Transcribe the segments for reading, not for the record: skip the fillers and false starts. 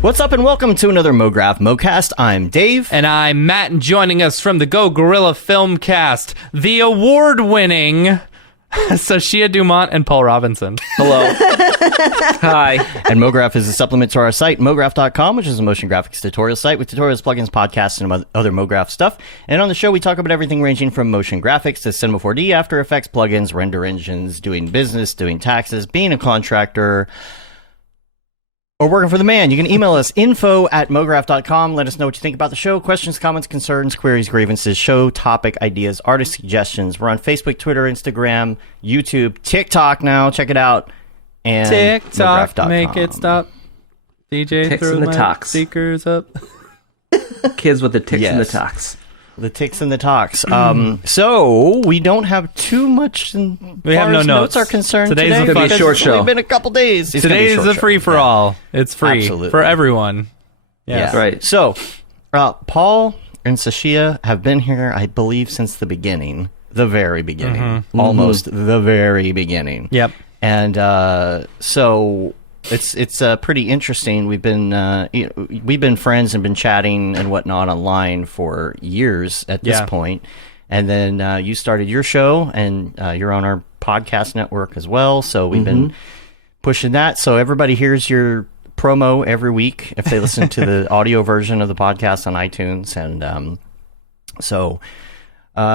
What's up and welcome to another Mograph Mocast. I'm Dave. And I'm Matt, and joining us from the Go Guerilla Filmcast, the award-winning Sashia Dumont and Paul Robinson. Hello. Hi. And Mograph is a supplement to our site, mograph.com, which is a motion graphics tutorial site with tutorials, plugins, podcasts, and other Mograph stuff. And on the show, we talk about everything ranging from motion graphics to Cinema 4D, After Effects, plugins, render engines, doing business, doing taxes, being a contractor, or working for the man. You can email us info@mograph.com. Let us know what you think about the show. Questions, comments, concerns, queries, grievances, show topic ideas, artist suggestions. We're on Facebook, Twitter, Instagram, YouTube, TikTok now. Check it out. And TikTok, mograph.com. make it stop. DJ, Ticks throw and the my talks. speakers up. Kids with the ticks and the Yes. talks. The ticks and the talks. So we don't have too much as We have far no as notes. notes are concerned Today's today. a gonna be a because short it's show. only been a couple days. It's gonna be Today is short a show. free for Yeah. all. It's free Absolutely. for everyone. Yes. Yeah. Right. So, Paul and Sashia have been here, I believe, since the beginning. The very beginning. Almost the very beginning. Yep. And so it's pretty interesting. We've been friends and been chatting and whatnot online for years at this point. And then you started your show, and you're on our podcast network as well. So we've been pushing that. So everybody hears your promo every week if they listen to the audio version of the podcast on iTunes. And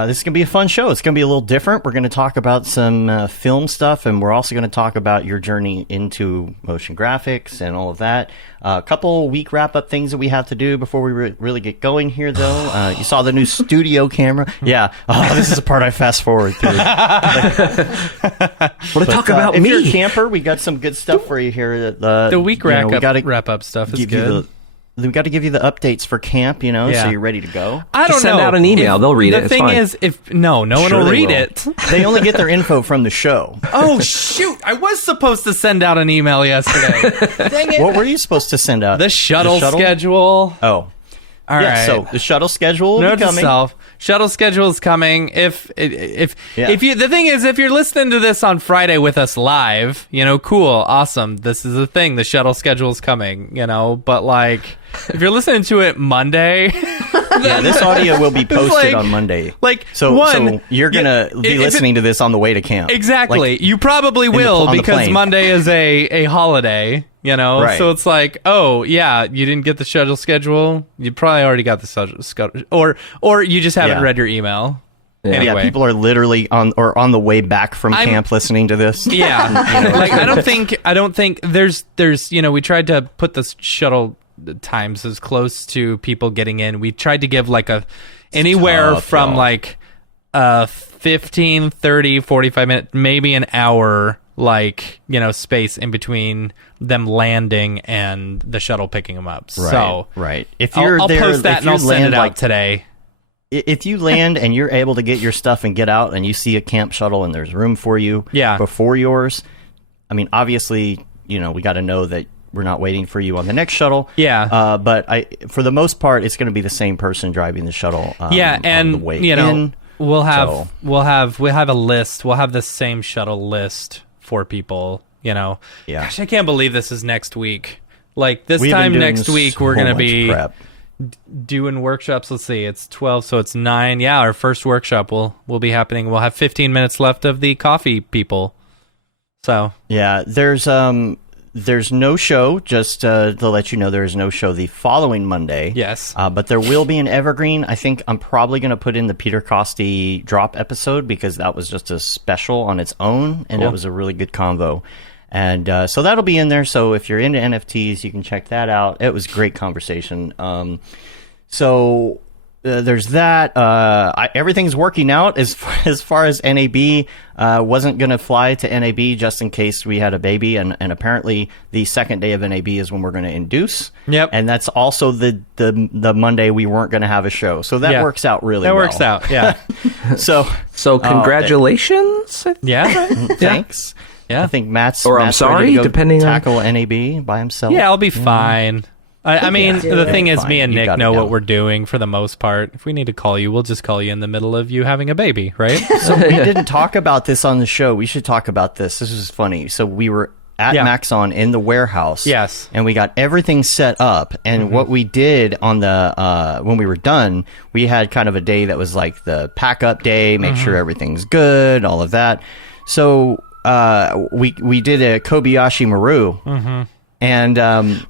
this is going to be a fun show. It's going to be a little different. We're going to talk about some film stuff, and we're also going to talk about your journey into motion graphics and all of that. A couple week wrap-up things that we have to do before we really get going here, though. You saw the new studio camera. Yeah. Oh, this is the part I fast-forward through. Want to talk about if me? you're a camper, we got some good stuff for you here. The week we gotta wrap-up stuff is give you good. we got to give you the updates for camp, so Yeah. you're ready to go. I don't Send know. out an email. They'll read it. The It's thing fine. is, no one Sure will they read will. it. They only get their info from the show. Oh, shoot. I was supposed to send out an email yesterday. Dang it. What were you supposed to send out? The shuttle schedule. Oh. All yeah, right. so the shuttle schedule will Note be to coming. self: shuttle schedule is coming. If you, the thing is, if you're listening to this on Friday with us live, cool, awesome. This is the thing. The shuttle schedule is coming. But like, if you're listening to it Monday, Yeah, this audio will be posted on Monday. So you're going to be listening to this on the way to camp. Exactly. Like, you probably will on the because plane. Monday is a holiday, Right. So it's like, oh, yeah, you didn't get the shuttle schedule. You probably already got the schedule. Or you just haven't Yeah. read your email. Yeah. Anyway. Yeah, people are literally on the way back from camp listening to this. Yeah. Like, I don't think there's, we tried to put the shuttle times as close to people getting in. We tried to give like anywhere tough, from y'all. like 15, 30, 45 minutes, maybe an hour, space in between them landing and the shuttle picking them up. Right, So right. If you're I'll there, post that if and you I'll send land it like out today. If you land and you're able to get your stuff and get out and you see a camp shuttle and there's room for you before yours, I mean, obviously, we got to know that we're not waiting for you on the next shuttle. Yeah. But for the most part, it's going to be the same person driving the shuttle. Yeah, and on the way in, we'll have a list. We'll have the same shuttle list for people. Yeah. Gosh, I can't believe this is next week. Like this We've been time doing next week, we're so gonna much be prep. doing workshops. Let's see, it's 12, so it's 9. Yeah, our first workshop will be happening. We'll have 15 minutes left of the coffee people. So yeah, there's no show. Just to let you know, there is no show the following Monday. Yes, but there will be an evergreen. I think I'm probably going to put in the Peter Costi drop episode because that was just a special on its own, and it was a really good convo. And so that'll be in there. So if you're into NFTs, you can check that out. It was a great conversation. So there's that. Everything's working out as far as NAB. Wasn't going to fly to NAB just in case we had a baby. And apparently the second day of NAB is when we're going to induce. Yep. And that's also the Monday we weren't going to have a show. So that works out really well. that works out. Yeah. So congratulations. Yeah. thanks. Yeah. I think Matt's Or I'm ready sorry, to go depending on- tackle NAB by himself. Yeah, I'll be fine. I mean, the thing is, Fine. me and You Nick got it know down. what we're doing for the most part. If we need to call you, we'll just call you in the middle of you having a baby, right? So we didn't talk about this on the show. We should talk about this. This is funny. So we were at Maxon in the warehouse. Yes. And we got everything set up. And what we did on the when we were done, we had kind of a day that was like the pack up day, make sure everything's good, all of that. So we did a Kobayashi Maru. And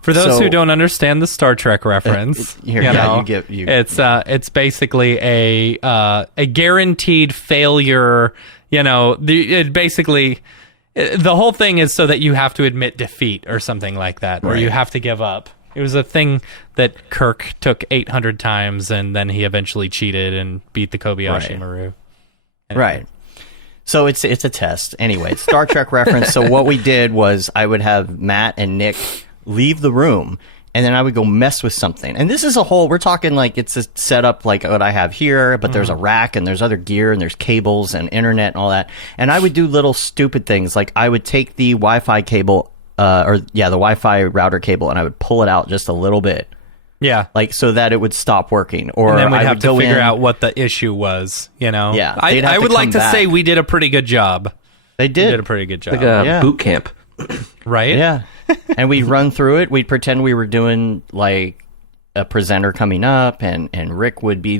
for those who don't understand the Star Trek reference, it's basically a guaranteed failure. The whole thing is so that you have to admit defeat or something like that, or you have to give up. It was a thing that Kirk took 800 times, and then he eventually cheated and beat the Kobayashi Maru. Anyway. Right. So it's a test. Anyway, Star Trek reference. So what we did was I would have Matt and Nick leave the room, and then I would go mess with something. And this is we're talking like it's a setup like what I have here, but there's a rack and there's other gear and there's cables and internet and all that. And I would do little stupid things. Like I would take the Wi-Fi cable, the Wi-Fi router cable, and I would pull it out just a little bit. Yeah. Like so that it would stop working. Or and then we'd have to figure out what the issue was, Yeah. I would like to say we did a pretty good job. They did. We did a pretty good job. Like a boot camp. Right? Yeah. And we'd run through it. We'd pretend we were doing like a presenter coming up, and Rick would be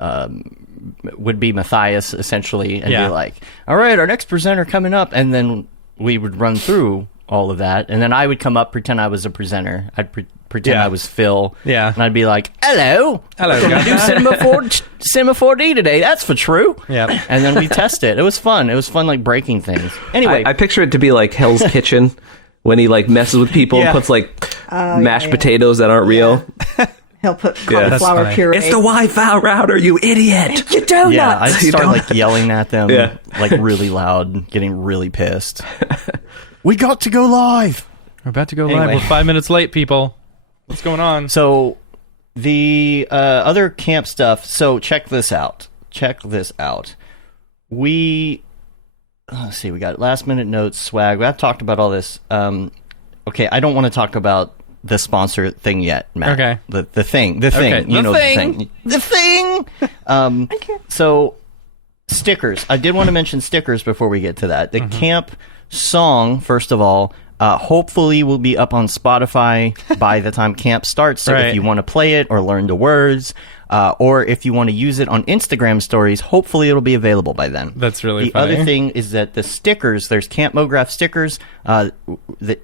Matthias essentially, and be like, all right, our next presenter coming up. And then we would run through all of that. And then I would come up, pretend I was a presenter. I'd pretend I was Phil. Yeah. And I'd be like, hello. Hello, We're going to do Cinema 4D today. That's for true. Yeah. And then we test it. It was fun. It was fun, like, breaking things. Anyway. I picture it to be like Hell's Kitchen when he, like, messes with people and puts, like, mashed potatoes that aren't real. He'll put cauliflower puree. It's the Wi-Fi router, you idiot. You donuts. Yeah, I'd start, like, yelling at them, like, really loud, getting really pissed. We got to go live. We're about to go live. We're 5 minutes late, people. What's going on? So the other camp stuff. So check this out. Let's see. We got last minute notes, swag. I've talked about all this. Okay, I don't want to talk about the sponsor thing yet, Matt. Okay. The thing. The thing. The thing. So stickers. I did want to mention stickers before we get to that. The camp song, first of all. Hopefully will be up on Spotify by the time camp starts. So if you want to play it or learn the words, or if you want to use it on Instagram stories, hopefully it'll be available by then. That's really funny. The other thing is that the stickers, there's Camp Mograph stickers. A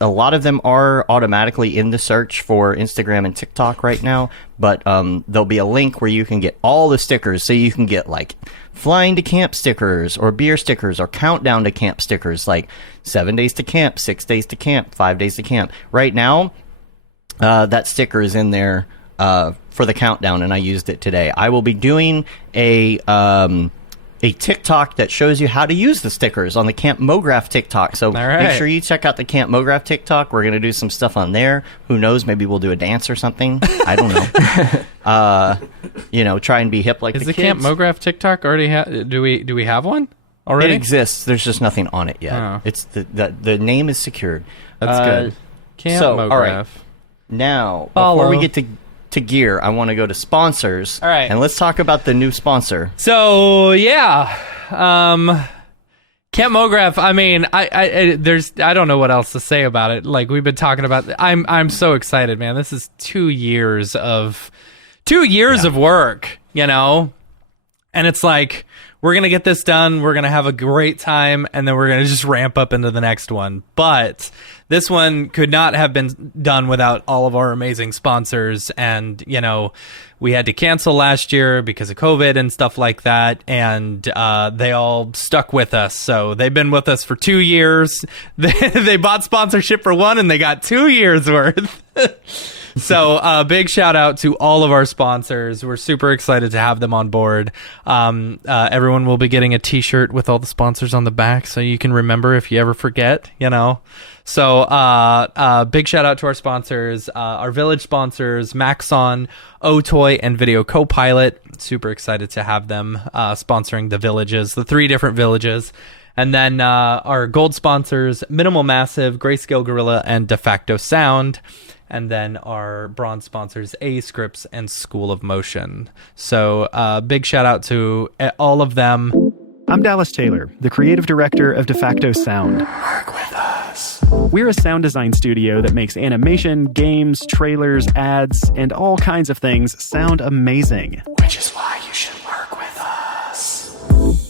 lot of them are automatically in the search for Instagram and TikTok right now, but there'll be a link where you can get all the stickers. So you can get like flying to camp stickers or beer stickers or countdown to camp stickers, like 7 days to camp, 6 days to camp, 5 days to camp. Right now, that sticker is in there for the countdown, and I used it today. I will be doing a TikTok that shows you how to use the stickers on the Camp Mograph TikTok. So make sure you check out the Camp Mograph TikTok. We're going to do some stuff on there. Who knows? Maybe we'll do a dance or something. I don't know. Try and be hip like the kids. Is the Camp Mograph TikTok already do we have one already? It exists. There's just nothing on it yet. Oh. It's the name is secured. That's good. Camp Mograph. All right. Now, before we get to gear, I want to go to sponsors. All right. And let's talk about the new sponsor. So, Camp Mograph, I mean, I don't know what else to say about it. Like we've been talking about, I'm so excited, man. This is 2 years of work, and it's like we're going to get this done, we're going to have a great time, and then we're going to just ramp up into the next one. But this one could not have been done without all of our amazing sponsors. And, we had to cancel last year because of COVID and stuff like that. And they all stuck with us. So they've been with us for 2 years. They bought sponsorship for 1 and they got 2 years worth. So big shout out to all of our sponsors. We're super excited to have them on board. Everyone will be getting a t-shirt with all the sponsors on the back so you can remember if you ever forget, So big shout out to our sponsors, our village sponsors, Maxon, Otoy, and Video Copilot. Super excited to have them sponsoring the villages, the 3 different villages. And then our gold sponsors, Minimal Massive, Grayscale Gorilla, and Defacto Sound. And then our bronze sponsors, A Scripts and School of Motion. So big shout out to all of them. I'm Dallas Taylor, the creative director of Defacto Sound. Work with us. We're a sound design studio that makes animation, games, trailers, ads, and all kinds of things sound amazing. Which is why you should work with us.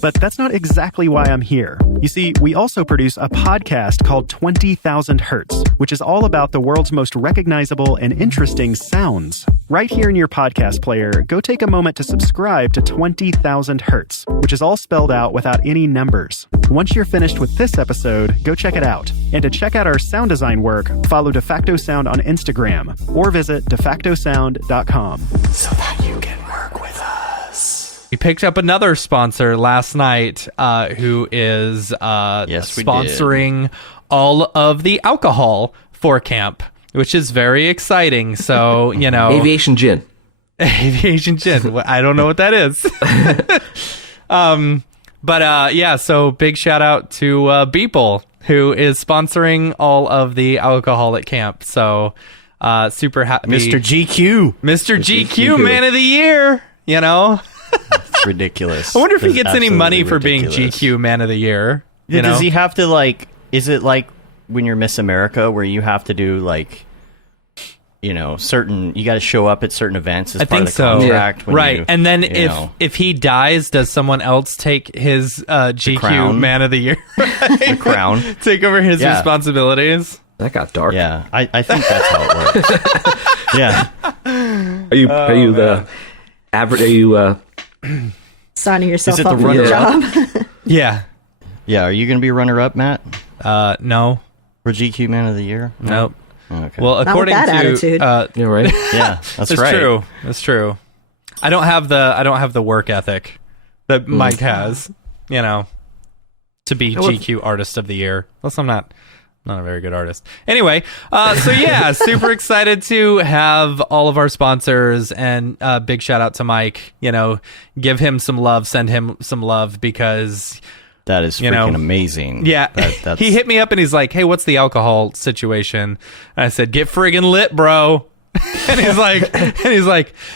But that's not exactly why I'm here. You see, we also produce a podcast called 20,000 Hertz, which is all about the world's most recognizable and interesting sounds. Right here in your podcast player, go take a moment to subscribe to 20,000 Hertz, which is all spelled out without any numbers. Once you're finished with this episode, go check it out. And to check out our sound design work, follow Defacto Sound on Instagram or visit defactosound.com. So that you can work with us. We picked up another sponsor last night who is sponsoring all of the alcohol for camp, which is very exciting. So, Aviation gin. Aviation gin. I don't know what that is. So big shout out to Beeple, who is sponsoring all of the alcohol at camp. So super happy. Mr. GQ. Mr. GQ, man of the year, It's ridiculous. I wonder if he gets any money for ridiculous. being GQ Man of the Year. Does he have to, is it like when you're Miss America where you have to do, certain, you got to show up at certain events as part of the contract? Yeah. Right. And then if he dies, does someone else take his GQ Man of the Year? The crown. Take over his responsibilities? That got dark. Yeah, I think that's how it works. Yeah. Are you the average? Are you signing yourself it up the for your runner-up? job? Yeah. Yeah, are you going to be runner-up, Matt? No. For GQ Man of the Year? Nope. Okay. Well, according Not with that to attitude. you're right. Yeah, that's it's right. true. That's true. I don't have the work ethic that Mike has, to be GQ Artist of the Year. Plus, I'm not a very good artist. Anyway, super excited to have all of our sponsors, and big shout out to Mike. Give him some love, send him some love, because that is freaking amazing. Yeah, that's... he hit me up and he's like, "Hey, what's the alcohol situation?" And I said, "Get friggin' lit, bro." and he's like,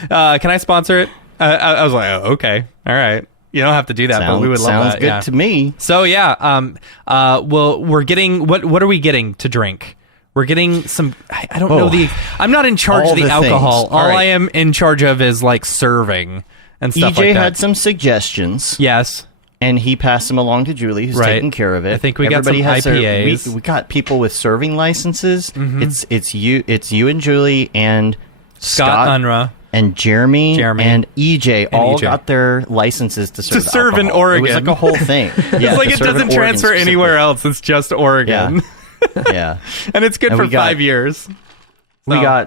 "Can I sponsor it?" I was like, "Oh, okay, all right." You don't have to do that, but we would love that. Sounds good to me. So we're getting what are we getting to drink? We're getting some. I don't know I'm not in charge of the alcohol. Things. All right. I am in charge of is serving and stuff EJ like that. had some suggestions. Yes, and he passed them along to Julie, who's taking care of it. I think we got some IPAs. We got people with serving licenses. Mm-hmm. It's you and Julie and Scott Unruh. And Jeremy and EJ all got their licenses to serve in Oregon. It was like a whole thing. Yeah, it's like it doesn't transfer anywhere else. It's just Oregon. Yeah. And it's good for 5 years. We got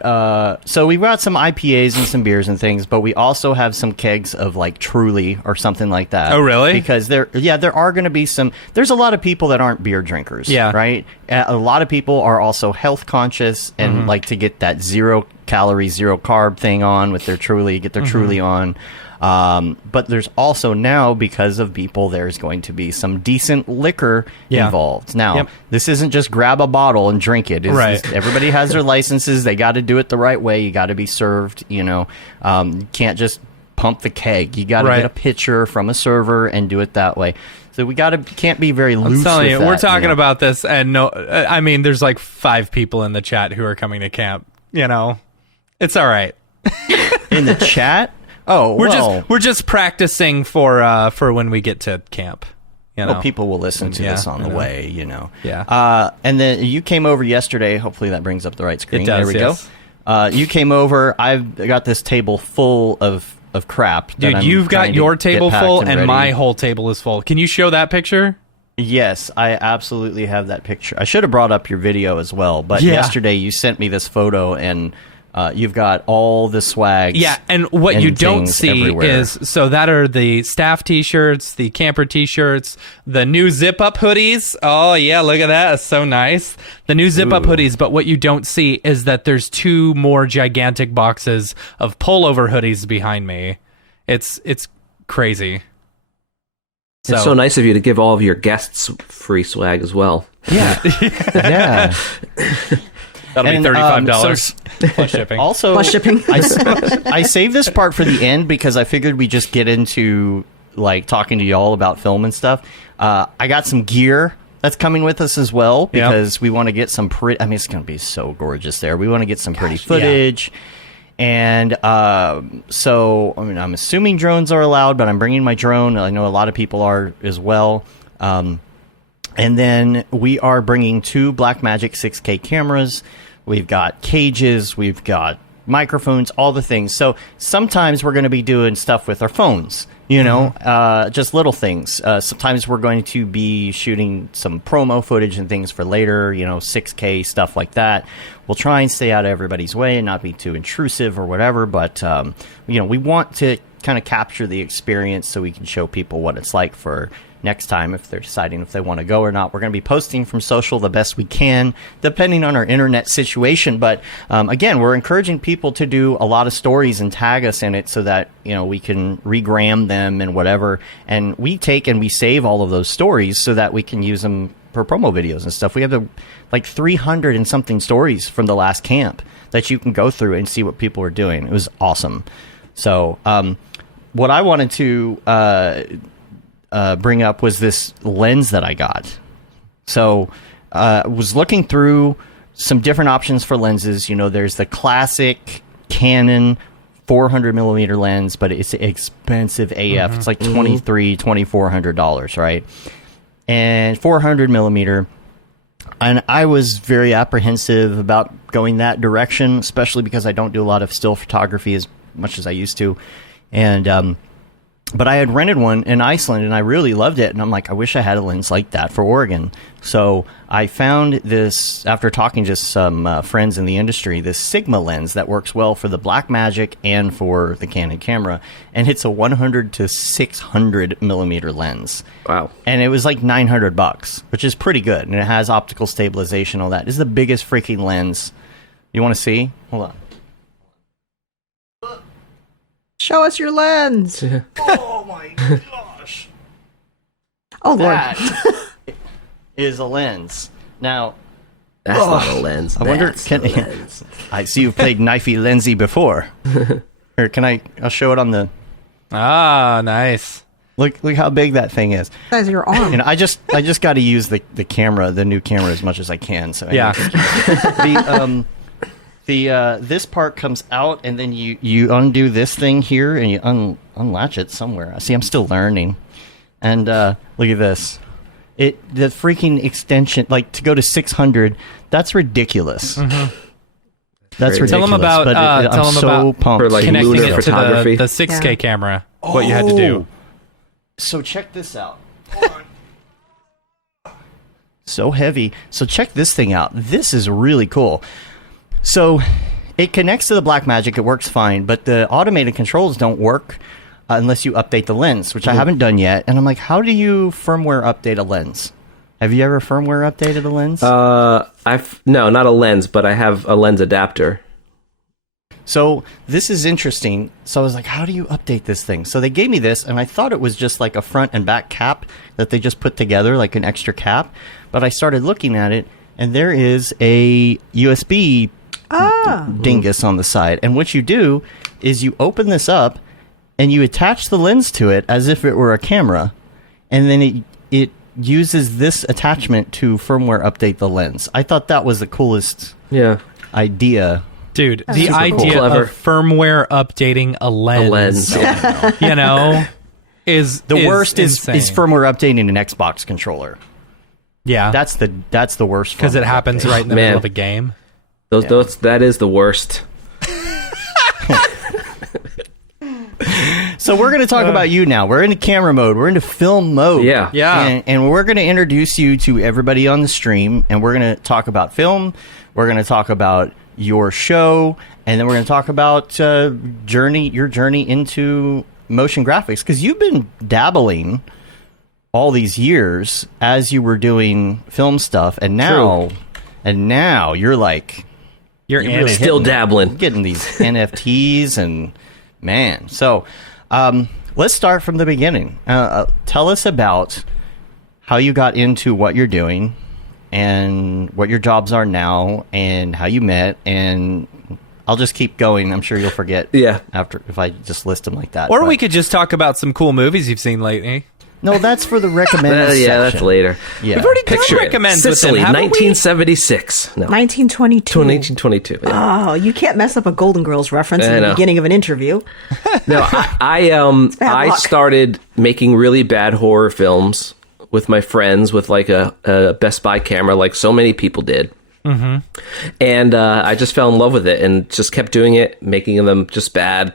we got some IPAs and some beers and things, but we also have some kegs of Truly or something like that. Oh, really? Because there are going to be there's a lot of people that aren't beer drinkers. Yeah. Right? A lot of people are also health conscious and like to get that 0 calorie, 0 carb thing on with their Truly, get their Truly on. But there's also now, because of people, there's going to be some decent liquor involved. Now, this isn't just grab a bottle and drink it. Everybody has their licenses. They got to do it the right way. You got to be served, you can't just pump the keg. You got to get a pitcher from a server and do it that way. So can't be very loose. I'm telling with you, that, we're talking about this, and there's 5 people in the chat who are coming to camp. It's all right. In the chat? Oh, we're just practicing for when we get to camp. Well, people will listen to this on the way, Yeah. And then you came over yesterday. Hopefully that brings up the right screen. It does, there we go. You came over. I've got this table full of crap. Dude, you've got your table full, and my whole table is full. Can you show that picture? Yes, I absolutely have that picture. I should have brought up your video as well, but yesterday you sent me this photo, and you've got all the swags. Yeah, and what you don't see everywhere. is, that are the staff t-shirts, the camper t-shirts, the new zip-up hoodies. Oh, yeah, look at that. That's so nice. The new zip-up hoodies, but what you don't see is that there's 2 more gigantic boxes of pullover hoodies behind me. It's crazy. It's so nice of you to give all of your guests free swag as well. Yeah. Yeah. That'll be $35 plus shipping. Also, plus shipping. I saved this part for the end because I figured we'd just get into talking to y'all about film and stuff. I got some gear that's coming with us as well because we want to get some pretty. I mean, it's going to be so gorgeous there. We want to get some pretty footage. And so, I mean, I'm assuming drones are allowed, but I'm bringing my drone. I know a lot of people are as well. And then we are bringing 2 Blackmagic 6K cameras. We've got cages. We've got microphones, all the things. So sometimes we're going to be doing stuff with our phones, just little things. Sometimes we're going to be shooting some promo footage and things for later, 6K, stuff like that. We'll try and stay out of everybody's way and not be too intrusive or whatever. But, we want to kind of capture the experience so we can show people what it's like for next time if they're deciding if they want to go or not. We're going to be posting from social the best we can, depending on our internet situation. But again, we're encouraging people to do a lot of stories and tag us in it so that we can regram them and whatever. And we take and we save all of those stories so that we can use them for promo videos and stuff. We have like 300 and something stories from the last camp that you can go through and see what people are doing. It was awesome. So what I wanted to bring up was this lens that I got. So I was looking through some different options for lenses. There's the classic Canon 400 millimeter lens, but it's expensive AF. It's like $2,400, right? And 400 millimeter. And I was very apprehensive about going that direction, especially because I don't do a lot of still photography as much as I used to. And but I had rented one in Iceland, and I really loved it. And I'm like, I wish I had a lens like that for Oregon. So I found this, after talking to some friends in the industry, this Sigma lens that works well for the Blackmagic and for the Canon camera. And it's a 100 to 600 millimeter lens. Wow. And it was like $900, which is pretty good. And it has optical stabilization, all that. This is the biggest freaking lens. You want to see? Hold on. Show us your lens. Oh my gosh. Oh, Lord. That is a lens. Now, That's not a lens. I wonder, That's a lens. I see you've played Knifey Lensy before. Here, I'll show it on the, Ah, nice. look how big that thing is. Size of your arm. I just got to use the camera, the new camera, as much as I can. So Yeah. This part comes out, and then you undo this thing here, and you unlatch it somewhere. See, I'm still learning. And look at this. The freaking extension, like to go to 600, that's ridiculous. Mm-hmm. That's Crazy. ridiculous. Tell them about, but I'm so pumped. For, like, Connecting lunar it to photography. the 6K Yeah. camera. What you had to do. So check this out. So heavy. So check this thing out. This is really cool. So it connects to the Blackmagic. It works fine, but the automated controls don't work unless you update the lens, which I haven't done yet. And I'm like, how do you firmware update a lens? Have you ever firmware updated a lens? No, not a lens, but I have a lens adapter. So this is interesting. So I was like, how do you update this thing? So they gave me this, and I thought it was just like a front and back cap that they just put together, like an extra cap. But I started looking at it, and there is a USB dingus on the side. And what you do is you open this up, and you attach the lens to it as if it were a camera, and then it uses this attachment to firmware update the lens. I thought that was the coolest idea. Dude, That's the super idea cool. of firmware updating a lens, is The worst is insane. firmware updating an Xbox controller. Yeah, That's the worst because it firmware happens update. right in the middle of a game. That is the worst. So we're going to talk about you now. We're into camera mode. We're into film mode. Yeah. And we're going to introduce you to everybody on the stream, and we're going to talk about film. We're going to talk about your show, and then we're going to talk about your journey into motion graphics, because you've been dabbling all these years as you were doing film stuff, and now you're like You're You're in really it. Still dabbling. getting these NFTs, and man. So let's start from the beginning. Tell us about how you got into what you're doing and what your jobs are now and how you met, and I'll just keep going. I'm sure you'll forget Yeah. after if I just list them like that. Or but- we could just talk about some cool movies you've seen lately. No, that's for the recommended yeah, section. that's later. Yeah. We've already Picture done it. recommends with Sicily, them, haven't we? 1976. No, 1922. 1922. Yeah. Oh, you can't mess up a Golden Girls reference I in the know. beginning of an interview. No, bad I luck. started making really bad horror films with my friends with like a Best Buy camera, like so many people did. Mm-hmm. And I just fell in love with it and just kept doing it, making them just bad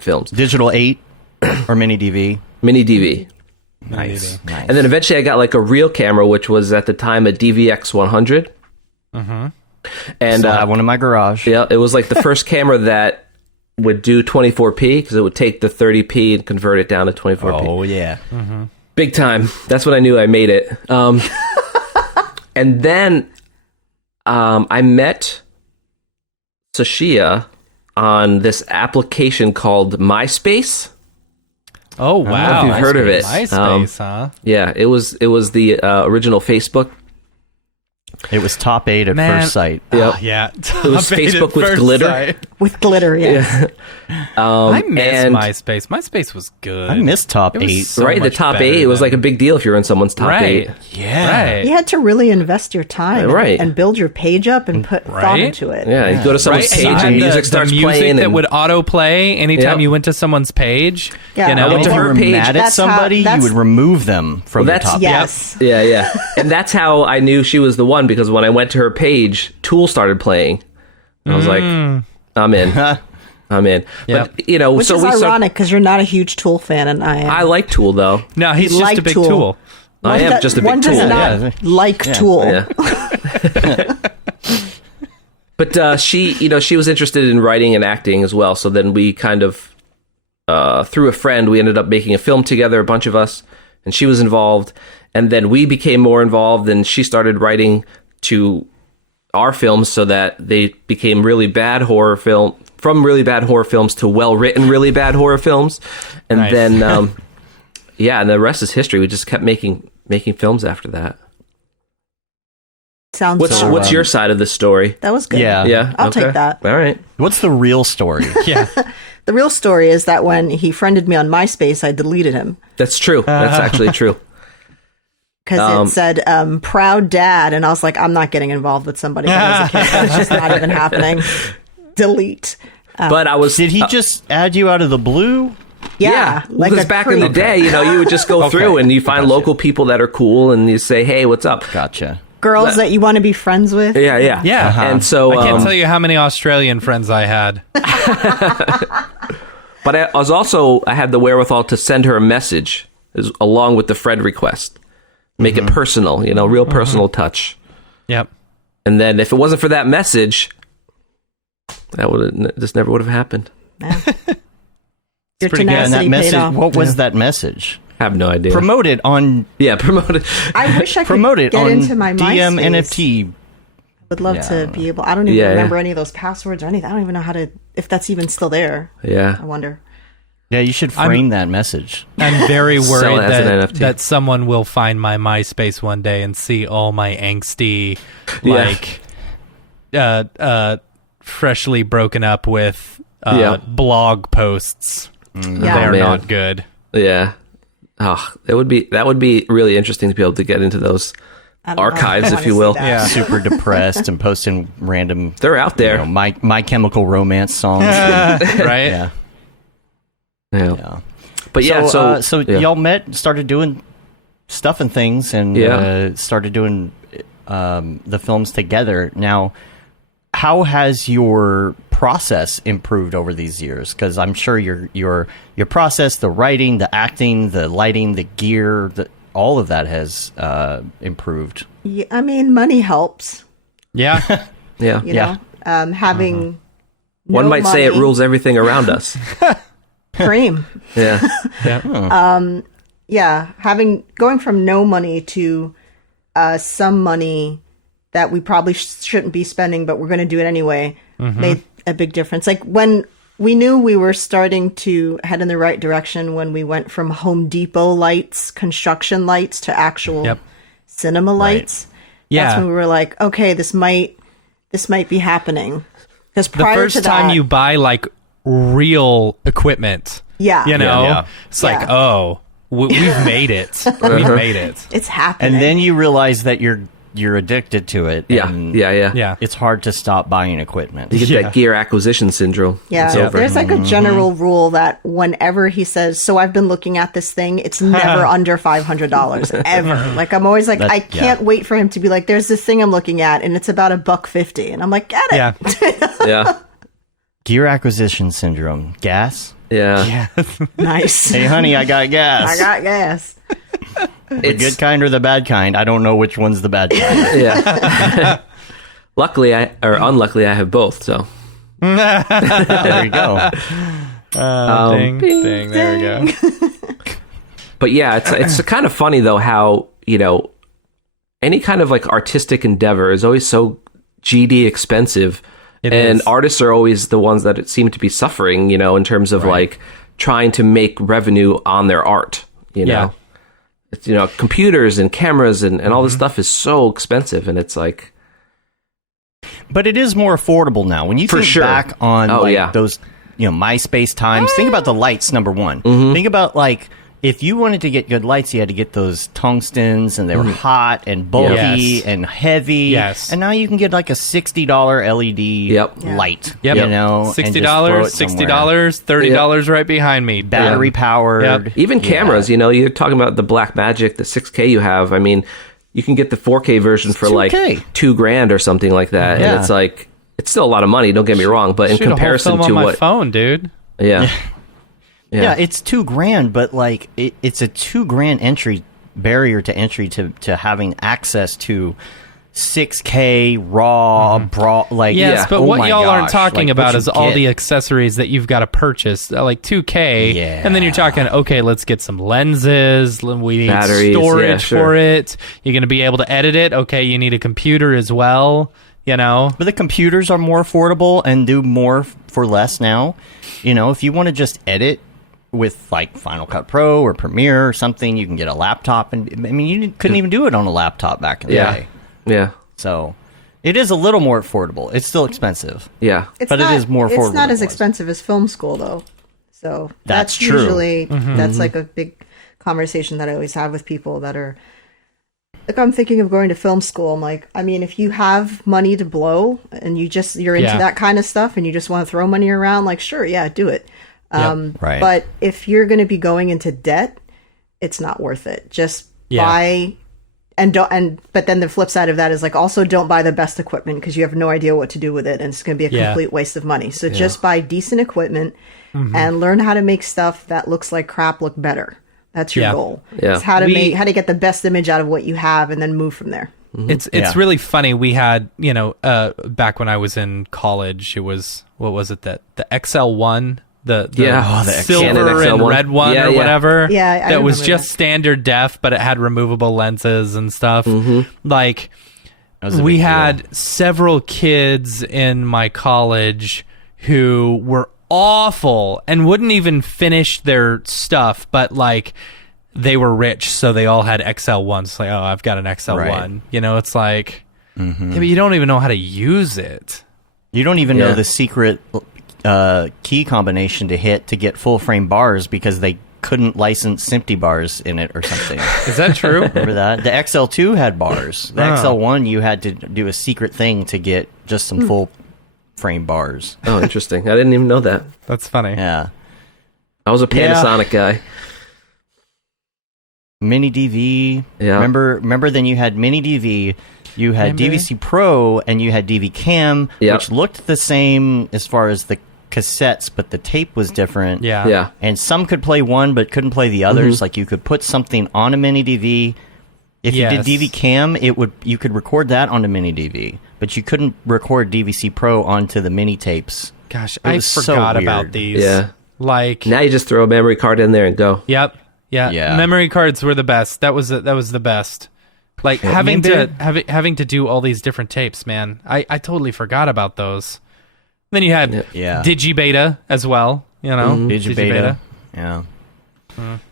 films. Digital 8 or mini DV. Mini DV. Nice. And then eventually I got like a real camera, which was at the time a DVX 100. Mm-hmm. And I have one in my garage. yeah, it was like the first camera that would do 24p because it would take the 30p and convert it down to 24p. Oh, yeah. Big time. That's when I knew I made it. And then I met Sashia on this application called MySpace. Oh, wow. if you've heard of it. MySpace, huh? Yeah, it was the original Facebook. It was top 8 at Man. first sight. Yep. Yeah. It was Facebook with glitter. With glitter, yeah. I miss and- MySpace. MySpace was good. I missed top It was 8. so right, the much top better 8. It was than- like a big deal if you were in someone's top right. 8. Yeah. Right. You had to really invest your time Right. and build your page up and put thought Right? into it. Yeah, you go to someone's Right, page and and you had music starts the music playing. that and, would autoplay anytime Yep. you went to someone's page. Yeah. You know? I went And to if you her were page. mad at That's how- somebody, you that's- would remove them from Well, your that's- top. Yes. Yeah. And that's how I knew she was the one, because when I went to her page, Tool started playing. And I was like, I'm in. I'm in. Yep. But, you know, Which so is we started. ironic because you're not a huge Tool fan and I am. I like Tool, though. No, he's You just like a big Tool. tool. I am just a one big Tool. does not Yeah. like Tool. Yeah. But she was interested in writing and acting as well. So then we kind of, through a friend, we ended up making a film together, a bunch of us, and she was involved. And then we became more involved, and she started writing to our films so that they became really bad horror film, from really bad horror films to well-written really bad horror films. And Nice. then, and the rest is history. We just kept making films after that. Sounds What's your side of the story? That was good. Yeah. Yeah, I'll okay. take that. All right. What's the real story? Yeah. The real story is that when he friended me on MySpace, I deleted him That's true. That's actually true. because it said proud dad, and I was like, I'm not getting involved with somebody when I was a kid. That's just not even happening. Delete. But I was. Did he just add you out of the blue? Yeah, because a back in the creep. day, you would just go through and you find local people that are cool, and you say, "Hey, what's up?" Gotcha. Girls that you want to be friends with. Yeah, yeah, Yeah. And so, I can't tell you how many Australian friends I had. but I had the wherewithal to send her a message along with the friend request, make it personal, real personal touch. Yep. And then if it wasn't for that message, this never would have happened. Your pretty good. And tenacity that paid message. off. What was that message? I have no idea. Promote it on. Promote it. I wish I could Promote it get on into my DM MySpace. NFT. Would love Yeah. to be able. I don't even Yeah, remember yeah. any of those passwords or anything. I don't even know how to. If that's even still there. Yeah. I wonder. Yeah, you should frame that message. I'm very Sell worried it as an that, NFT. that someone will find my MySpace one day and see all my angsty, freshly broken up with blog posts. Yeah. They're man. not good. Yeah. Oh, that would be really interesting to be able to get into those I don't know. archives, I if you wanna will. see that. Yeah. Super depressed and posting random. They're out there. My Chemical Romance songs. Right? Yeah. Yeah. But yeah, so yeah. y'all met, started doing stuff and things, and Yeah. started doing the films together. Now, how has your process improved over these years? Because I'm sure your process, the writing, the acting, the lighting, the gear, all of that has improved. Yeah, I mean, money helps. Yeah. Yeah. You know, having One no might say it money, rules everything around us. cream. Yeah. Yeah, going from no money to some money that we probably shouldn't be spending, but we're going to do it anyway, made a big difference. Like when we knew we were starting to head in the right direction when we went from Home Depot lights, construction lights, to actual cinema lights. Yeah. That's when we were like, okay, this might be happening. Because The prior first to time that, you buy like real equipment, yeah, you know, Yeah. it's like, Yeah. oh, we've made it. We've made it. It's happening. And then you realize that you're addicted to it. And Yeah. it's hard to stop buying equipment. You get that gear acquisition syndrome. Yeah, It's over. there's like a general rule that whenever he says, so I've been looking at this thing, it's never under $500 ever. Like I'm always like, I can't wait for him to be like, there's this thing I'm looking at and it's about $150, and I'm like, get it. Yeah. Yeah. Gear acquisition syndrome. Gas? Yeah. Nice. Hey, honey, I got gas. I got gas. The good kind or the bad kind? I don't know which one's the bad kind. Yeah. Luckily, or unluckily, I have both. So There you go. Ding, ding, there we go. but yeah, it's kind of funny though how, you know, any kind of like artistic endeavor is always so GD expensive. It And is. artists are always the ones that seem to be suffering, you know, in terms of like trying to make revenue on their art, you know. Yeah. It's, you know, computers and cameras and all this stuff is so expensive, and it's like, But it is more affordable now. When you For think sure. back on those, MySpace times, think about the lights, number one. Think about like if you wanted to get good lights, you had to get those tungstens, and they were hot and bulky Yes. and heavy. Yes. And now you can get like a $60 LED light. Yep. You know, and just throw $60, it somewhere. $60, $30 right behind me. Battery powered. Yep. even cameras, you know, you're talking about the Blackmagic, the 6K you have. I mean, you can get the 4K version for like 2K. $2,000 or something like that. Yeah. And it's like, it's still a lot of money, don't get me wrong, but in Shoot a whole comparison film to on my what, phone, dude. yeah. Yeah, it's $2,000, but like it's a $2,000 barrier to entry to having access to 6K raw, like Yes, but oh what my y'all aren't gosh, talking like, about what is you all get. the accessories that you've got to purchase, like 2K, and then you're talking, okay, let's get some lenses, we need Batteries, storage yeah, sure. for it, you're going to be able to edit it, okay, you need a computer as well, you know? But the computers are more affordable and do more for less now. You know, if you want to just edit with like Final Cut Pro or Premiere or something, you can get a laptop, and I mean you couldn't even do it on a laptop back in the day. Yeah. So it is a little more affordable. It's still expensive. Yeah. But it is more affordable It's not than as it was. expensive as film school, though. So That's true. Usually, that's like a big conversation that I always have with people that are. Like, I'm thinking of going to film school. I'm like, I mean, if you have money to blow and you're into Yeah. that kind of stuff and you just want to throw money around, like, sure, yeah, do it. Right. But if you're going to be going into debt, it's not worth it. Just buy but then the flip side of that is like also don't buy the best equipment because you have no idea what to do with it and it's going to be a complete waste of money. So just buy decent equipment and learn how to make stuff that looks like crap look better. That's your goal. Yeah. It's how to get the best image out of what you have and then move from there. It's really funny. We had, back when I was in college, it was, what was it, that the XL1, the the silver Canon and XL1. red one Yeah, or yeah. whatever. Yeah, I that was remember just that. standard def, but it had removable lenses and stuff. Like, That was a we big deal. had several kids in my college who were awful and wouldn't even finish their stuff, but like they were rich, so they all had XL1s. It's like, oh, I've got an XL1. Right. It's like, yeah, but you don't even know how to use it. You don't even know Yeah. the secret key combination to hit to get full frame bars because they couldn't license empty bars in it or something. Is that true? Remember that? The XL2 had bars. The Oh. XL1, you had to do a secret thing to get just some full frame bars. Oh, interesting. I didn't even know that. That's funny. Yeah. I was a Panasonic guy. Mini DV. Yeah. Remember then you had Mini DV, you had Remember? DVC Pro, and you had DV Cam, Yep. which looked the same as far as the cassettes, but the tape was different. Yeah. Yeah. And some could play one but couldn't play the others. Like you could put something on a Mini DV. If you Yes. did DV Cam, you could record that onto Mini DV, but you couldn't record DVC Pro onto the mini tapes. Gosh, It I was so forgot weird. about these. Yeah. Like, Now you just throw a memory card in there and go. yep. Yeah. Yeah. Memory cards were the best. That was the best. Like having to do all these different tapes, man. I totally forgot about those. Then you had Yeah. Digibeta as well, Digibeta. Yeah.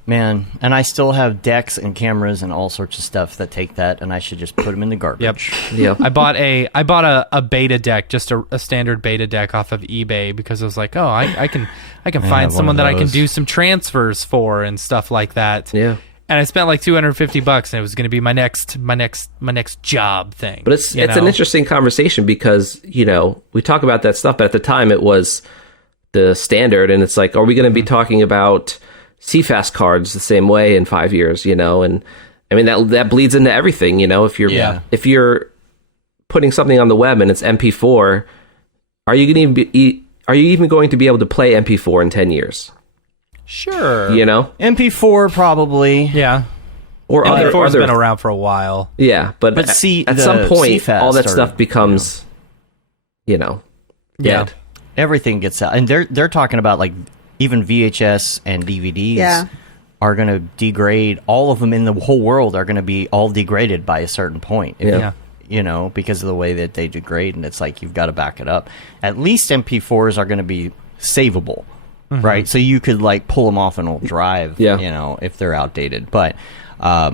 Man, and I still have decks and cameras and all sorts of stuff that take that, and I should just put them in the garbage. Yeah. I bought a beta deck, just a standard beta deck off of eBay, because I was like, oh, I can find someone that I can do some transfers for and stuff like that. Yeah. And I spent like $250, and it was going to be my next job thing. But it's an interesting conversation because, we talk about that stuff, but at the time it was the standard, and it's like, are we going to be talking about CFast cards the same way in 5 years, and I mean that bleeds into everything, if you're putting something on the web and it's MP4, are you even going to be able to play MP4 in 10 years? Sure. MP4 probably. Yeah. Or MP4's been around for a while. Yeah, but at some point all that stuff becomes dead. Everything gets out. And they're talking about like even VHS and DVDs are going to degrade. All of them in the whole world are going to be all degraded by a certain point. Because of the way that they degrade, and it's like you've got to back it up. At least MP4s are going to be savable, right? So you could like pull them off an old drive, if they're outdated. But I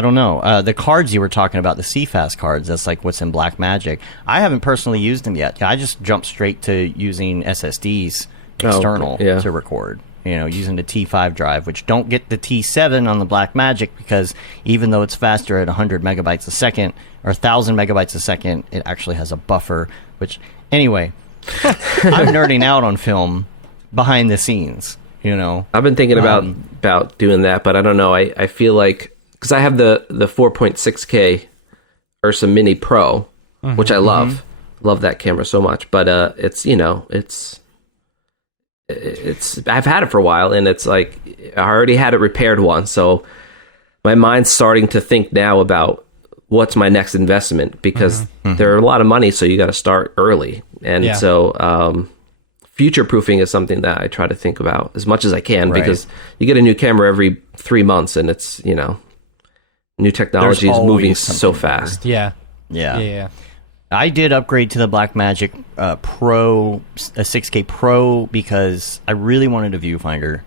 don't know. The cards you were talking about, the CFast cards, that's like what's in Blackmagic. I haven't personally used them yet. I just jumped straight to using SSDs external to record. Using the T5 drive, which don't get the T7 on the Blackmagic because even though it's faster at 100 megabytes a second or 1,000 megabytes a second, it actually has a buffer, which, anyway, I'm nerding out on film behind the scenes, I've been thinking about doing that, but I don't know. I feel like, because I have the 4.6K Ursa Mini Pro, which I love. Love that camera so much. But it's I've had it for a while, and it's like I already had it repaired once, so my mind's starting to think now about what's my next investment, because they're a lot of money, so you got to start early. And so future proofing is something that I try to think about as much as I can, because you get a new camera every 3 months, and it's new technology is moving so fast. Yeah. I did upgrade to the Blackmagic Pro, a 6K Pro, because I really wanted a viewfinder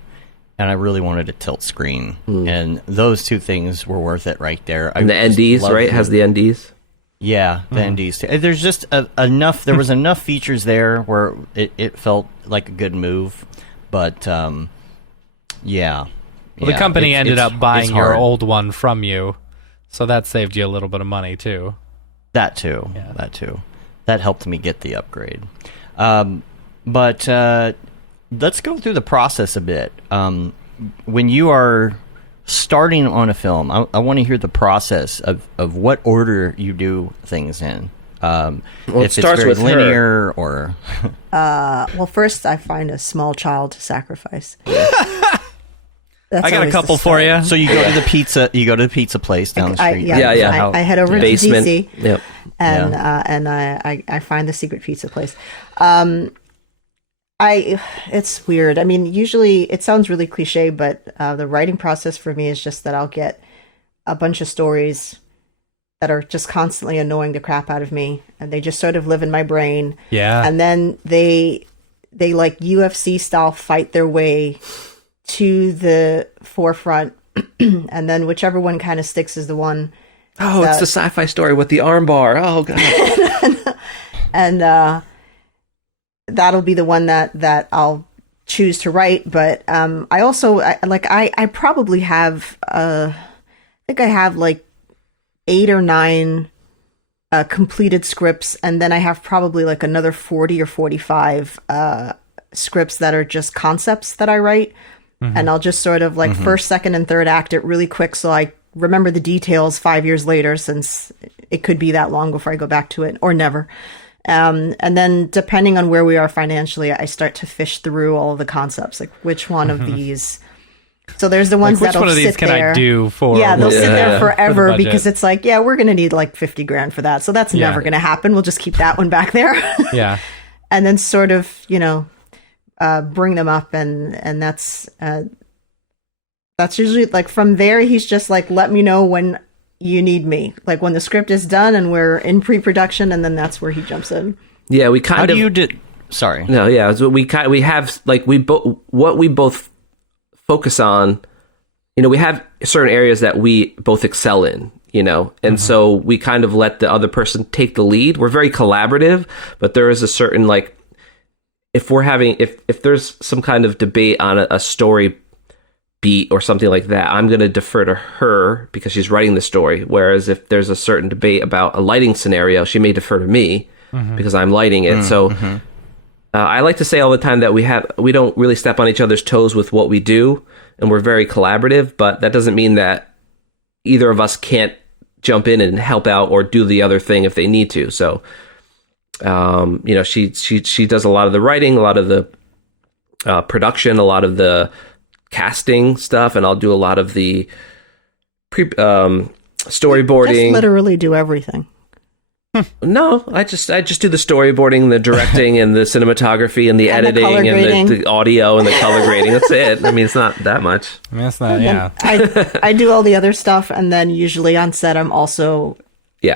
and I really wanted a tilt screen. And those two things were worth it right there. And the NDs, right? Has the NDs? Yeah, the NDs. There's just enough, there was enough features there where it felt like a good move. But, Well, the company ended up buying your old one from you, so that saved you a little bit of money, too. That too. That helped me get the upgrade. But let's go through the process a bit. When you are starting on a film, I want to hear the process of what order you do things in. Well, if it it's starts very with linear or... Well, first I find a small child to sacrifice. I got a couple for you. So you go to the pizza. You go to the pizza place down the street. I head over to Basement. DC, Yep. and I find the secret pizza place. It's weird. I mean, usually it sounds really cliche, but the writing process for me is just that I'll get a bunch of stories that are just constantly annoying the crap out of me, and they just sort of live in my brain. Yeah. And then they like UFC style fight their way to the forefront, and then whichever one kind of sticks is the one. Oh, it's the sci-fi story with the armbar. Oh god. And that'll be the one that I'll choose to write. But I also I probably have I think I have like 8 or 9 completed scripts, and then I have probably like another 40 or 45 scripts that are just concepts that I write. And I'll just sort of like first, second, and third act it really quick, so I remember the details 5 years later, since it could be that long before I go back to it, or never. And then depending on where we are financially, I start to fish through all of the concepts, like which one of these. So there's the ones which that'll one of these sit can there. I do for? They'll sit there for forever, the because it's like, we're going to need like 50 grand for that. So that's never going to happen. We'll just keep that one back there. Yeah. And then sort of, bring them up, and that's usually like from there. He's just like, let me know when you need me, like when the script is done and we're in pre-production, and then that's where he jumps in. Yeah, we kind of. sorry. No, yeah, so we have like what we both focus on. You know, we have certain areas that we both excel in. You know, and so we kind of let the other person take the lead. We're very collaborative, but there is a certain like, if there's some kind of debate on a story beat or something like that, I'm going to defer to her because she's writing the story. Whereas if there's a certain debate about a lighting scenario, she may defer to me because I'm lighting it. So I like to say all the time that we don't really step on each other's toes with what we do, and we're very collaborative. But that doesn't mean that either of us can't jump in and help out or do the other thing if they need to. So, you know, she does a lot of the writing, a lot of the production, a lot of the casting stuff, and I'll do a lot of the storyboarding. Just literally do everything. No, I just do the storyboarding, the directing, and the cinematography, and the editing, and the audio, and the color grading. That's it. I mean, it's not that much. I mean, it's not, yeah. I do all the other stuff, and then usually on set, I'm also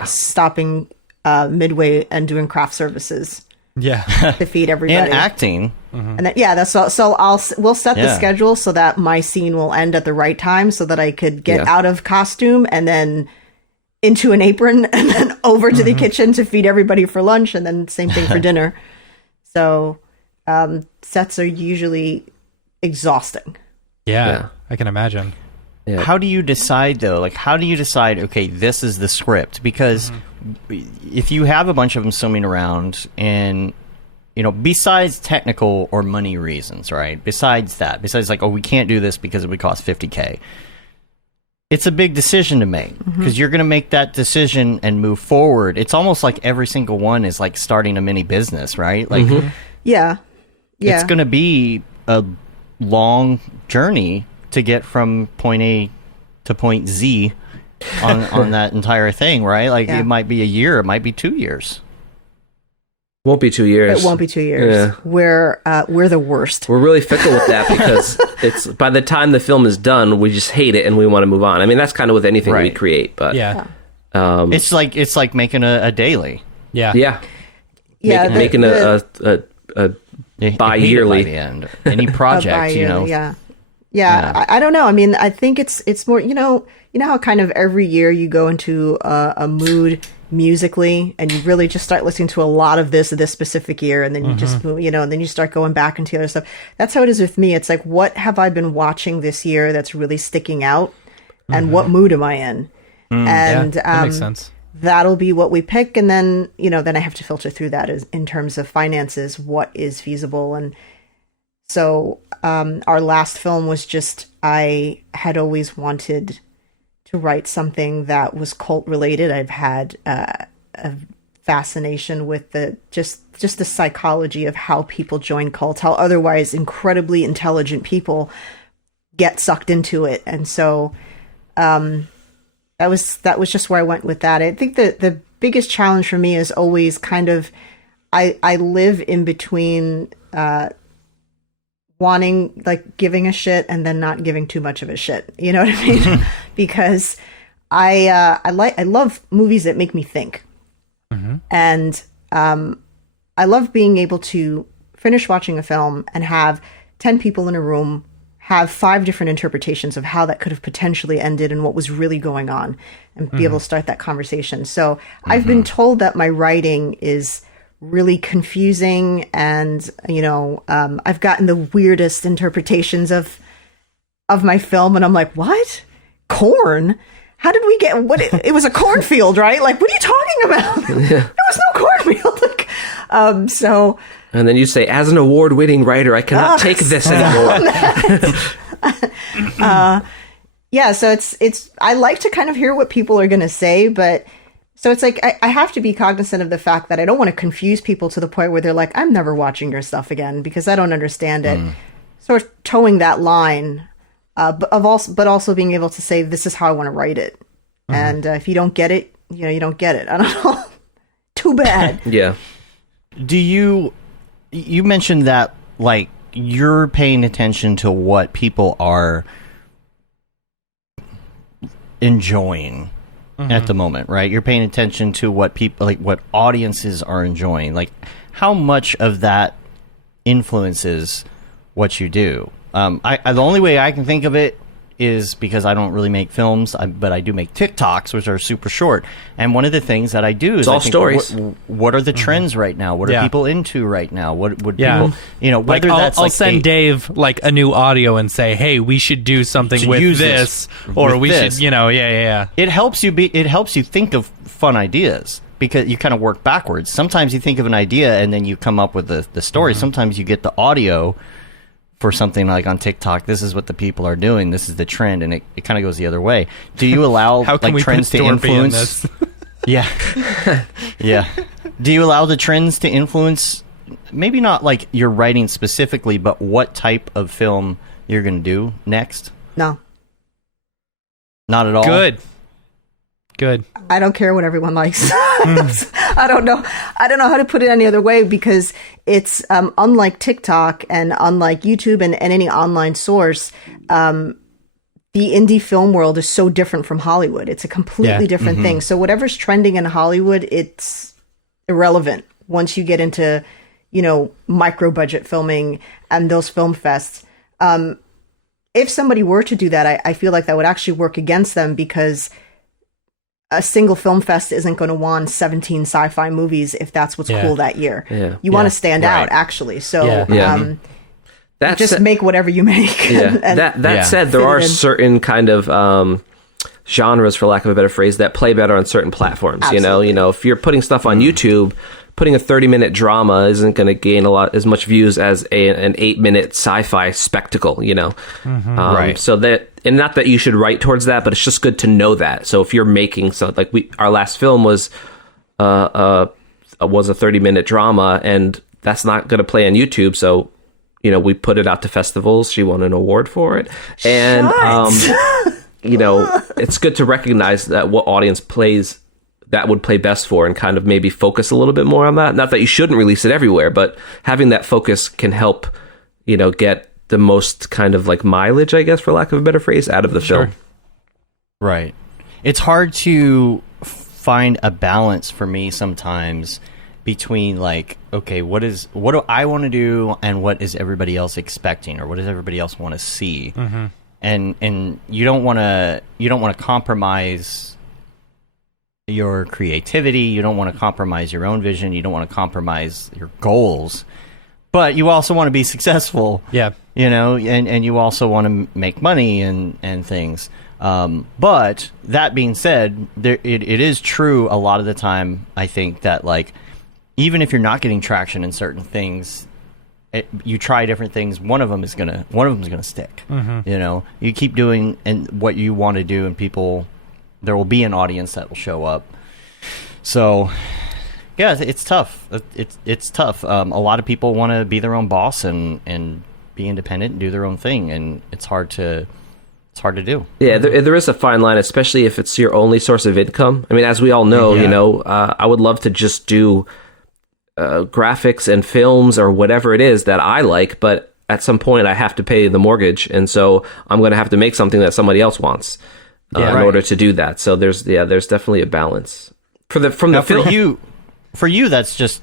stopping midway and doing craft services. Yeah. To feed everybody. And acting. And then, that's so we'll set the schedule so that my scene will end at the right time so that I could get out of costume and then into an apron and then over to the kitchen to feed everybody for lunch, and then same thing for dinner. So sets are usually exhausting. Yeah, I can imagine. Yeah. How do you decide, though? Like, how do you decide, okay, this is the script? Because if you have a bunch of them swimming around and, you know, besides technical or money reasons, right? Besides like, oh, we can't do this because it would cost $50K. It's a big decision to make because you're going to make that decision and move forward. It's almost like every single one is like starting a mini business, right? Like, it's going to be a long journey to get from point A to point Z on that entire thing, right? Like, it might be a year, it might be 2 years. Won't be 2 years. It won't be 2 years. Yeah. We're the worst. We're really fickle with that because it's by the time the film is done, we just hate it and we want to move on. I mean, that's kind of with anything we create, but it's like making a daily. Making a bi-yearly. By the end. Any project, you know. I don't know. I mean, I think it's more, you know how kind of every year you go into a mood musically and you really just start listening to a lot of this specific year, and then you just, you know, and then you start going back into other stuff. That's how it is with me. It's like, what have I been watching this year that's really sticking out, and what mood am I in? And that makes sense. That'll be what we pick, and then, you know, then I have to filter through that in terms of finances, what is feasible. And so our last film was just, I had always wanted to write something that was cult related. I've had a fascination with just the psychology of how people join cults, how otherwise incredibly intelligent people get sucked into it. And so that was just where I went with that. I think the biggest challenge for me is always kind of, I live in between wanting, like, giving a shit and then not giving too much of a shit. You know what I mean? Because I love movies that make me think. And I love being able to finish watching a film and have 10 people in a room have 5 different interpretations of how that could have potentially ended and what was really going on, and be able to start that conversation. So I've been told that my writing is really confusing, and, you know, I've gotten the weirdest interpretations of my film, and I'm like, what? Corn? How did we get, what? It was a cornfield, right? Like, what are you talking about? There was no cornfield. Like, so. And then you say, as an award-winning writer, I cannot take this anymore. So it's, I like to kind of hear what people are going to say, but so it's like, I have to be cognizant of the fact that I don't want to confuse people to the point where they're like, I'm never watching your stuff again because I don't understand it. Sort of towing that line, but also being able to say, this is how I want to write it. And if you don't get it, you know, you don't get it. I don't know. Too bad. Yeah. Do you mentioned that, like, you're paying attention to what people are enjoying at the moment, right? You're paying attention to what people, like, what audiences are enjoying. Like, how much of that influences what you do. The only way I can think of it is because I don't really make films, but I do make TikToks, which are super short. And one of the things that I do is It's all stories. What are the trends right now? What are people into right now? What would people, like whether that's I'll send Dave like a new audio and say, hey, we should do something with this, or we should, It helps you think of fun ideas, because you kind of work backwards. Sometimes you think of an idea and then you come up with the story. Sometimes you get the audio for something like on TikTok. This is what the people are doing. This is the trend, and it kind of goes the other way. Do you allow trends to influence? Yeah. Do you allow the trends to influence, maybe not like your writing specifically, but what type of film you're going to do next? No. Not at all? Good. I don't care what everyone likes. I don't know how to put it any other way, because it's unlike TikTok and unlike YouTube and any online source. The indie film world is so different from Hollywood. It's a completely different thing. So whatever's trending in Hollywood, it's irrelevant once you get into, micro budget filming and those film fests. If somebody were to do that, I feel like that would actually work against them, because a single film fest isn't going to want 17 sci-fi movies if that's what's cool that year. Yeah. You want to stand out, actually. So just make whatever you make. Yeah. That said, there are certain kind of genres, for lack of a better phrase, that play better on certain platforms. Absolutely. If you're putting stuff on YouTube, putting a 30-minute drama isn't going to gain as much views as an 8-minute sci-fi spectacle. Right. So that. And not that you should write towards that, but it's just good to know that. So if you're making something, like our last film was a 30-minute drama, and that's not going to play on YouTube. So, we put it out to festivals. She won an award for it. And, it's good to recognize that what audience that would play best for, and kind of maybe focus a little bit more on that. Not that you shouldn't release it everywhere, but having that focus can help, get the most kind of like mileage, I guess, for lack of a better phrase, out of the film. Right. It's hard to find a balance for me sometimes between like, okay, what do I want to do, and what is everybody else expecting, or what does everybody else want to see? And you don't want to compromise your creativity. You don't want to compromise your own vision. You don't want to compromise your goals. But you also want to be successful. Yeah. And you also want to make money and things. But that being said, it is true a lot of the time, I think, that like, even if you're not getting traction in certain things, you try different things, one of them is gonna stick. You keep doing what you want to do, and there will be an audience that will show up. So yeah, it's tough. It's tough. A lot of people want to be their own boss and be independent and do their own thing, and it's hard to do. Yeah, there is a fine line, especially if it's your only source of income. I mean, as we all know, I would love to just do graphics and films or whatever it is that I like, but at some point I have to pay the mortgage, and so I'm going to have to make something that somebody else wants in order to do that. So there's definitely a balance for the film. For you, that's just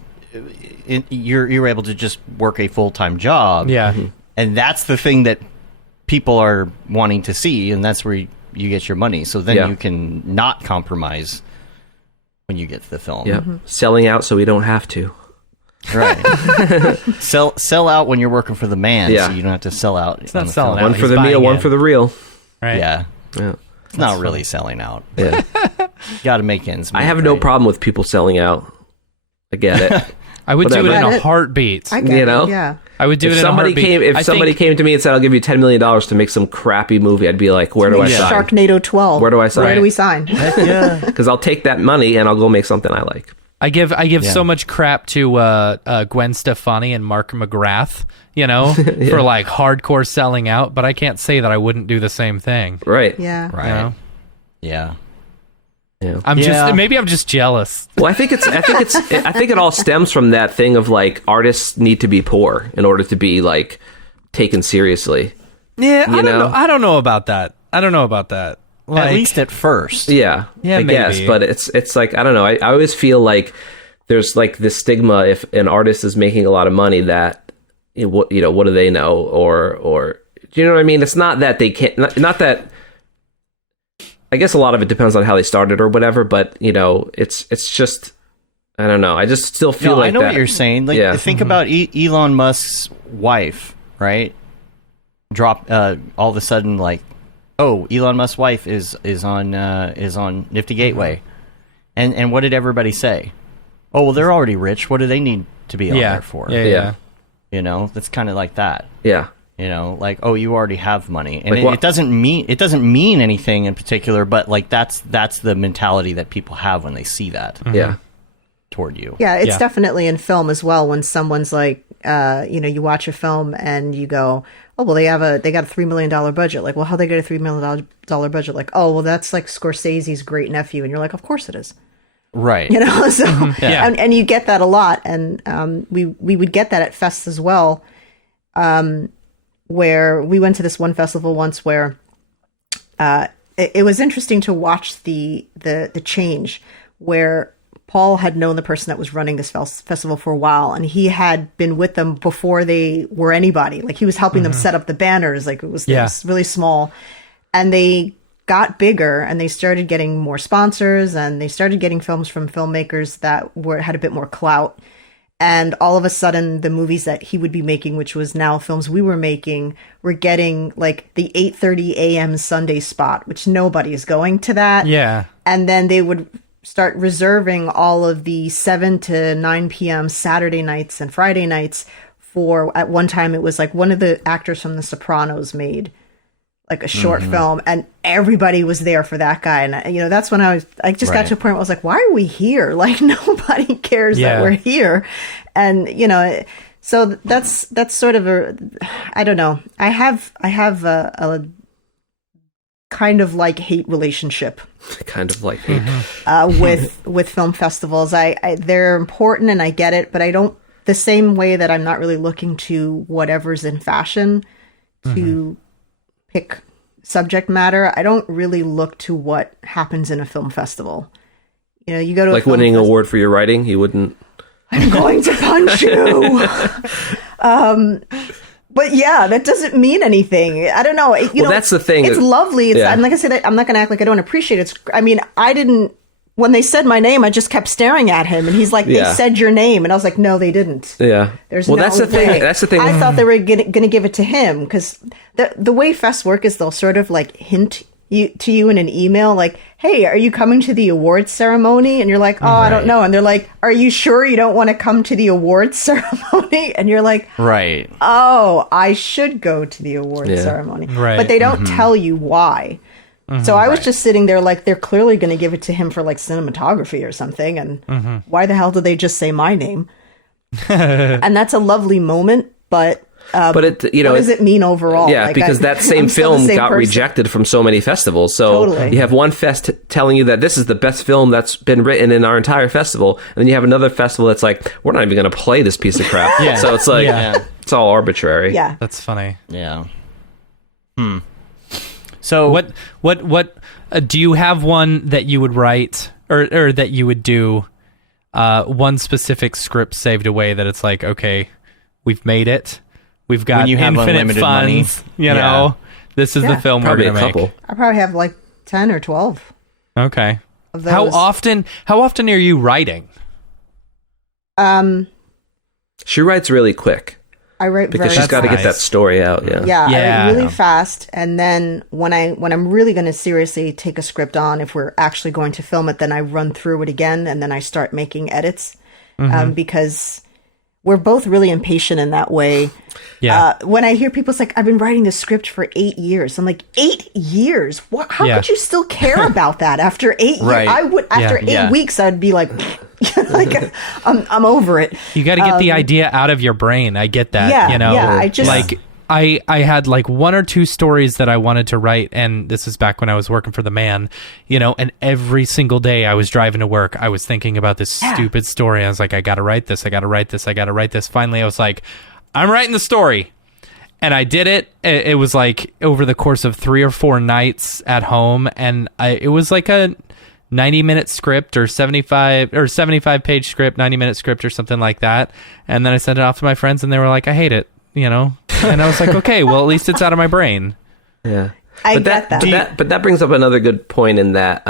you're able to just work a full-time job. Yeah. And that's the thing that people are wanting to see, and that's where you get your money. So then you can not compromise when you get to the film. Yeah. Selling out so we don't have to. Right. Sell out when you're working for the man, so you don't have to sell out. It's not selling out. One for the meal, one for the real. Right. Yeah. It's not really selling out. Yeah. Got to make ends meet. I have no problem with people selling out. I get it. I would do it in a heartbeat. I get it, yeah. I would do it in a heartbeat. If somebody came to me and said, I'll give you $10 million to make some crappy movie, I'd be like, where do I sign? Sharknado 12. Where do I sign? Where do we sign? Yeah. Because I'll take that money and I'll go make something I like. I give so much crap to Gwen Stefani and Mark McGrath, for like hardcore selling out, but I can't say that I wouldn't do the same thing. Right. Yeah. Right. Yeah. Maybe I'm just jealous. Well, I think it all stems from that thing of like artists need to be poor in order to be like taken seriously. Yeah, I don't know about that. Like, at least at first. Yeah, I guess. But it's like, I don't know. I always feel like there's like this stigma if an artist is making a lot of money that, what do they know, or do you know what I mean? It's not that they can't, not that. I guess a lot of it depends on how they started or whatever, but it's just, I don't know. I just still feel like I know that, what you're saying. Like, think about Elon Musk's wife, right? Drop all of a sudden, like, oh, Elon Musk's wife is on Nifty Gateway, and what did everybody say? Oh, well, they're already rich. What do they need to be on there for? Yeah. That's kind of like that. Yeah. Like, oh, you already have money, and Like it doesn't mean anything in particular, but like that's the mentality that people have when they see that. Yeah. Toward you. Yeah, it's definitely in film as well. When someone's like, you watch a film and you go, oh, well, they got a $3 million budget. Like, well, how'd they get a $3 million budget? Like, oh, well, that's like Scorsese's great nephew, and you're like, of course it is. Right. So and you get that a lot, and we would get that at fests as well. Where we went to this one festival once where it was interesting to watch the change, where Paul had known the person that was running this festival for a while, and he had been with them before they were anybody. Like, he was helping them set up the banners. Like, it was really small, and they got bigger, and they started getting more sponsors, and they started getting films from filmmakers that had a bit more clout. And all of a sudden, the movies that he would be making, which was now films we were making, were getting like the 8:30 a.m. Sunday spot, which nobody is going to that. Yeah. And then they would start reserving all of the 7 to 9 p.m. Saturday nights and Friday nights for, at one time, it was like one of the actors from The Sopranos made like a short film, and everybody was there for that guy. And that's when I just got to a point where I was like, why are we here? Like, nobody cares that we're here. And so that's sort of I don't know. I have a kind of like hate relationship Kind of like hate. with film festivals. They're important, and I get it, but I don't, the same way that I'm not really looking to whatever's in fashion to pick subject matter, I don't really look to what happens in a film festival. You go to like winning an award for your writing, you wouldn't. I'm going to punch you. But yeah, that doesn't mean anything. I don't know. That's the thing. It's lovely. I'm like I said, I'm not going to act like I don't appreciate it. I mean, I didn't. When they said my name, I just kept staring at him, and he's like, "They said your name," and I was like, "No, they didn't." Yeah. There's that's the way. thing. That's the thing. I thought they were going to give it to him, because the way fests work is they'll sort of like hint to you in an email, like, "Hey, are you coming to the awards ceremony?" And you're like, "Oh, I don't know." And they're like, "Are you sure you don't want to come to the awards ceremony?" And you're like, right. "Oh, I should go to the awards ceremony." Right. But they don't tell you why. So I was just sitting there like, they're clearly going to give it to him for like cinematography or something. And why the hell did they just say my name? And that's a lovely moment, but it, what does it mean overall? Yeah, like, because that same film got rejected from so many festivals. So you have one fest telling you that this is the best film that's been written in our entire festival, and then you have another festival that's like, we're not even going to play this piece of crap. So it's like, it's all arbitrary. Yeah. That's funny. Yeah. So what do you have one that you would write or that you would do, one specific script saved away that it's like, okay, we've made it. We've got when you have infinite unlimited funds, money. This is the film Probably we're going to make. I probably have like 10 or 12. Okay. Of How those. often are you writing? She writes really quick I write because very she's got to get nice. that story out. Yeah. Yeah, I Yeah. write really fast, and then when I'm really going to seriously take a script on, if we're actually going to film it, then I run through it again, and then I start making edits, because we're both really impatient in that way. Yeah. When I hear people say, like, I've been writing this script for 8 years, I'm like, 8 years? What? How could you still care about that after 8 years? Right. I would, after 8 weeks, I'd be like, like, I'm over it. You got to get the idea out of your brain. I get that. Yeah, you know, yeah, I just- like I had like one or two stories that I wanted to write, and this is back when I was working for the Man, and every single day I was driving to work, I was thinking about this stupid story. I was like, I got to write this. I got to write this. I got to write this. Finally, I was like, I'm writing the story. And I did it. It was like over the course of 3 or 4 nights at home, and it was like a 90-minute script or 75-page script, 90-minute script or something like that. And then I sent it off to my friends, and they were like, I hate it. you know? And I was like, okay, well, at least it's out of my brain. Yeah. I get that. But that brings up another good point in that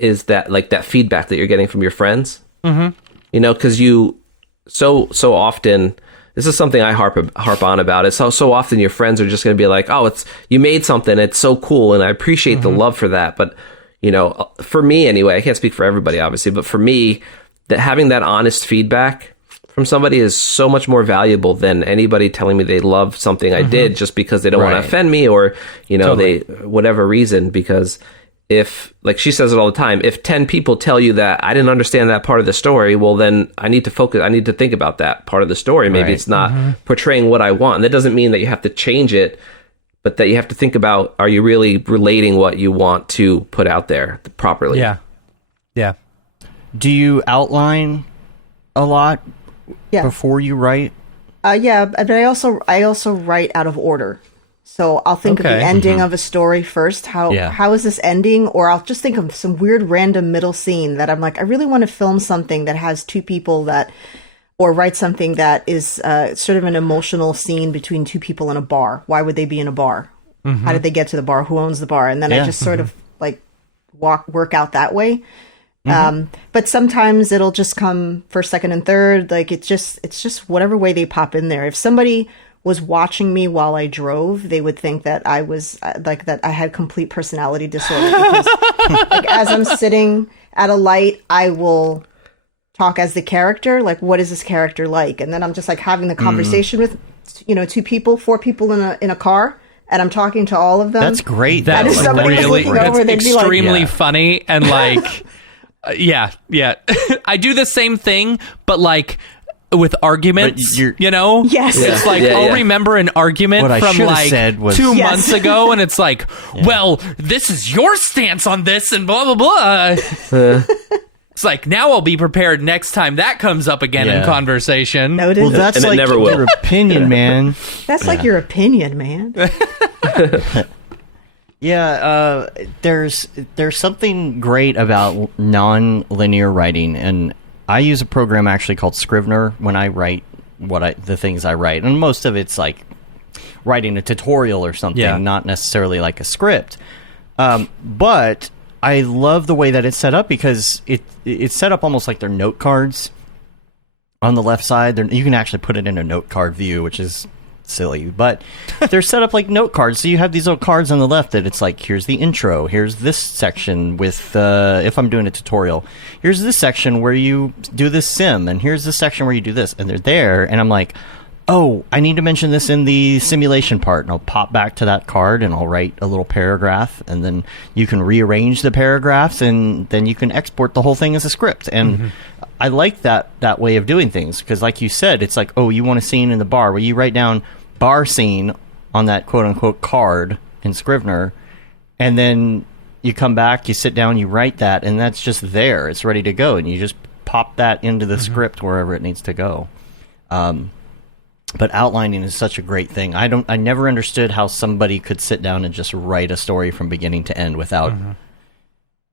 is that like that feedback that you're getting from your friends. Mm-hmm. You know, because you so often. This is something I harp on about. It's so often your friends are just going to be like, "Oh, you made something. It's so cool," and I appreciate the love for that. But you know, for me anyway, I can't speak for everybody, obviously, but for me, that having that honest feedback from somebody is so much more valuable than anybody telling me they love something I did just because they don't want to offend me or you know they whatever reason. Because if, like she says it all the time, if 10 people tell you that I didn't understand that part of the story, well, then I need to focus. I need to think about that part of the story. Maybe it's not portraying what I want. And that doesn't mean that you have to change it, but that you have to think about, are you really relating what you want to put out there properly? Yeah. Yeah. Do you outline a lot before you write? Yeah, but I also write out of order. So I'll think of the ending of a story first. How is this ending? Or I'll just think of some weird random middle scene that I'm like, I really want to film something that has two people or write something that is sort of an emotional scene between two people in a bar. Why would they be in a bar? How did they get to the bar? Who owns the bar? And then I just sort of like work out that way. But sometimes it'll just come first, second, and third. Like it's just whatever way they pop in there. If somebody was watching me while I drove, they would think that I was like that I had complete personality disorder because like as I'm sitting at a light, I will talk as the character, like what is this character like? And then I'm just like having the conversation with four people in a car, and I'm talking to all of them. That's great. That is really it's extremely funny and like yeah. I do the same thing, but like with arguments, you know? Yes. It's like, I'll remember an argument from like 2 months ago, and it's like, well, this is your stance on this, and blah, blah, blah. It's like, now I'll be prepared next time that comes up again in conversation. Noted. Well, that's like your opinion, man. That's like your opinion, man. There's something great about non-linear writing, and I use a program actually called Scrivener when I write the things I write, and most of it's like writing a tutorial or something, not necessarily like a script. But I love the way that it's set up because it's set up almost like they're note cards on the left side. You can actually put it in a note card view, which is silly, but they're set up like note cards. So you have these little cards on the left that it's like, here's the intro, here's this section with if I'm doing a tutorial, here's this section where you do this sim, and here's the section where you do this, and they're there, and I'm like, oh, I need to mention this in the simulation part, and I'll pop back to that card and I'll write a little paragraph, and then you can rearrange the paragraphs, and then you can export the whole thing as a script. And I like that way of doing things, because like you said, it's like, oh, you want a scene in the bar, well, you write down bar scene on that quote-unquote card in Scrivener, and then you come back, you sit down, you write that, and that's just there. It's ready to go, and you just pop that into the script wherever it needs to go. But outlining is such a great thing. I never understood how somebody could sit down and just write a story from beginning to end without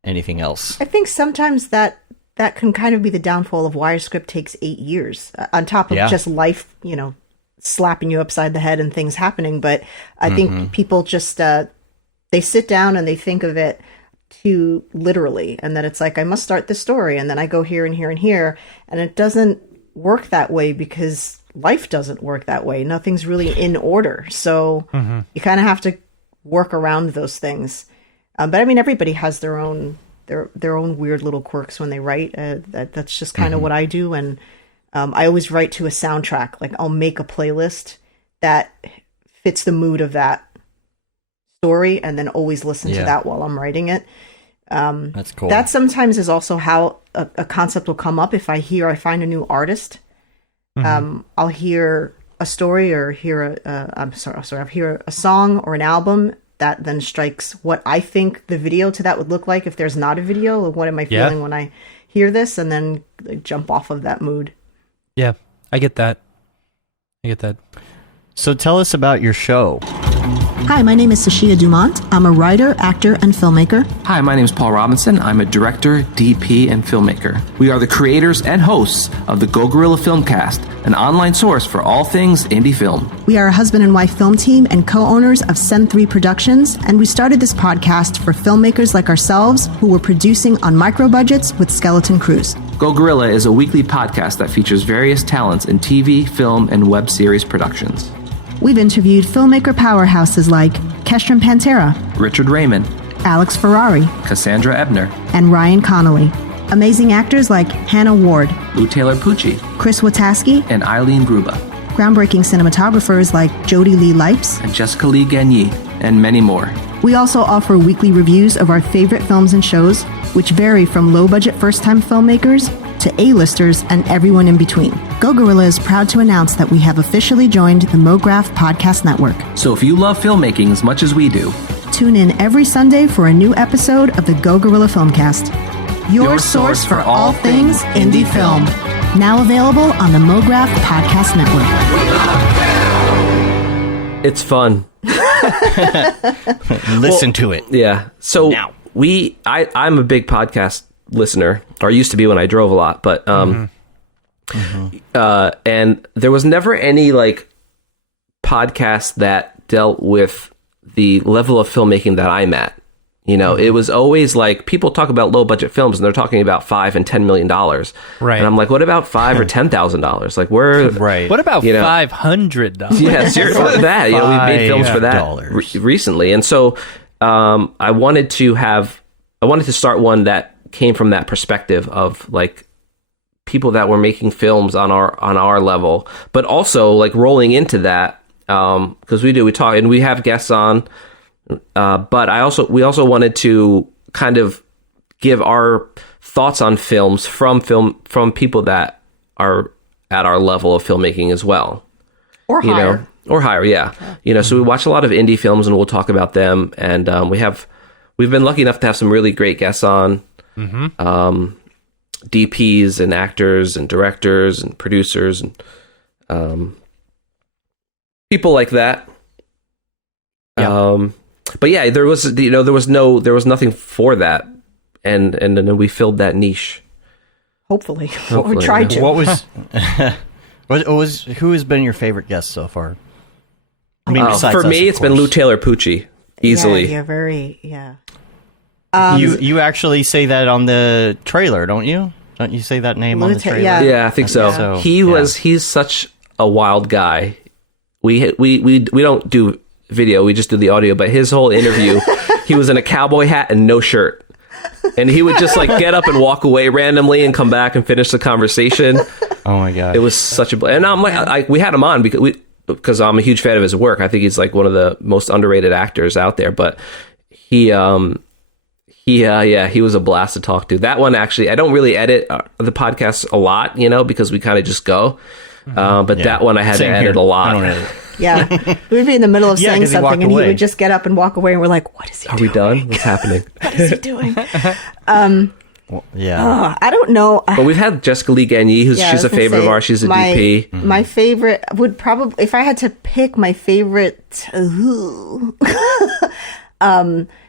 anything else. I think sometimes that can kind of be the downfall of why a script takes 8 years, on top of just life, slapping you upside the head and things happening. But I think people just they sit down and they think of it too literally, and that it's like, I must start this story and then I go here and here and here, and it doesn't work that way because life doesn't work that way. Nothing's really in order, so you kind of have to work around those things. But I mean, everybody has their own weird little quirks when they write. That's just kind of what I do. And I always write to a soundtrack. Like, I'll make a playlist that fits the mood of that story, and then always listen to that while I'm writing it. That's cool. That sometimes is also how a concept will come up. If I find a new artist, I'll hear a story or hear I'll hear a song or an album that then strikes what I think the video to that would look like if there's not a video. Like, what am I feeling when I hear this, and then jump off of that mood. Yeah, I get that. So tell us about your show. Hi, my name is Sashia Dumont. I'm a writer, actor, and filmmaker. Hi, my name is Paul Robinson. I'm a director, DP, and filmmaker. We are the creators and hosts of the Go Guerilla Filmcast, an online source for all things indie film. We are a husband and wife film team and co-owners of Send 3 Productions, and we started this podcast for filmmakers like ourselves who were producing on micro budgets with skeleton crews. Go Guerilla is a weekly podcast that features various talents in TV, film, and web series productions. We've interviewed filmmaker powerhouses like Kestrom Pantera, Richard Raymond, Alex Ferrari, Cassandra Ebner, and Ryan Connolly. Amazing actors like Hannah Ward, Lou Taylor Pucci, Chris Wataski, and Eileen Gruba, groundbreaking cinematographers like Jody Lee Lipes, and Jessica Lee Gagné, and many more. We also offer weekly reviews of our favorite films and shows, which vary from low-budget first-time filmmakers to A-listers and everyone in between. Go Guerilla is proud to announce that we have officially joined the Mograph Podcast Network. So if you love filmmaking as much as we do, tune in every Sunday for a new episode of the Go Guerilla Filmcast, your source for all things indie film. Now available on the Mograph Podcast Network. it's fun. Listen to it. Yeah. So Now. I'm a big podcast listener, or used to be when I drove a lot, but and there was never any like podcast that dealt with the level of filmmaking that I'm at. You know, it was always like people talk about low budget films and they're talking about $5 and $10 million. Right. And I'm like, what about $5 or $10,000? Like, where? Right. What about You know, $500? Yeah, seriously, that. You know, we made films for that $5. Recently, and so I wanted to start one that came from that perspective of like people that were making films on our level, but also like rolling into that because we talk and we have guests on. But we also wanted to kind of give our thoughts on films from people that are at our level of filmmaking as well, Or higher. or higher, yeah. You know, so we watch a lot of indie films and we'll talk about them. And we've been lucky enough to have some really great guests on, DPs and actors and directors and producers and people like that. Yeah. But yeah, there was nothing for that, and then we filled that niche. Hopefully. Hopefully, Or tried to. What was who has been your favorite guest so far? I mean, besides for us, me, of it's been course. Lou Taylor Pucci, easily. Yeah. You actually say that on the trailer, don't you? Don't you say that name on the trailer? yeah. Yeah, I think so. so, He's such a wild guy. We don't do video, we just do the audio, but his whole interview, he was in a cowboy hat and no shirt. And he would just like get up and walk away randomly and come back and finish the conversation. Oh my god. It was such a and I'm like we had him on because I'm a huge fan of his work. I think he's like one of the most underrated actors out there, but he was a blast to talk to. That one, actually, I don't really edit the podcast a lot, you know, because we kind of just go. But that one I had Same to edit here. a lot. I don't edit. Yeah. We'd be in the middle of Yeah, saying 'cause he walked something and he away. would just get up and walk away and we're like, what is he Are doing? we done? What's happening? What is he doing? Well, yeah. I don't know. But we've had Jessica Lee Gagné, she's I was a gonna favorite of say, ours. She's a my, DP. My favorite would probably, if I had to pick my favorite,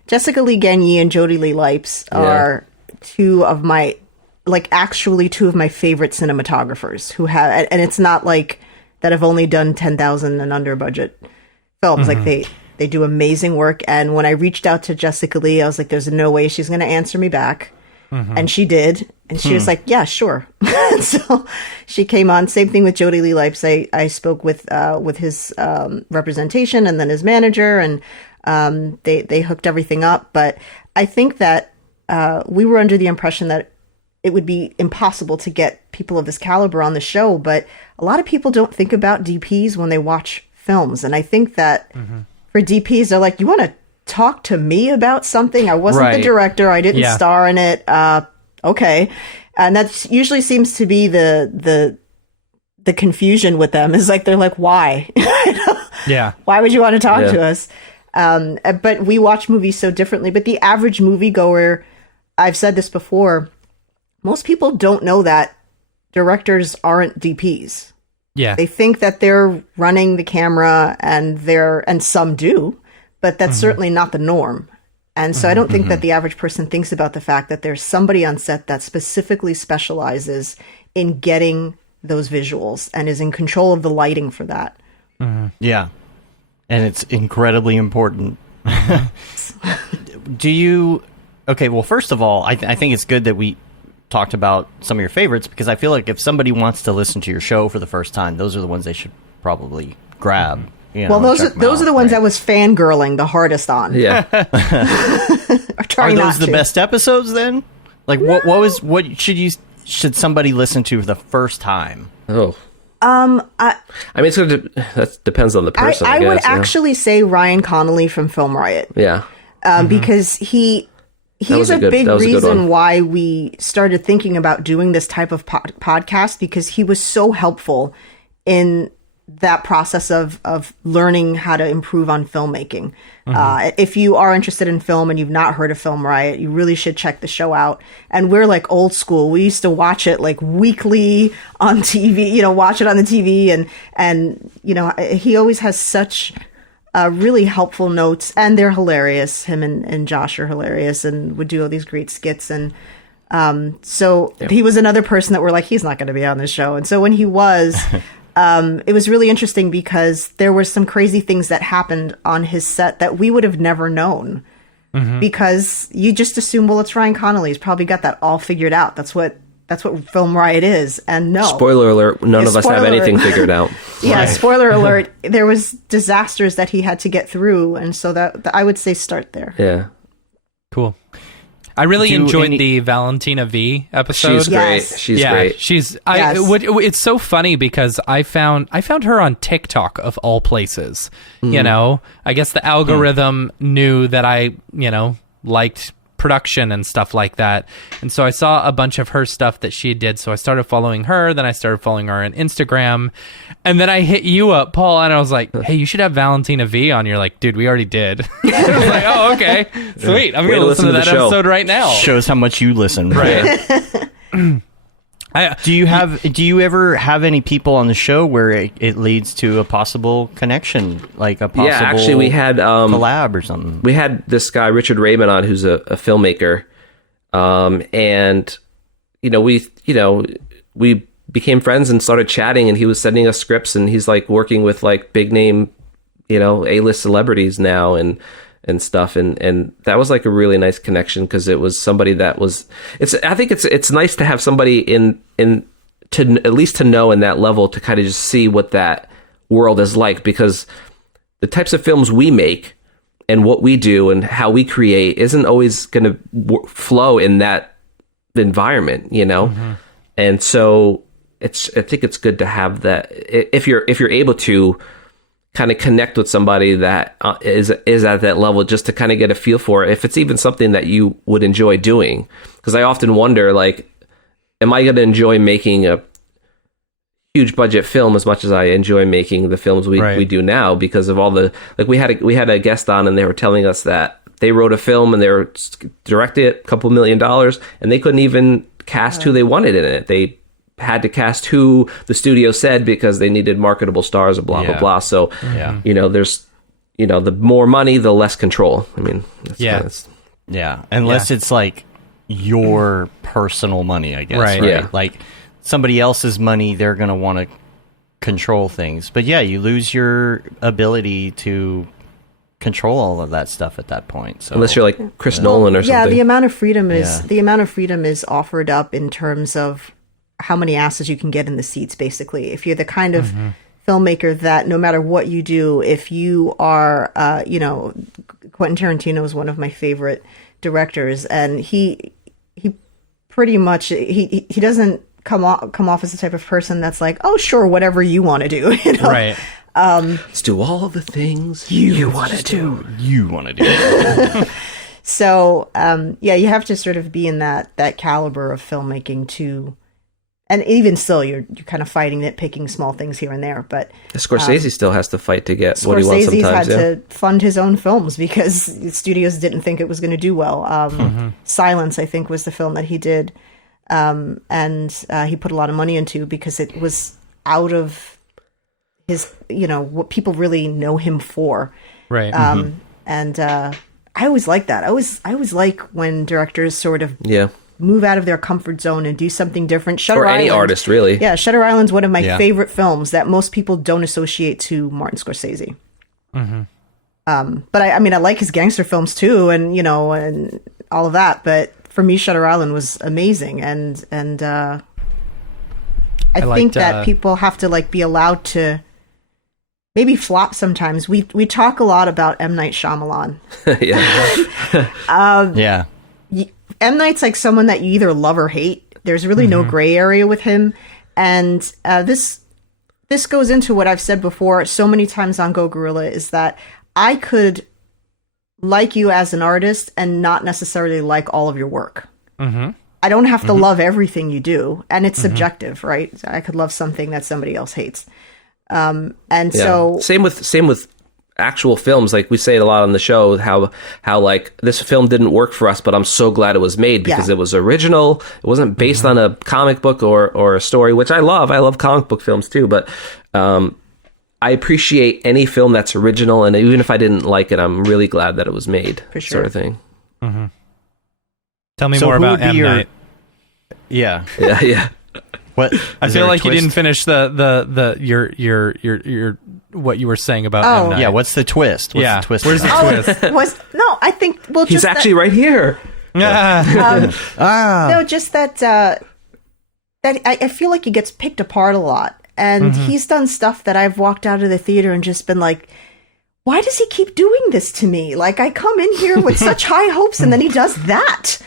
Jessica Lee Gagné and Jody Lee Lipes are two of my favorite cinematographers who have, and it's not like that have only done 10,000 and under budget films. Like they do amazing work. And when I reached out to Jessica Lee, I was like, there's no way she's going to answer me back. And she did. And she was like, yeah, sure. So she came on. Same thing with Jody Lee Lipes. I spoke with his representation and then his manager, and they hooked everything up. But I think that we were under the impression that it would be impossible to get people of this caliber on the show. But a lot of people don't think about DPs when they watch films. And I think that for DPs, they're like, you want to talk to me about something? I wasn't the Right. director. I didn't Yeah. star in it. Okay. And that usually seems to be the confusion with them, is like, they're like, why? Yeah. Why would you want to talk Yeah. to us? But we watch movies so differently. But the average moviegoer, I've said this before, most people don't know that directors aren't DPs. Yeah. They think that they're running the camera, and some do, but that's certainly not the norm. And so I don't think that the average person thinks about the fact that there's somebody on set that specifically specializes in getting those visuals and is in control of the lighting for that. Yeah. And it's incredibly important. Okay, well, first of all, I think it's good that we talked about some of your favorites, because I feel like if somebody wants to listen to your show for the first time, those are the ones they should probably grab. You know, Well, and those are the ones right? I was fangirling the hardest on. Yeah. Or try Are not those the to. best episodes then? Like, what should somebody listen to for the first time? Oh. I mean, it's gonna that depends on the person. I I guess, would yeah. actually say Ryan Connolly from Film Riot. Yeah. Because he's was a a good- big that was a good reason one. why we started thinking about doing this type of podcast, because he was so helpful in that process of learning how to improve on filmmaking. If you are interested in film and you've not heard of Film Riot, you really should check the show out. And we're like old school. We used to watch it like weekly on TV, watch it on the TV. And he always has such really helpful notes, and they're hilarious. Him and Josh are hilarious and would do all these great skits. And so he was another person that we're like, he's not going to be on this show. And so when he was, it was really interesting because there were some crazy things that happened on his set that we would have never known, because you just assume, well, it's Ryan Connolly. He's probably got that all figured out. That's what Film Riot is. And no. Spoiler alert, none of us have spoiler anything alert. figured out. Yeah, spoiler alert. There was disasters that he had to get through, and so that I would say start there. Yeah. Cool. I really enjoyed the Valentina V episode. She's Yes. great. She's yeah, great. It's so funny because I found her on TikTok of all places. You know, I guess the algorithm knew that I, liked production and stuff like that, and so I saw a bunch of her stuff that she did. So I started following her. Then I started following her on Instagram, and then I hit you up, Paul, and I was like, "Hey, you should have Valentina V on." You're like, "Dude, we already did." I was like, "Oh, okay, sweet. I'm Way gonna to listen to that the show. episode right now." Shows how much you listen. Right. Do you ever have any people on the show where it leads to a possible connection, like a possible Actually, we had collab or something? We had this guy Richard Raymond on, who's a filmmaker, and we became friends and started chatting, and he was sending us scripts, and he's like working with like big name, A-list celebrities now and stuff, and that was like a really nice connection, because it was somebody that was. I think it's nice to have somebody in to at least to know in that level, to kind of just see what that world is like, because the types of films we make and what we do and how we create isn't always going to flow in that environment, and so I think it's good to have that if you're able to kind of connect with somebody that is at that level, just to kind of get a feel for it, if it's even something that you would enjoy doing. Because I often wonder, like, am I going to enjoy making a huge budget film as much as I enjoy making the films we do now? Because of all the, like, we had a guest on, and they were telling us that they wrote a film and they were directed it, $2 million, and they couldn't even cast who they wanted in it. They had to cast who the studio said, because they needed marketable stars and blah blah blah. So there's the more money, the less control. I mean, unless it's like your personal money, I guess. Right. Yeah. Like somebody else's money, they're gonna want to control things. But yeah, you lose your ability to control all of that stuff at that point. So unless you're like Chris Nolan or something. Yeah, the amount of freedom is offered up in terms of how many asses you can get in the seats, basically. If you're the kind of filmmaker that no matter what you do, if you are, Quentin Tarantino is one of my favorite directors, and he pretty much, he doesn't come off as the type of person that's like, oh, sure, whatever you want to do. Right. Let's do all the things you want to do. You want to do it. So, you have to sort of be in that caliber of filmmaking too. And even still, you're kind of fighting it, picking small things here and there. But Scorsese still has to fight to get what he wants Scorsese's sometimes. had to fund his own films because the studios didn't think it was going to do well. Silence, I think, was the film that he did, and he put a lot of money into because it was out of his, what people really know him for. Right. And I always like that. I always like when directors sort of Yeah. move out of their comfort zone and do something different. Or any artist, really. Yeah, Shutter Island's one of my Yeah. favorite films that most people don't associate to Martin Scorsese. But I mean, I like his gangster films too, and and all of that. But for me, Shutter Island was amazing, and I think liked, that people have to be allowed to maybe flop sometimes. We talk a lot about M. Night Shyamalan. Yeah. Yeah. M. Night's like someone that you either love or hate. There's really no gray area with him, and this goes into what I've said before so many times on Go Guerilla, is that I could like you as an artist and not necessarily like all of your work. I don't have to love everything you do, and it's subjective, right? I could love something that somebody else hates. So same with actual films. Like we say it a lot on the show, how like this film didn't work for us, but I'm so glad it was made because it was original. It wasn't based on a comic book or a story, which I love. I love comic book films too, but I appreciate any film that's original, and even if I didn't like it, I'm really glad that it was made. For sure. Sort of thing. Tell me So more who about would be M. your- Night. Yeah. Yeah. What? I is feel there a like you twist? didn't finish your what you were saying about M. Night. Yeah, what's the twist? What's Yeah, the twist? where's the about it? twist? I think He's actually right here. Ah. no, just that I feel like he gets picked apart a lot, and he's done stuff that I've walked out of the theater and just been like, why does he keep doing this to me? Like, I come in here with such high hopes, and then he does that.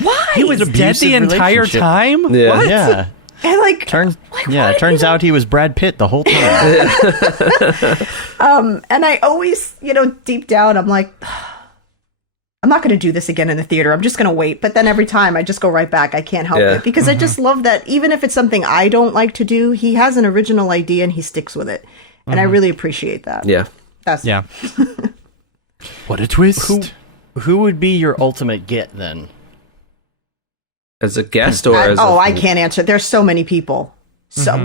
Why? He was dead the entire relationship. time? Yeah. What? Yeah. And Turns why turns out he was Brad Pitt the whole time. and I always, deep down, I'm like, I'm not going to do this again in the theater. I'm just going to wait. But then every time I just go right back. I can't help it because I just love that even if it's something I don't like to do, he has an original idea and he sticks with it. And I really appreciate that. Yeah. Yeah. What a twist. Who would be your ultimate get then? As a guest or as I can't answer. There's so many people. So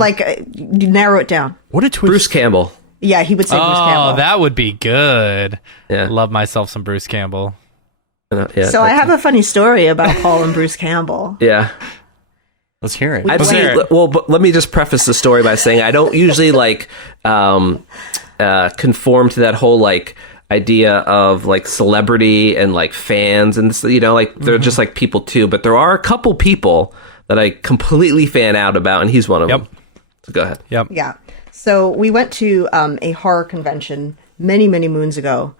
narrow it down. What a twist! Bruce Campbell. Yeah, he would say Bruce Campbell. Oh, that would be good. Yeah. Love myself some Bruce Campbell. Yeah. So I have a funny story about Paul and Bruce Campbell. Yeah. Let's hear it. I'd say, well, but let me just preface the story by saying I don't usually conform to that whole idea of celebrity and fans and they're just like people too, but there are a couple people that I completely fan out about, and he's one of them. So go ahead. Yep. Yeah. So we went to a horror convention many, many moons ago,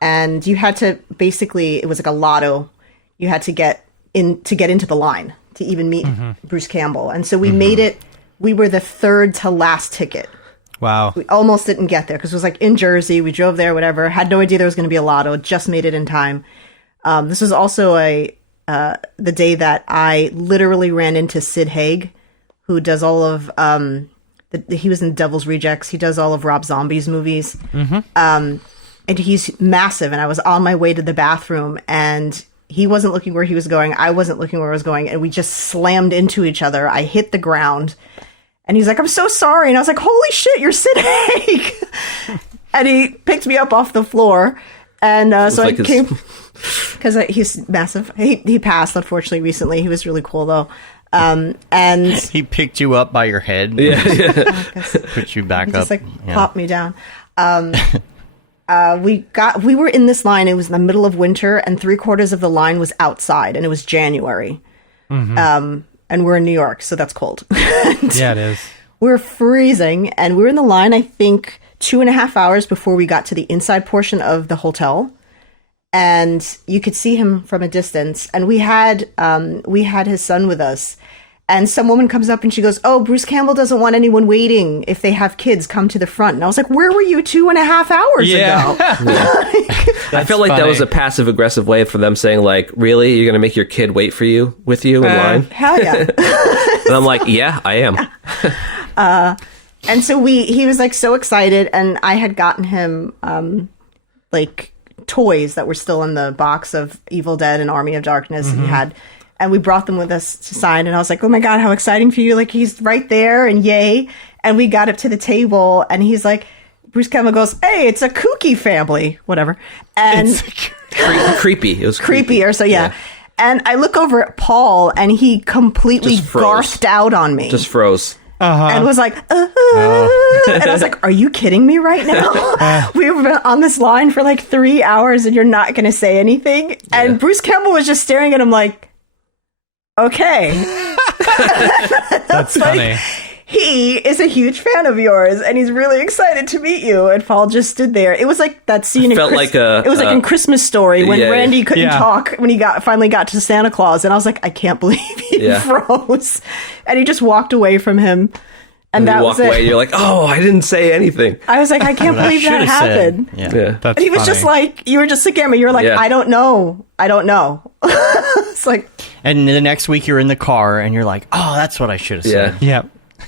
and you had to it was like a lotto. You had to get into the line to even meet Bruce Campbell. And so we made it. We were the third to last ticket. Wow. We almost didn't get there because it was in Jersey. We drove there, whatever. Had no idea there was going to be a lotto. Just made it in time. This was also the day that I literally ran into Sid Haig, who does all of he was in Devil's Rejects. He does all of Rob Zombie's movies. And he's massive. And I was on my way to the bathroom, and he wasn't looking where he was going. I wasn't looking where I was going. And we just slammed into each other. I hit the ground. And he's like, I'm so sorry. And I was like, holy shit, you're Sid Haig. And he picked me up off the floor. And so I came, because he's massive. He passed, unfortunately, recently. He was really cool, though. And he picked you up by your head. Put you back he up. just popped me down. We were in this line. It was in the middle of winter, and 3/4 of the line was outside, and it was January. And we're in New York, so that's cold. Yeah, it is. We're freezing, and we were in the line, I think, 2.5 hours before we got to the inside portion of the hotel. And you could see him from a distance. And we had his son with us. And some woman comes up and she goes, oh, Bruce Campbell doesn't want anyone waiting. If they have kids, come to the front. And I was like, where were you 2.5 hours ago? I felt like that was a passive aggressive way for them saying really, you're going to make your kid wait for you with you in line? Hell yeah. And I'm like, yeah, I am. And so he was so excited, and I had gotten him toys that were still in the box of Evil Dead and Army of Darkness. And he had, and we brought them with us to sign. And I was like, oh my God, how exciting for you. Like, he's right there and yay. And we got up to the table and he's like, Bruce Campbell goes, hey, it's a kooky family, whatever. And creepy. It was creepy or so, yeah. And I look over at Paul and he completely garthed out on me. Just froze. And was like, and I was like, are you kidding me right now? We've been on this line for like 3 hours and you're not going to say anything. And Bruce Campbell was just staring at him like, okay. That's funny. He is a huge fan of yours and he's really excited to meet you. And Paul just stood there. It was like that scene in Christmas Story when Randy couldn't talk when he finally got to Santa Claus. And I was like, I can't believe he froze. And he just walked away from him. And that was it. Away, you're like, oh, I didn't say anything. I was like, I can't believe that happened. That's and he was just like, you were just looking at me. You were like, I don't know. It's like. And the next week you're in the car and you're like, oh, that's what I should have said. Yeah.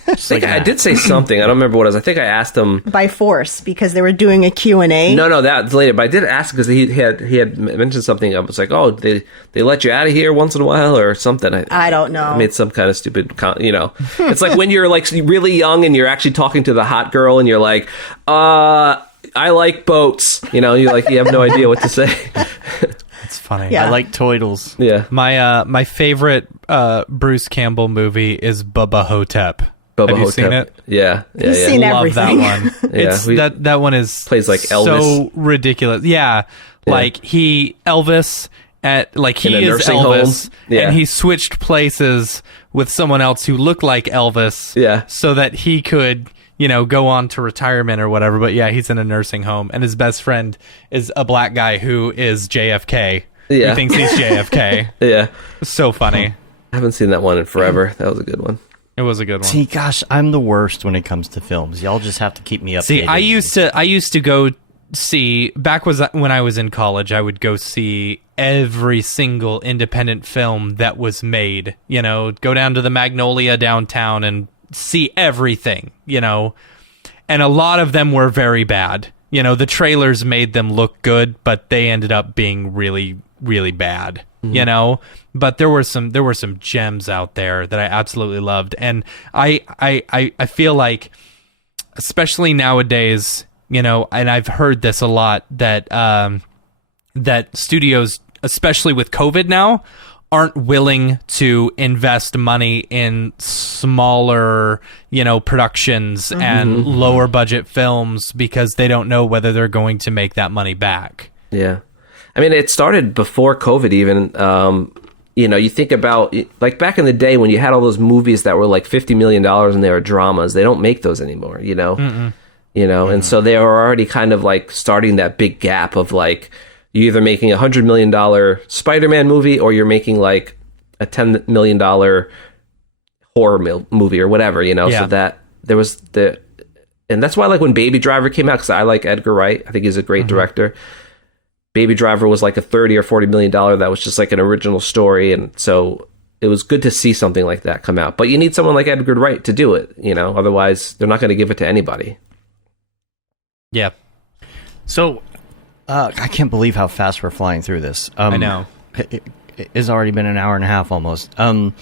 I think I did say something. I don't remember what it was. I think I asked him by force because they were doing a Q&A. No, that's later. But I did ask because he had mentioned something. I was like, oh, they let you out of here once in a while or something. I don't know. I made some kind of stupid, It's like when you're like really young and you're actually talking to the hot girl and you're like, I like boats. You have no idea what to say. It's funny. Yeah. I like toidles. Yeah. My favorite Bruce Campbell movie is Bubba Hotep. Have you seen it? Yeah. He's seen Love everything. that one. It's that one is plays like so Elvis. ridiculous. Yeah. Like Elvis at like he is Elvis and he switched places with someone else who looked like Elvis so that he could go on to retirement or whatever. But he's in a nursing home and his best friend is a black guy who is JFK. He thinks he's JFK. Yeah. So funny. I haven't seen that one in forever. That was a good one. It was a good one. See, gosh, I'm the worst when it comes to films. Y'all just have to keep me updated. See, I used to go see when I was in college. I would go see every single independent film that was made. Go down to the Magnolia downtown and see everything. And a lot of them were very bad. The trailers made them look good, but they ended up being really, really bad. But there were some gems out there that I absolutely loved, and I feel like, especially nowadays, and I've heard this a lot, that that studios, especially with COVID now, aren't willing to invest money in smaller, productions and lower budget films because they don't know whether they're going to make that money back. Yeah. I mean, it started before COVID even. You think about, like, back in the day when you had all those movies that were like $50 million and they were dramas. They don't make those anymore, and so they were already kind of like starting that big gap of like, you're either making $100 million Spider-Man movie or you're making like a $10 million horror movie or whatever, so that there was and that's why, like, when Baby Driver came out, because I like Edgar Wright, I think he's a great director. Baby Driver was like a $30 or $40 million that was just like an original story, and so it was good to see something like that come out. But you need someone like Edgar Wright to do it, otherwise they're not going to give it to anybody. Yeah. So, I can't believe how fast we're flying through this. I know. It's already been an hour and a half almost. I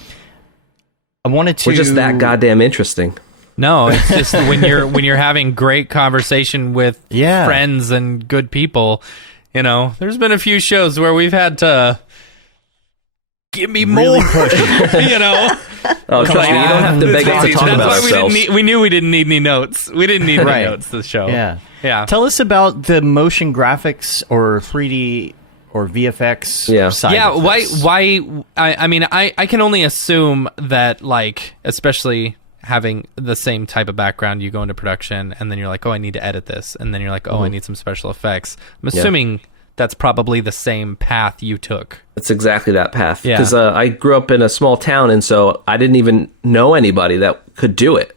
wanted to. We're just that goddamn interesting. No, it's just when you're having great conversation with friends and good people. There's been a few shows where we've had to give me really more. Push. Oh, trust me, you don't have to beg us to talk about ourselves. We knew we didn't need any notes. We didn't need any notes to the show. Yeah. Tell us about the motion graphics or 3D or VFX side of this. Why? I can only assume that, like, especially having the same type of background, you go into production and then you're like, oh, I need to edit this, and then you're like, oh, I need some special effects. I'm assuming that's probably the same path you took. It's exactly that path. Because I grew up in a small town, and so I didn't even know anybody that could do it,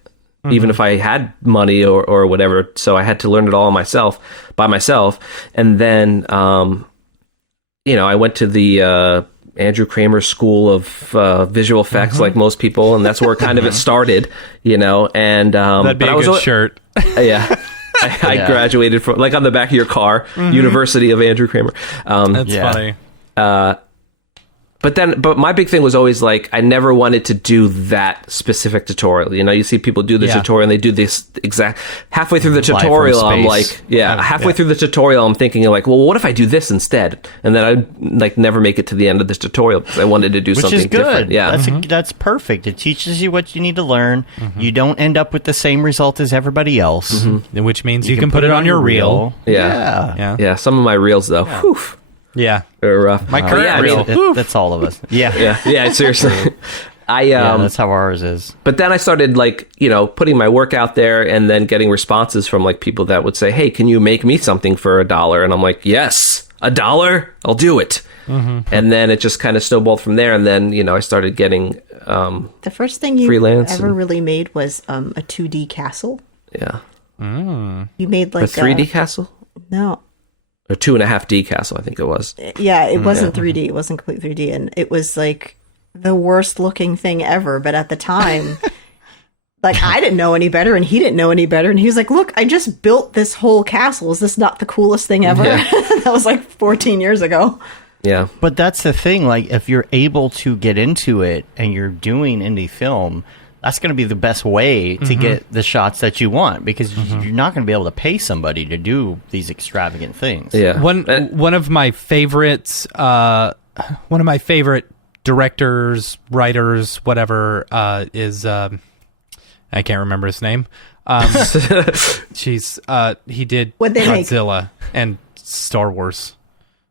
even if I had money or whatever. So I had to learn it all by myself. And then, I went to the Andrew Kramer School of Visual Effects, like most people, and that's where kind of it started, and that'd be a good shirt. Yeah. I graduated from, like, on the back of your car, University of Andrew Kramer. That's funny. But But my big thing was always like, I never wanted to do that specific tutorial. You know, you see people do the tutorial and they do this exact halfway through the tutorial. I'm like, halfway through the tutorial, I'm thinking like, well, what if I do this instead? And then I'd like never make it to the end of this tutorial because I wanted to do something different. Yeah, that's perfect. It teaches you what you need to learn. You don't end up with the same result as everybody else, which means you can put it on your reel. Yeah. Some of my reels though. Whew. Yeah, they're rough. My current reel. That's all of us. Yeah. Seriously. That's how ours is. But then I started like, you know, putting my work out there and then getting responses from like people that would say, hey, can you make me something for $1? And I'm like, yes, $1? I'll do it. And then it just kind of snowballed from there. And then, you know, I started getting the first thing you ever really made was a 2D castle. Yeah. You made like a 3D castle? No. A 2.5D castle, I think it was. Yeah, it wasn't 3D. It wasn't complete 3D. And it was like the worst looking thing ever. But at the time, like I didn't know any better and he didn't know any better. And he was like, look, I just built this whole castle. Is this not the coolest thing ever? Yeah. That was like 14 years ago. Yeah. But that's the thing. Like if you're able to get into it and you're doing indie film, that's going to be the best way to get the shots that you want because you're not going to be able to pay somebody to do these extravagant things. Yeah. One of my favorites, directors, writers, whatever, is I can't remember his name. He did Godzilla and Star Wars.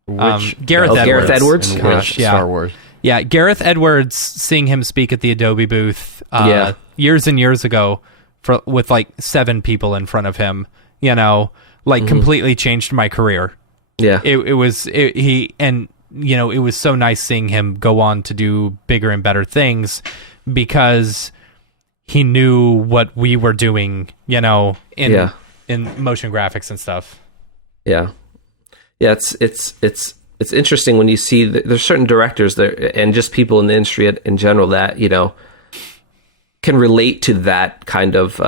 Gareth Edwards? Star Wars. Yeah, Gareth Edwards, seeing him speak at the Adobe booth years and years ago with like 7 people in front of him, you know, like completely changed my career. Yeah. It was so nice seeing him go on to do bigger and better things because he knew what we were doing, you know, in motion graphics and stuff. Yeah. Yeah, it's interesting when you see that there's certain directors there and just people in the industry in general that, you know, can relate to that kind of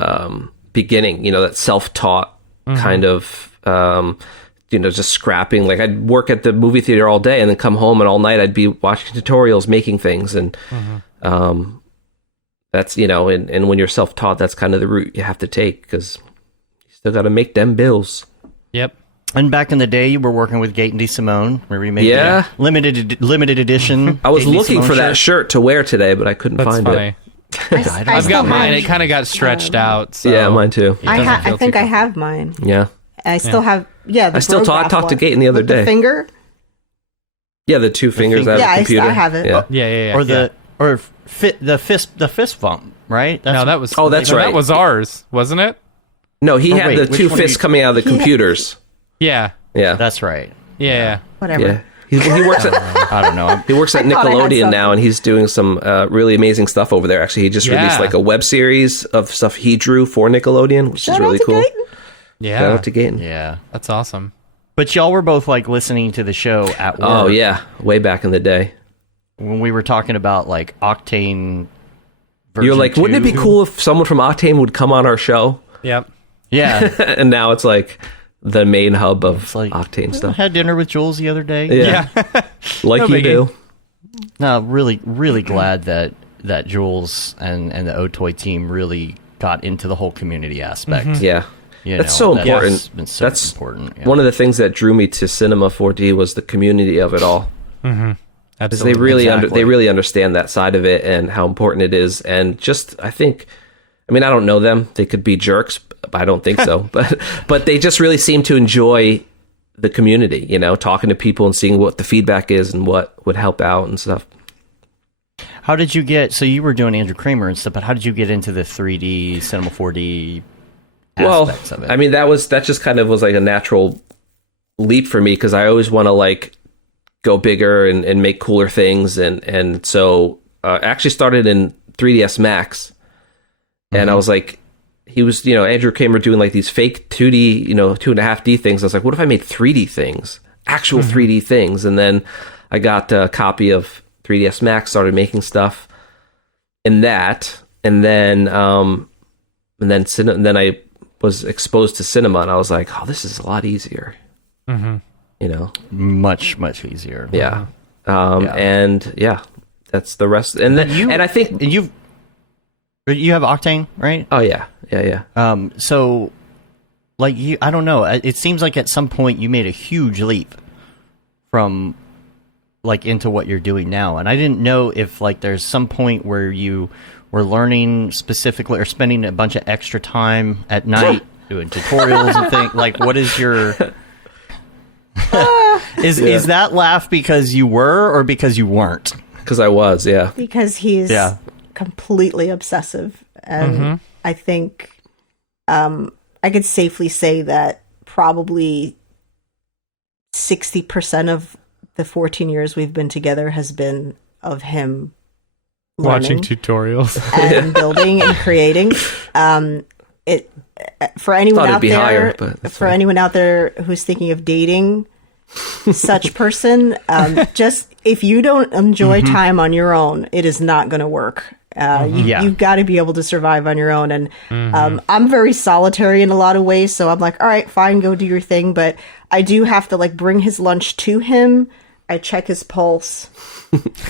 beginning, you know, that self-taught kind of, you know, just scrapping. Like I'd work at the movie theater all day and then come home and all night I'd be watching tutorials, making things. And that's, you know, and when you're self-taught, that's kind of the route you have to take because you still got to make them bills. Yep. And back in the day, you were working with Gate and DeSimone, where we made limited edition. I was looking for that shirt to wear today, but I couldn't find it. I've got mine. It kind of got stretched out. So yeah, mine too. I think I have mine. Yeah. I still have. Yeah. I still talked to Gaten the other day. The finger. Yeah, the 2 fingers out of the computer. I have it. Yeah. Or the fist bump, right? That was. Oh, that's right. That was ours, wasn't it? No, he had the 2 fists coming out of the computers. Yeah. That's right. Yeah. Whatever. Yeah. He works at I don't know. He works at Nickelodeon now, and he's doing some really amazing stuff over there. Actually, he just released like a web series of stuff he drew for Nickelodeon, which is really cool. Yeah. Shout out to Gaten. Yeah. That's awesome. But y'all were both like listening to the show at work. Oh yeah, way back in the day when we were talking about like Octane. You're like, wouldn't it be cool if someone from Octane would come on our show? Yep. Yeah. And now it's like the main hub of like, Octane stuff. I had dinner with Jules the other day. Yeah. Like you do. No, really glad that Jules and the Otoy team really got into the whole community aspect. Yeah. That's so important. That's important. Yeah. One of the things that drew me to Cinema 4D was the community of it all. Because they really understand that side of it and how important it is. And just, I don't know them. They could be jerks. I don't think so. but they just really seem to enjoy the community, you know, talking to people and seeing what the feedback is and what would help out and stuff. How did you get, so you were doing Andrew Kramer and stuff, but how did you get into the 3D, Cinema 4D aspects of it? I mean, that just kind of was like a natural leap for me because I always want to like go bigger and make cooler things. And so I actually started in 3ds Max and I was like, he was, you know, Andrew Kramer doing like these fake 2D, you know, 2.5D things. I was like, what if I made 3D things, actual 3D things? And then I got a copy of 3ds Max, started making stuff in that. And then I was exposed to cinema and I was like, oh, this is a lot easier. You know, much easier. Yeah. And yeah, that's the rest. And then, and I think you have Octane, right? Oh yeah. So like I don't know. It seems like at some point you made a huge leap from like into what you're doing now, and I didn't know if like there's some point where you were learning specifically or spending a bunch of extra time at night doing tutorials and things. Like, what is your is that laugh because you were or because you weren't? Because I was, yeah. Because he's completely obsessive, and I think I could safely say that probably 60% of the 14 years we've been together has been of him watching tutorials and building and creating. It for anyone out there, higher, but anyone out there who's thinking of dating such person, just if you don't enjoy time on your own, it is not going to work. You've got to be able to survive on your own. And I'm very solitary in a lot of ways, so I'm like, all right, fine, go do your thing. But I do have to like bring his lunch to him. I check his pulse.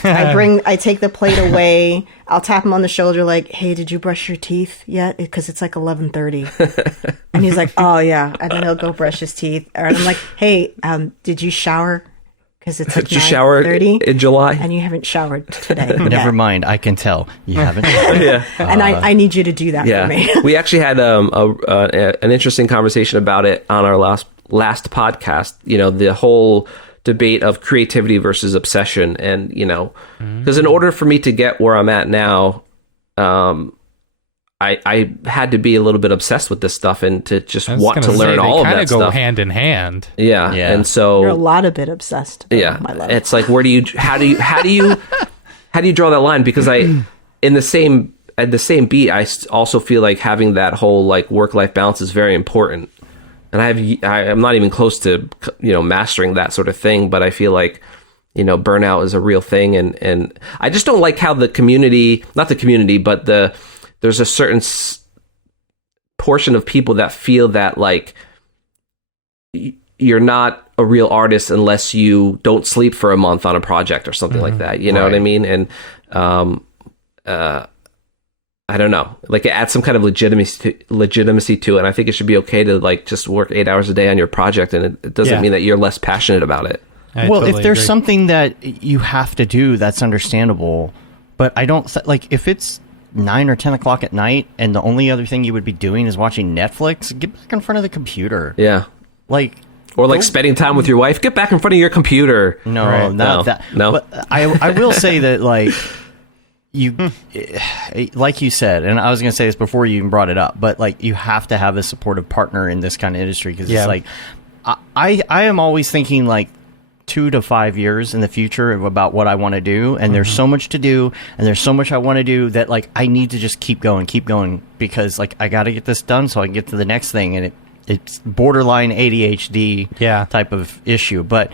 I take the plate away. I'll tap him on the shoulder like, hey, did you brush your teeth yet? Because it's like 11:30. And he's like, oh yeah. And then he'll go brush his teeth. And I'm like, hey, did you shower? Because it's like did you shower in July? And you haven't showered today. Never mind. I can tell you haven't showered. And I need you to do that for me. We actually had an interesting conversation about it on our last podcast. You know, the whole debate of creativity versus obsession, and you know, because in order for me to get where I'm at now, I had to be a little bit obsessed with this stuff and to just want to learn all of that stuff. They kind of go hand in hand. Yeah, and so you're a lot of bit obsessed. Yeah, my level. it's like how do you draw that line? Because at the same beat, I also feel like having that whole like work-life balance is very important. And I'm not even close to, you know, mastering that sort of thing, but I feel like, you know, burnout is a real thing. And I just don't like how not the community, but there's a certain portion of people that feel that like you're not a real artist unless you don't sleep for a month on a project or something like that. You know what I mean? And, I don't know, like it adds some kind of legitimacy to it. And I think it should be okay to like just work 8 hours a day on your project. And it doesn't mean that you're less passionate about it. Well, if there's something that you have to do, that's understandable. But I don't like if it's 9 or 10 o'clock at night and the only other thing you would be doing is watching Netflix, get back in front of the computer. Yeah. Or spending time with your wife, get back in front of your computer. No, not that. No. But I will say that like, you like you said, and I was going to say this before you even brought it up, but like you have to have a supportive partner in this kind of industry because it's like I am always thinking like 2 to 5 years in the future about what I want to do, and there's so much to do and there's so much I want to do that like I need to just keep going because like I got to get this done so I can get to the next thing, and it's borderline ADHD type of issue. But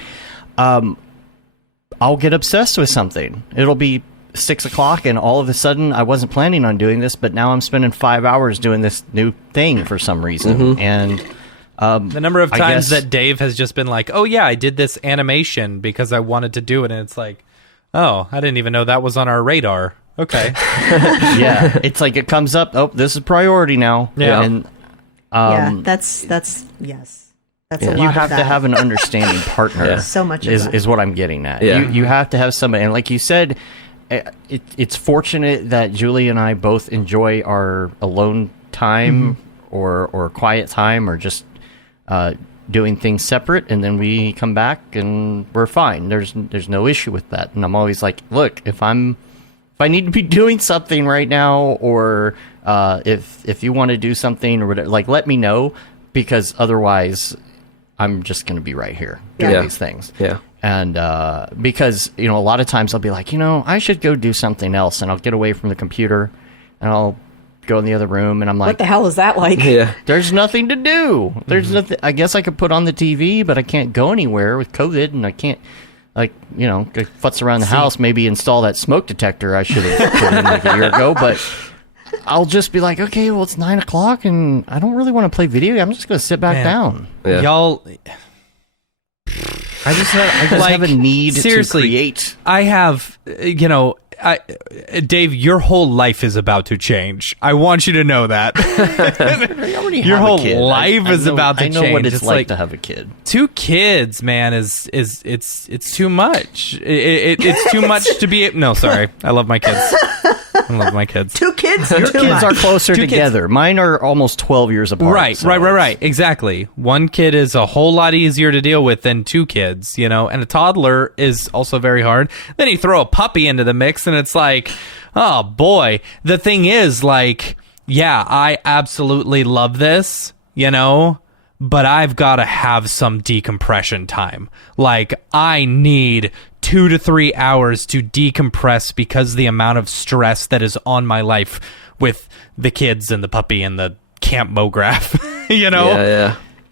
I'll get obsessed with something. It'll be 6 o'clock and all of a sudden I wasn't planning on doing this, but now I'm spending 5 hours doing this new thing for some reason. And the number of times that Dave has just been like, oh yeah, I did this animation because I wanted to do it, and it's like, oh, I didn't even know that was on our radar. Okay. Yeah, it's like it comes up, oh, this is priority now. And that's yes. That's a lot you of have that. to have an understanding partner. So much is what I'm getting at. You have to have somebody, and like you said, it's fortunate that Julie and I both enjoy our alone time or quiet time or just doing things separate, and then we come back and we're fine. There's no issue with that. And I'm always like, look, if I need to be doing something right now, or if you want to do something or whatever, like let me know, because otherwise I'm just going to be right here doing these things. Yeah. And because, you know, a lot of times I'll be like, you know, I should go do something else, and I'll get away from the computer and I'll go in the other room, and I'm like, what the hell is that like? Yeah. There's nothing to do. There's nothing. I guess I could put on the TV, but I can't go anywhere with COVID, and I can't, like, you know, go futz around the house, maybe install that smoke detector I should have put in like a year ago, but I'll just be like, okay, well, it's 9 o'clock and I don't really want to play video. I'm just going to sit back down. Yeah. Y'all, I just have a need seriously, to create. I have, Dave, your whole life is about to change. I want you to know that. Your whole life is about to change. I know what it's like to have a kid. 2 kids, man, it's too much. It's too much to be. No, sorry, I love my kids. I love my kids. 2 kids. Your kids are closer together. Mine are almost 12 years apart. Right. Exactly. 1 kid is a whole lot easier to deal with than 2 kids, and a toddler is also very hard. Then you throw a puppy into the mix and it's like, oh boy. The thing is, like, yeah, I absolutely love this, but I've got to have some decompression time. Like, I need 2 to 3 hours to decompress because the amount of stress that is on my life with the kids and the puppy and the camp Mograph,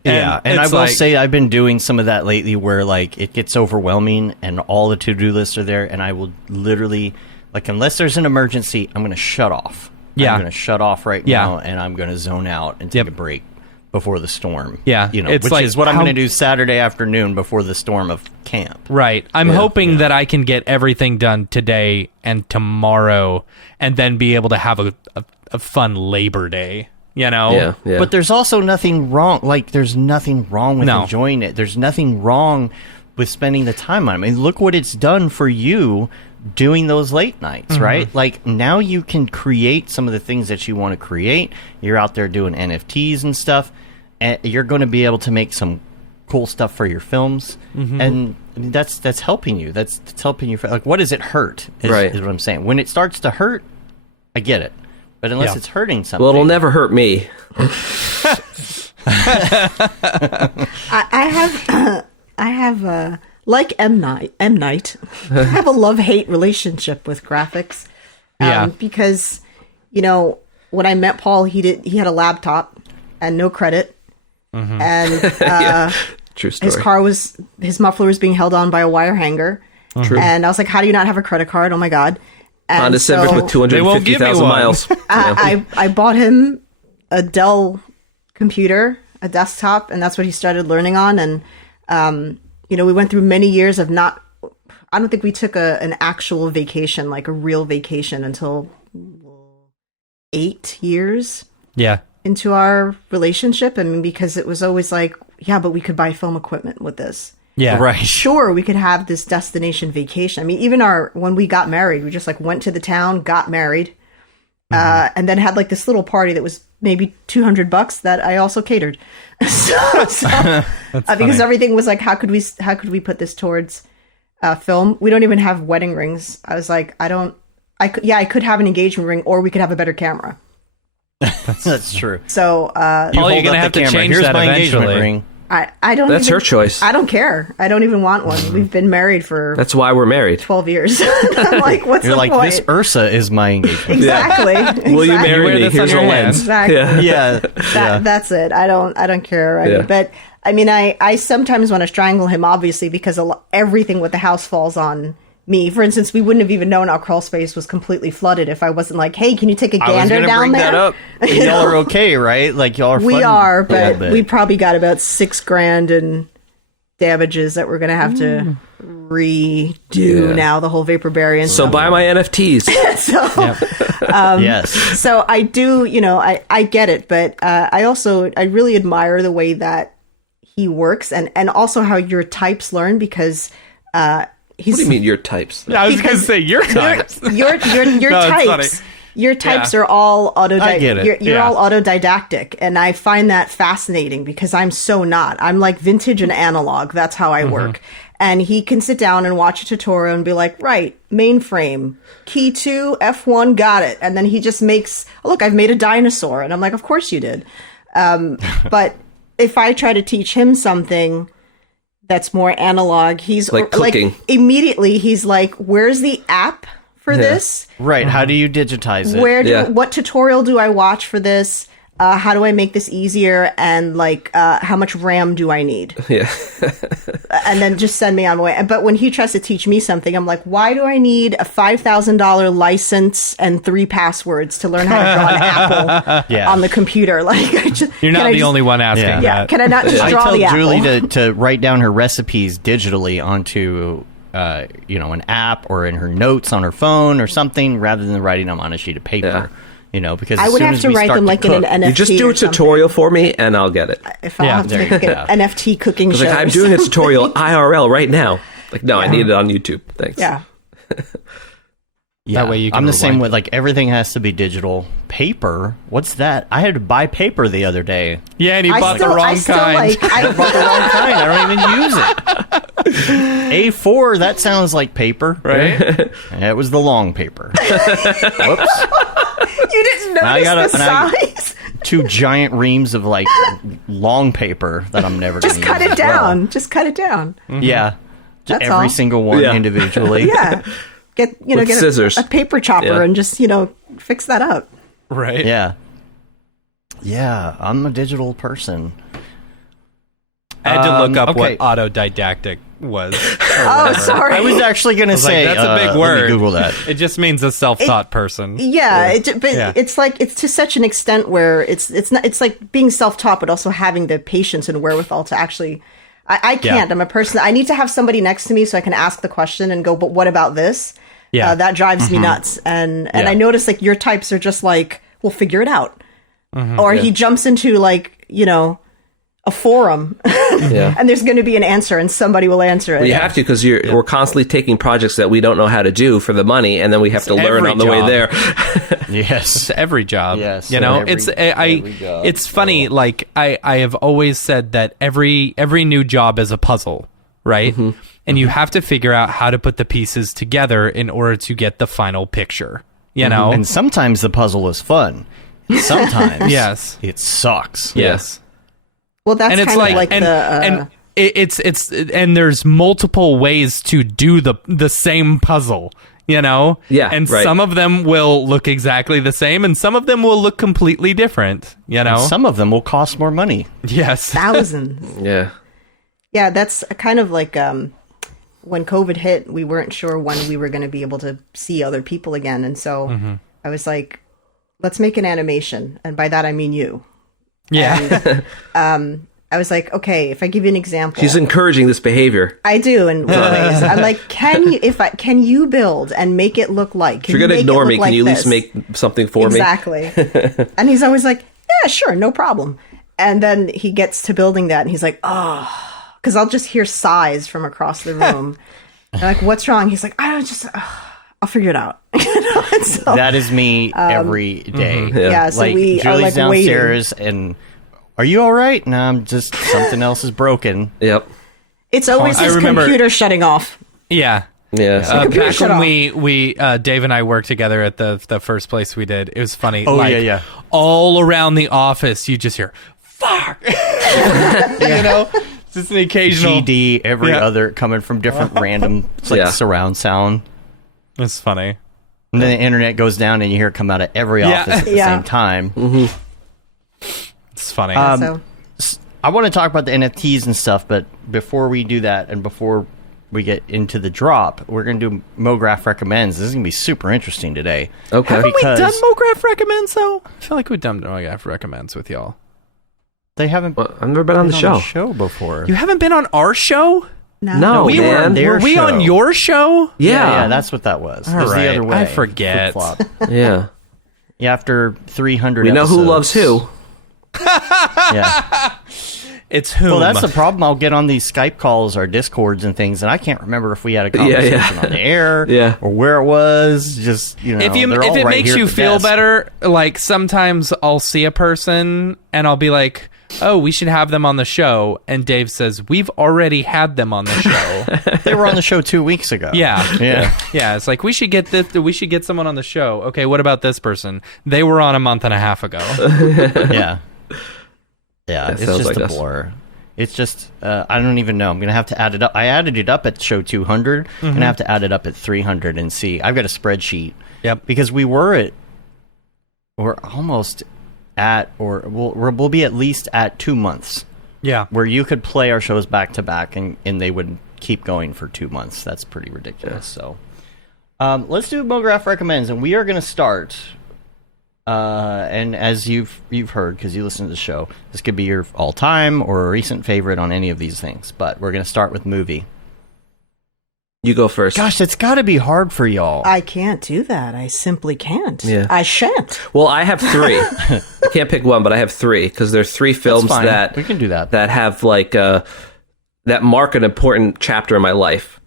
Yeah, and I will say I've been doing some of that lately where, like, it gets overwhelming and all the to-do lists are there, and I will literally, like, unless there's an emergency, I'm going to shut off. Yeah. I'm going to shut off right now, and I'm going to zone out and take a break before the storm. Yeah. Which is what I'm going to do Saturday afternoon before the storm of camp. Right. I'm hoping that I can get everything done today and tomorrow and then be able to have a fun Labor Day. Yeah. But there's also nothing wrong. Like, there's nothing wrong with enjoying it. There's nothing wrong with spending the time on it. I mean, look what it's done for you doing those late nights, right? Like, now you can create some of the things that you want to create. You're out there doing NFTs and stuff, and you're going to be able to make some cool stuff for your films. And I mean, that's helping you. That's helping you. Like, what does it hurt? Is what I'm saying. When it starts to hurt, I get it. But unless it's hurting something... Well, it'll never hurt me. I have like M. Night, I have a love-hate relationship with graphics. Because, when I met Paul, he had a laptop and no credit. And True story. His muffler was being held on by a wire hanger. True. And I was like, how do you not have a credit card? Oh my God. And Honda Civic with 250,000 miles. I bought him a Dell computer, a desktop, and that's what he started learning on. And, we went through many years of I don't think we took an actual vacation, like a real vacation, until 8 years into our relationship. I mean, because it was always like, yeah, but we could buy film equipment with this. Yeah. Right. Sure, we could have this destination vacation. I mean, even when we got married, we just like went to the town, got married, and then had like this little party that was maybe $200 that I also catered. Because everything was like, how could we put this towards film? We don't even have wedding rings. I was like, I could have an engagement ring, or we could have a better camera. That's true. So, Paul, you're gonna have to change Here's that my engagement eventually. ring. I don't. That's her choice. I don't care. I don't even want one. We've been married for That's why we're married. 12 years. I'm like, what's You're the like, point? this Ursa is my engagement. Exactly. Will you Exactly. marry me? this on Here's a your lens. Exactly. Yeah. That's it. I don't care. Yeah. But I mean, I sometimes want to strangle him, obviously, because everything with the house falls on me. For instance, we wouldn't have even known our crawl space was completely flooded if I wasn't like, hey, can you take a gander down bring there? that up. Y'all are okay, right? Like, y'all are We flooding are, a little but bit. we probably got about $6,000 in damages that we're going to have to redo now, the whole Vapor Berry and So stuff. buy my NFTs. Yes. So I do, I get it, but I really admire the way that he works and also how your types learn, because he's... What do you mean your types? I was going to say your types. Your No, it's types. funny. Your types are all I get it. You're all autodidactic, and I find that fascinating because I'm so not. I'm like vintage and analog. That's how I work. And he can sit down and watch a tutorial and be like, right, mainframe, key 2, F1, got it. And then he just makes, oh, look, I've made a dinosaur. And I'm like, of course you did. But if I try to teach him something that's more analog, he's Like cooking. Immediately he's like, where's the app for this? Right. How do you digitize it? What tutorial do I watch for this? how do I make this easier? And like, how much RAM do I need? Yeah. And then just send me on my way. But when he tries to teach me something, I'm like, why do I need a $5,000 license and 3 passwords to learn how to draw an apple on the computer? Like, You're not the only one asking that. Yeah, can I not just draw the I apple? tell Julie to write down her recipes digitally onto an app or in her notes on her phone or something, rather than writing them on a sheet of paper. Because I as would soon have as to we write start them to like cook, in an NFT. You just do a tutorial for me, and I'll get it. If I have to make an NFT cooking It's show. like, I'm doing a tutorial IRL right now. Like, no, I need it on YouTube. Thanks. Yeah. Yeah, That way you can I'm the same rewind. with, like, everything has to be digital. Paper? What's that? I had to buy paper the other day. Yeah, and he I bought still, the wrong I still kind. like. I bought the wrong kind. I don't even use it. A4, that sounds like paper. Right? It was the long paper. Whoops. You didn't notice the size. 2 giant reams of, like, long paper that I'm never going to Just use. cut it as well. down. Just cut it down. Yeah. That's Every all. single one Yeah. individually. Yeah. Get With get scissors. a paper chopper Yeah. and just fix that up. Right? Yeah. Yeah, I'm a digital person. I had to look up okay. what autodidactic was. Oh, sorry. I was actually going to was like, say, that's a big let word. me Google that. It just means a self-taught person. Yeah, but Yeah. it's like it's to such an extent where it's not. It's like being self-taught, but also having the patience and wherewithal to actually. I can't. Yeah. I'm a person. I need to have somebody next to me so I can ask the question and go. But what about this? Yeah. That drives me nuts. And I notice like your types are just like, we'll figure it out, or he jumps into like a forum, Yeah. and there's going to be an answer, and somebody will answer it. Well, you have to, because we're constantly taking projects that we don't know how to do for the money, and then we have to learn every on the way job. there. Yes. It's every job. Yes, It's every job. it's funny, like I have always said that every new job is a puzzle, right? And you have to figure out how to put the pieces together in order to get the final picture, you know? And sometimes the puzzle is fun. Sometimes Yes. it sucks. Yes. Well, that's And it's kind of like and, the. and it's and there's multiple ways to do the same puzzle, you know? Yeah, And right. some of them will look exactly the same, and some of them will look completely different, you know? Some of them will cost more money. Yes. thousands. Yeah. Yeah, that's kind of like when COVID hit, we weren't sure when we were going to be able to see other people again. And so I was like, let's make an animation. And by that, I mean you. Yeah. I was like, okay, if I give you an example. She's encouraging this behavior. I do in ways. I'm like, can you build and make it look like? If you're going to ignore me, can you at least this? make something for me? Exactly. And he's always like, yeah, sure, no problem. And then he gets to building that and he's like, oh, because I'll just hear sighs from across the room. And I'm like, what's wrong? He's like, I don't just, I'll figure it out. And so, That is me every day. yeah, so Like, we are Julie's like waiting. downstairs and, are you all right? No, I'm just, something else is broken. Yep. It's always I his remember- computer shutting off. Yeah. Yeah. computer Back shut when off. we Dave and I worked together at the first place we did, it was funny. Oh, like, yeah. all around the office, you just hear, fuck! You know? Just an occasional... GD, every Yeah. other, coming from different random, it's like Yeah. surround sound. It's funny. And then the internet goes down and you hear it come out of every Yeah. office at the Yeah. same time. It's funny. So I want to talk about the NFTs and stuff, but before we do that and before we get into the drop, we're going to do Mograph Recommends. This is going to be super interesting today. Okay. Haven't we because- done Mograph Recommends, though? I feel like we've done Mograph Recommends with y'all. They haven't Well, I've never been on the been show. before. You haven't been on our show? No, we were man. on their Were we show. on your show? Yeah, Yeah. that's what that was. It All was right. the other way. I forget. Flip-flop. Yeah. Yeah, after 300 We know who loves episodes. who. Yeah. It's whom? Well, that's the problem. I'll get on these Skype calls or Discords and things, and I can't remember if we had a conversation on the air Yeah. or where it was. Just, you know, if they're all it right makes here you at the feel desk. better, like sometimes I'll see a person and I'll be like, oh, we should have them on the show. And Dave says, we've already had them on the show. They were on the show 2 weeks ago. Yeah. Yeah. Yeah. It's like, we should get this. We should get someone on the show. Okay. What about this person? They were on a month and a half ago. Yeah. Yeah. That It's sounds just like a us. blur. It's just, I don't even know. I'm going to have to add it up. I added it up at show 200. I'm going to have to add it up at 300 and see. I've got a spreadsheet. Yep. Because we're almost at, or we'll be at least at 2 months. Yeah. Where you could play our shows back to back, and they would keep going for 2 months. That's pretty ridiculous. Yeah. So, let's do Mograph recommends, and we are going to start. And as you've heard, because you listen to the show, this could be your all-time or a recent favorite on any of these things. But we're going to start with movie. You go first. Gosh, it's got to be hard for y'all. I can't do that. I simply can't. Yeah. I shan't. Well, I have 3. I can't pick one, but I have 3 because there's 3 films that we can do that have like that mark an important chapter in my life.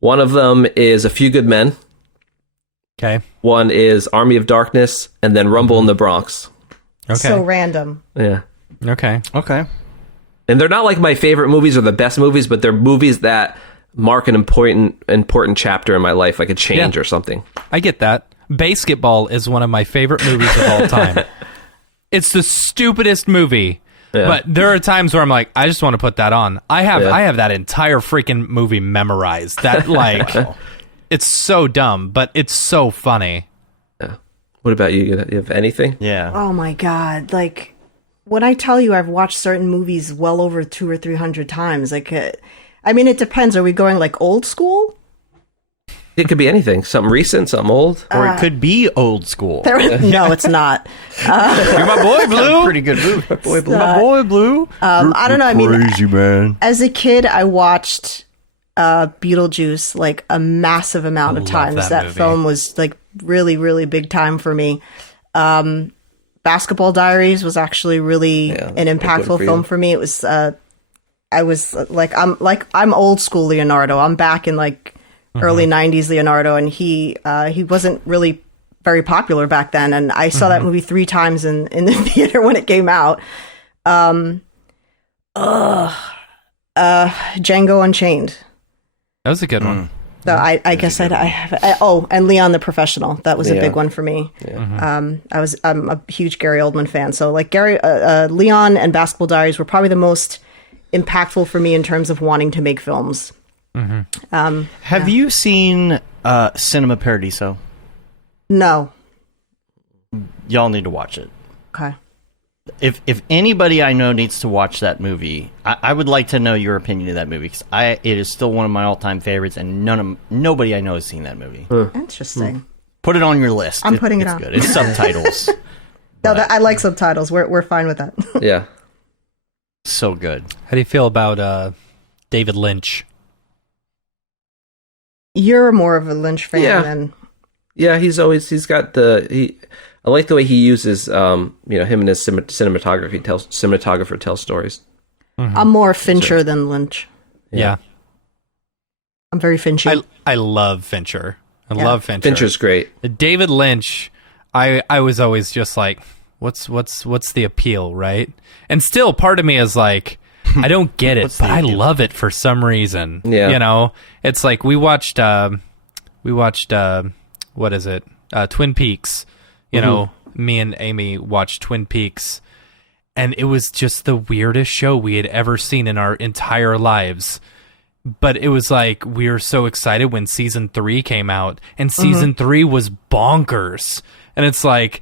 One of them is A Few Good Men. Okay. One is Army of Darkness, and then Rumble in the Bronx. Okay. So random. Yeah. Okay. And they're not like my favorite movies or the best movies, but they're movies that mark an important chapter in my life, like a change or something. I get that. Basketball is one of my favorite movies of all time. It's the stupidest movie, but there are times where I'm like, I just want to put that on. I have that entire freaking movie memorized. That like, it's so dumb, but it's so funny. Yeah. What about you? You have anything? Yeah. Oh my God. Like, when I tell you I've watched certain movies well over 200 or 300 times, like, I mean, it depends. Are we going like old school? It could be anything. Something recent, something old. Or it could be old school. No, it's not. You're my boy, Blue. Pretty good movie. My boy, Blue. I don't know. I mean, crazy, man. as a kid, I watched Beetlejuice like a massive amount of times. That movie. film was like really, really big time for me. Basketball Diaries was actually really an impactful film for me. It was. I was I'm old school Leonardo. I'm back in like early 90s Leonardo, and he wasn't really very popular back then. And I saw that movie 3 times in the theater when it came out. Django Unchained. That was a good one. So I guess I have. And Leon the Professional. That was a big one for me. Yeah. I'm a huge Gary Oldman fan. So like Leon and Basketball Diaries were probably the most impactful for me in terms of wanting to make films. Have you seen Cinema Paradiso? No. Y'all need to watch it. Okay. If anybody I know needs to watch that movie, I would like to know your opinion of that movie, because it is still one of my all-time favorites, and nobody I know has seen that movie. Interesting. Put it on your list. I'm putting it it's on. Good. It's subtitles. I like subtitles. We're fine with that. Yeah. So good. How do you feel about David Lynch? You're more of a Lynch fan than... Yeah, he's got I like the way he uses, him and his cinematographer tells stories. I'm more Fincher than Lynch. Yeah. I'm very Finchy. I love Fincher. I love Fincher. Fincher's great. David Lynch, I was always just like, what's the appeal, right? And still part of me is like, I don't get it, but I love it for some reason. Yeah. You know, it's like we watched what is it? Twin Peaks. You know, me and Amy watched Twin Peaks, and it was just the weirdest show we had ever seen in our entire lives. But it was like, we were so excited when season 3 came out, and season 3 was bonkers. And it's like,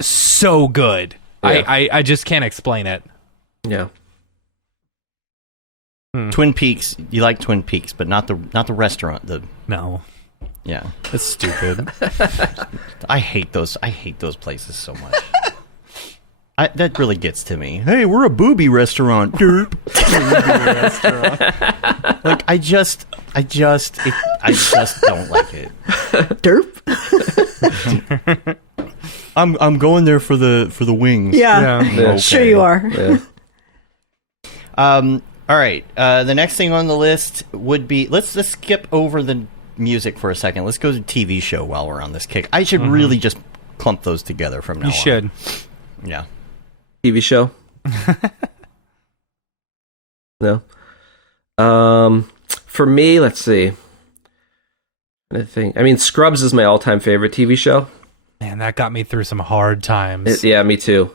so good. Yeah. I just can't explain it. Yeah. Twin Peaks. You like Twin Peaks, but not the restaurant. No. Yeah. It's stupid. I hate those places so much. That really gets to me. Hey, we're a booby restaurant. Derp. Like I just don't like it. Derp? I'm going there for the wings. Yeah. Okay. Sure you are. Yeah. All right. The next thing on the list would be, let's skip over the music for a second. Let's go to TV show while we're on this kick. I should really just clump those together from now on. You should. Yeah. TV show? No. For me, let's see. I mean, Scrubs is my all-time favorite TV show. Man, that got me through some hard times. Yeah, me too.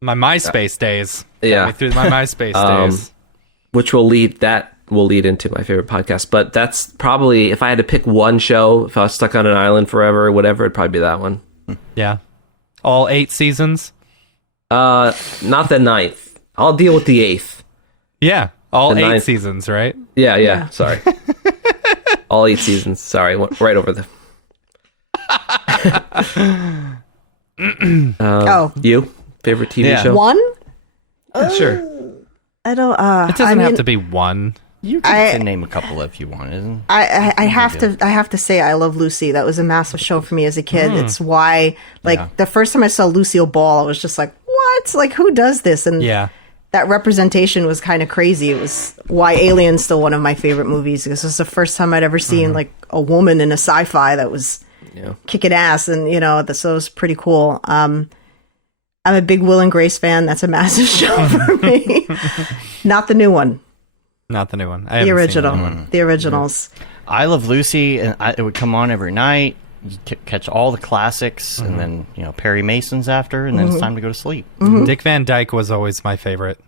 My MySpace days. Yeah. Got me through my MySpace days. Which will lead into my favorite podcast. But that's probably, if I had to pick one show, if I was stuck on an island forever or whatever, it'd probably be that one. Yeah. All 8 seasons? Not the 9th. I'll deal with the 8th. Yeah, all The 8 ninth. seasons, right? Yeah. Sorry. All 8 seasons. Sorry, went right over the. You favorite TV show? One? Yeah, sure. I don't. It doesn't have to be one. You can name a couple if you want, isn't it? I have to say I love Lucy. That was a massive show for me as a kid. It's why the first time I saw Lucille Ball, I was just like, what? Like, who does this? And that representation was kind of crazy. It was why Alien's still one of my favorite movies, because it was the first time I'd ever seen like a woman in a sci-fi that was kicking ass, and so it was pretty cool. I'm a big Will and Grace fan. That's a massive show for me. Not the new one. Not the new one. The original. The originals. I Love Lucy, and it would come on every night. You catch all the classics, and then Perry Mason's after, and then it's time to go to sleep. Dick Van Dyke was always my favorite.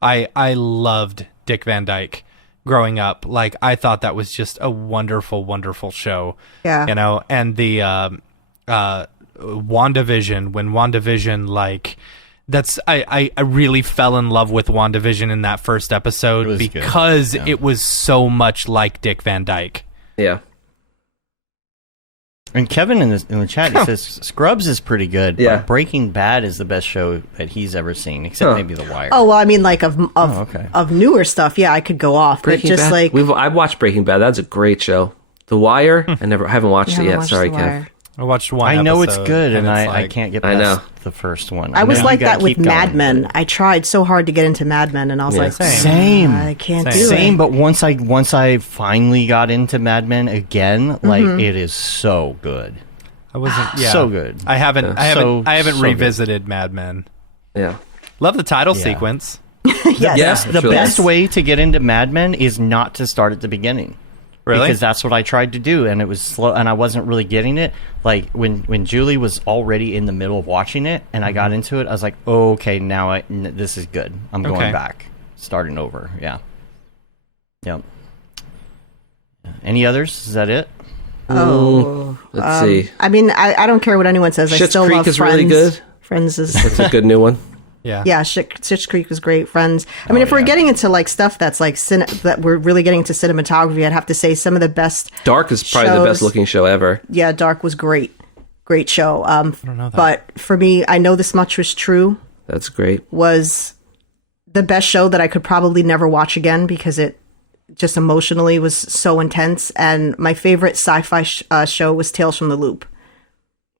I loved Dick Van Dyke growing up. Like, I thought that was just a wonderful, wonderful show. Yeah. And the WandaVision, when WandaVision, like, I really fell in love with WandaVision in that first episode because it was so much like Dick Van Dyke. Yeah. And Kevin in the chat, he says Scrubs is pretty good. Yeah. But Breaking Bad is the best show that he's ever seen, except maybe The Wire. Oh well, I mean, like of newer stuff. Yeah, I could go off, Breaking but just Bad? like I've watched Breaking Bad. That's a great show. The Wire. I haven't watched it yet. Sorry, Kev. I watched one. I know episode, it's good, and it's I like, can't get I know. past the first one. I was know like you gotta that with keep Mad going, Men. but- I tried so hard to get into Mad Men, and I was like, Same. I can't do Same, it. but once I finally got into Mad Men again, like it is so good. I wasn't. Yeah, So good. I haven't So revisited good. revisited Mad Men. Yeah. Love the title Yeah. sequence. Yes. The best way to get into Mad Men is not to start at the beginning. Really? Because that's what I tried to do, and it was slow, and I wasn't really getting it. Like, when Julie was already in the middle of watching it, and I got into it, I was like, oh, okay, now this is good. I'm going Okay. back. Starting over, yeah. Yep. Any others? Is that it? Let's see. I mean, I don't care what anyone says. I Schitt's still Creek love is Friends. really good. Friends is It's a good new one. Yeah. yeah. Schitt's Creek was great. Friends. I mean, if we're getting into like stuff that's like that we're really getting into cinematography, I'd have to say some of the best. Dark is probably the shows- best looking show ever. Yeah, Dark was great. Great show. I don't know that. But for me, I Know This Much Was True That's great. was the best show that I could probably never watch again because it just emotionally was so intense. And my favorite sci-fi show was Tales from the Loop.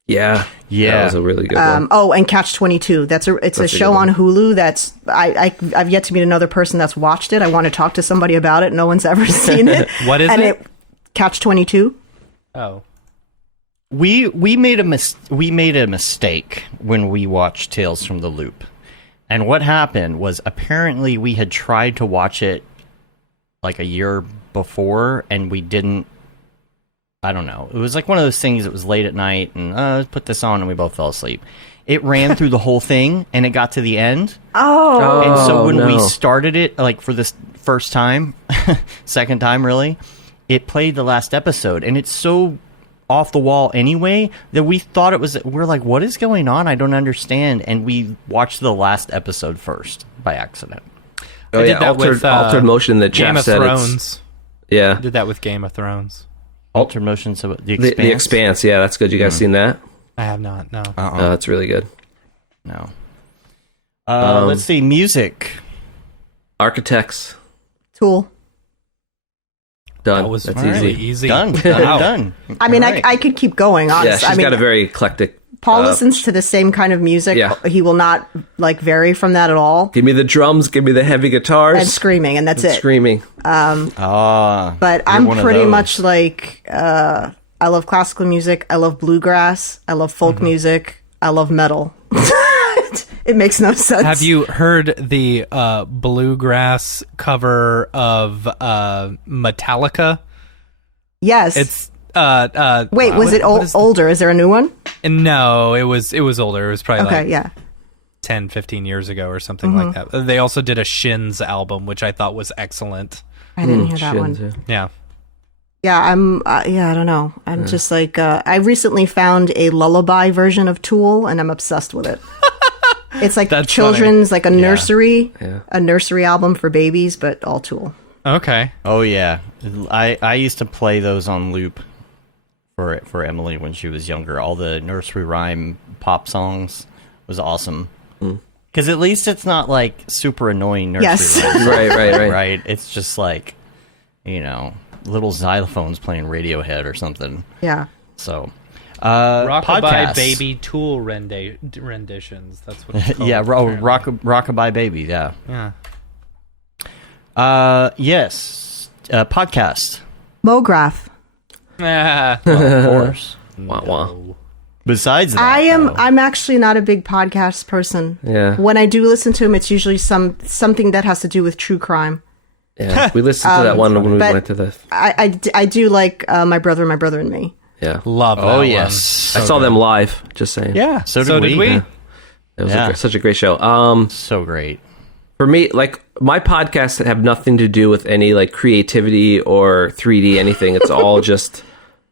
Yeah. Yeah. That was a really good one. Oh, and Catch 22. It's a a show good on one. Hulu that's I've yet to meet another person that's watched it. I want to talk to somebody about it. No one's ever seen it. What is and it? Catch 22. Oh. We made a mistake when we watched Tales from the Loop. And what happened was apparently we had tried to watch it like a year before, and we didn't. I don't know. It was like one of those things. It was late at night, and let's put this on, and we both fell asleep. It ran through the whole thing, and it got to the end. Oh. And so when we no. started it, like for this first time, second time really, it played the last episode, and it's so off the wall anyway that we thought it was. We're like, what is going on? I don't understand. And we watched the last episode first by accident. Oh, I did yeah. that with, Altered Motion that Game Jeff of said. Thrones. Yeah. Did that with Game of Thrones. Altered Motion, so The Expanse. The Expanse. Yeah, that's good. You guys seen that? I have not. No. That's really good. No. Let's see. Music. Architects. Tool. Done. That was That's really easy. easy. Done. Wow. Done. I mean, All right. I could keep going, Yeah, honestly. she's I mean, got a very eclectic. Paul listens to the same kind of music. Yeah. He will not like vary from that at all. Give me the drums. Give me the heavy guitars. And screaming, and that's it. Screaming. But you're I'm one of pretty those. much like I love classical music. I love bluegrass. I love folk music. I love metal. It makes no sense. Have you heard the bluegrass cover of Metallica? Yes. It's Wait, was it older? Is there a new one? No, it was older. It was probably Okay, like yeah. 10, 15 years ago or something like that. They also did a Shins album, which I thought was excellent. I didn't hear that one. Shins, Yeah. Yeah, I don't know. I'm just like I recently found a lullaby version of Tool, and I'm obsessed with it. It's like That's children's, like a nursery, Yeah. a nursery album for babies, but all Tool. Okay. Oh yeah, I used to play those on loop for Emily when she was younger. All the nursery rhyme pop songs was awesome. Because at least it's not like super annoying nursery Yes. rhymes. Right. Right? It's just like, little xylophones playing Radiohead or something. Yeah. So, Rockabye podcasts. Baby Tool renditions. That's what it's called. Yeah, apparently. Rockabye Baby, yeah. Yeah. Yes, podcast, Mograph. Ah. of course. Wah, wah. Besides that, I'm actually not a big podcast person. Yeah. When I do listen to them, it's usually something that has to do with true crime. Yeah. We listened to that one when we but- went to the. I do like My Brother and Me. Yeah. Love that oh one. yes, I saw them live. Just saying. Yeah. So did we. Yeah. It was Yeah. such a great show. So great. For me, like my podcasts have nothing to do with any like creativity or 3D anything. It's all just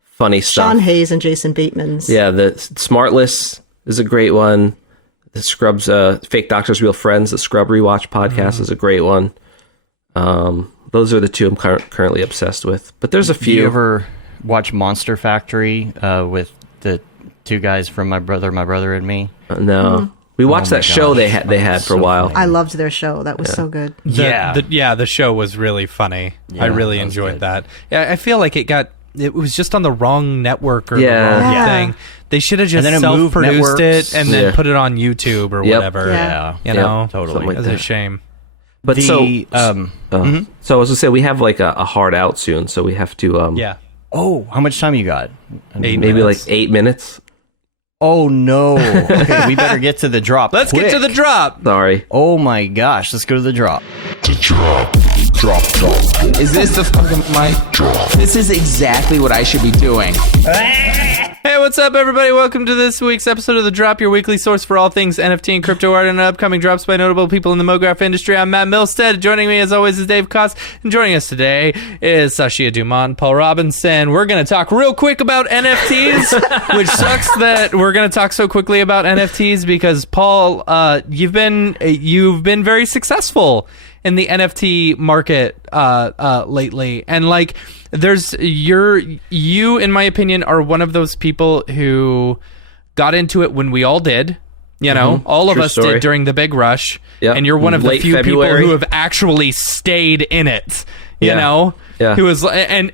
funny stuff. Sean Hayes and Jason Bateman's. Yeah, the Smartless is a great one. The Scrubs, Fake Doctors, Real Friends, the Scrub Rewatch podcast is a great one. Those are the two I'm currently obsessed with. But there's a Do few. you ever watch Monster Factory with the two guys from My Brother and Me? No, we watched my that show gosh. they had for a So while. funny. I loved their show. That was so good. The show was really funny. Yeah, I really that was enjoyed good. that. Yeah, I feel like it was just on the wrong network or Yeah. the wrong Yeah. thing. They should have just then it moved self-produced networks. it and then Yeah. put it on YouTube or Yep. whatever. Yeah. You know, totally. Something like That's a that. shame. But The, so mm-hmm. I was gonna say we have like a hard out soon, so we have to Yeah. Oh, how much time you got? 8 maybe minutes. like 8 minutes. Oh no. Okay, we better get to the drop. Let's get to the quick. drop. Sorry. Oh my gosh, let's go to the drop. Is this the fucking mic drop? This is exactly what I should be doing. Hey, what's up, everybody? Welcome to this week's episode of The Drop, your weekly source for all things NFT and crypto art and upcoming drops by notable people in the Mograph industry. I'm Matt Milstead. Joining me, as always, is Dave Koss. And joining us today is Sashia Dumont Paul Robinson. We're going to talk real quick about NFTs, which sucks that we're going to talk so quickly about NFTs because, Paul, you've been very successful in the NFT market lately, and like you in my opinion are one of those people who got into it when we all did, you know, all of True us story. did during the big rush. Yep. And you're one of the Late few February. people who have actually stayed in it, you Yeah. know. Yeah. Who is and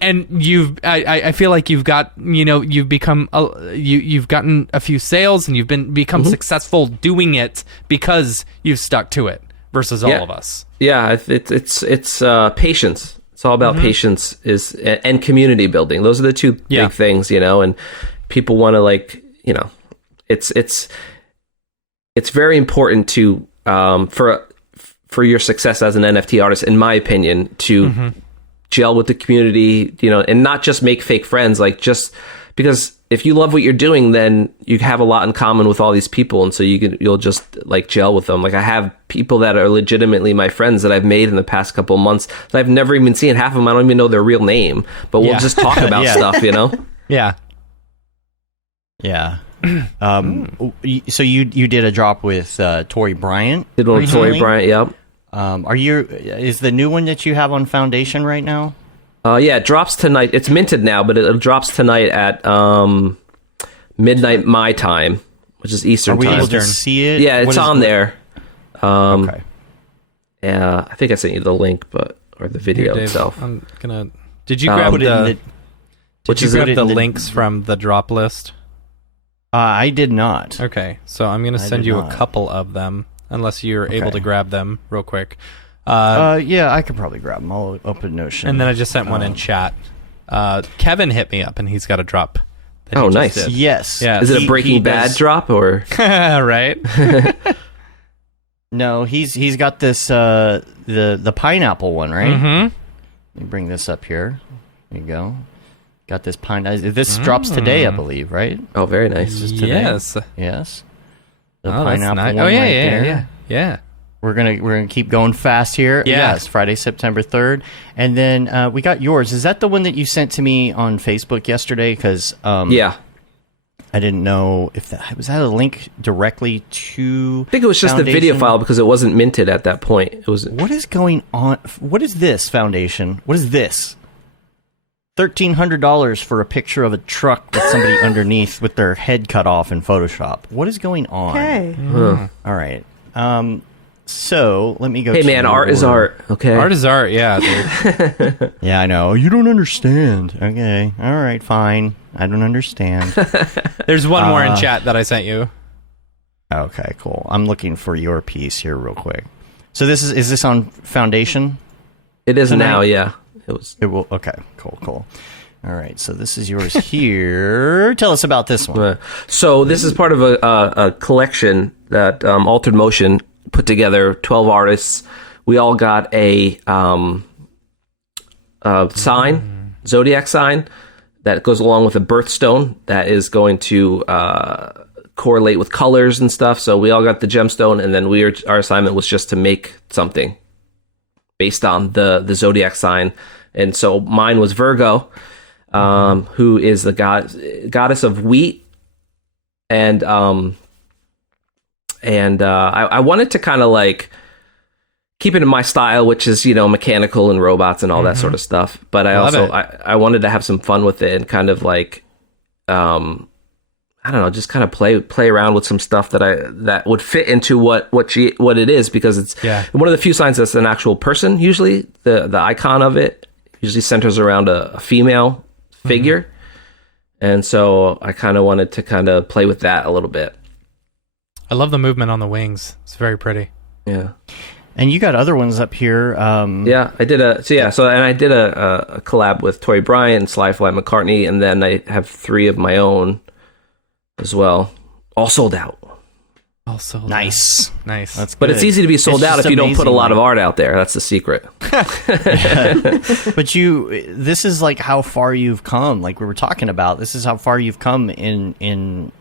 I feel like you've got, you know, you've become you've gotten a few sales and you've become successful doing it because you've stuck to it versus all of us. Yeah, it's patience. It's all about patience and community building. Those are the two Yeah. big things, you know. And people want to like, you know, it's very important to for your success as an NFT artist, in my opinion, to gel with the community, you know, and not just make fake friends. Like just because if you love what you're doing, then you have a lot in common with all these people, and so you'll just like gel with them. Like I have people that are legitimately my friends that I've made in the past couple of months that I've never even seen. Half of them I don't even know their real name, but we'll Yeah. just talk about Yeah. stuff, you know. Yeah. Yeah. So you did a drop with Tori Bryant. Did one with recently? Tori Bryant, yep. Is the new one that you have on Foundation right now? Yeah, it drops tonight. It's minted now, but it drops tonight at midnight my time, which is Eastern Are we time. able to see it? Yeah, What it's is- on there. Okay. Yeah, I think I sent you the link, or the video Here, Dave, itself. I'm gonna. Did you grab Put it in the? the- Did you is grab it the in the- links from the drop list? I did not. Okay, so I'm gonna I send did you not. a couple of them, unless you're able Okay. to grab them real quick. Yeah, I could probably grab them. I'll open Notion. And then I just sent one in chat. Kevin hit me up, and he's got a drop. that he Oh, just nice. did. Yes. Yeah. Is it He- a Breaking he Bad does- drop or? Right? No, he's got this the pineapple one, right? Mm-hmm. Let me bring this up here. There you go. Got this This drops today, I believe, right? Oh, very nice. today? Yes. Yes. The Oh, that's pineapple nice. one Oh yeah, right yeah, there. yeah. We're gonna keep going fast here. Yeah. Yes, Friday, September 3rd, and then we got yours. Is that the one that you sent to me on Facebook yesterday? Because Yeah. I didn't know if that was a link directly to. I think it was just the video file because it wasn't minted at that point. It was. What is going on? What is this, Foundation? What is this? $1,300 for a picture of a truck with somebody underneath with their head cut off in Photoshop. What is going on? Okay. All right. So let me go. Hey man, art is art. Okay. Art is art. Yeah, dude. Yeah, I know. You don't understand. Okay. All right. Fine. I don't understand. There's one more in chat that I sent you. Okay. Cool. I'm looking for your piece here real quick. So is this on Foundation? It is tonight? now. Yeah. It was. It will. Okay. Cool. All right. So this is yours here. Tell us about this one. So this is part of a collection that Altered Motion put together. 12 artists. We all got a sign, zodiac sign, that goes along with a birthstone that is going to correlate with colors and stuff. So we all got the gemstone, and then our assignment was just to make something based on the zodiac sign. And so mine was Virgo, who is the goddess of wheat, and I wanted to kind of like keep it in my style, which is, mechanical and robots and all that sort of stuff. But I wanted to have some fun with it and kind of like, I don't know, just kind of play around with some stuff that would fit into what it is, because it's one of the few signs that's an actual person. Usually the icon of it usually centers around a female figure. And so I kind of wanted to kind of play with that a little bit. I love the movement on the wings. It's very pretty. Yeah. And you got other ones up here. Yeah, I did a collab with Tori Bryant and Sly Fly McCartney, and then I have 3 of my own as well, all sold out. Nice. Nice. That's good. But it's easy to be sold out if you don't put a lot of amazing. art out there. That's the secret. But this is like how far you've come. Like we were talking about, this is how far you've come in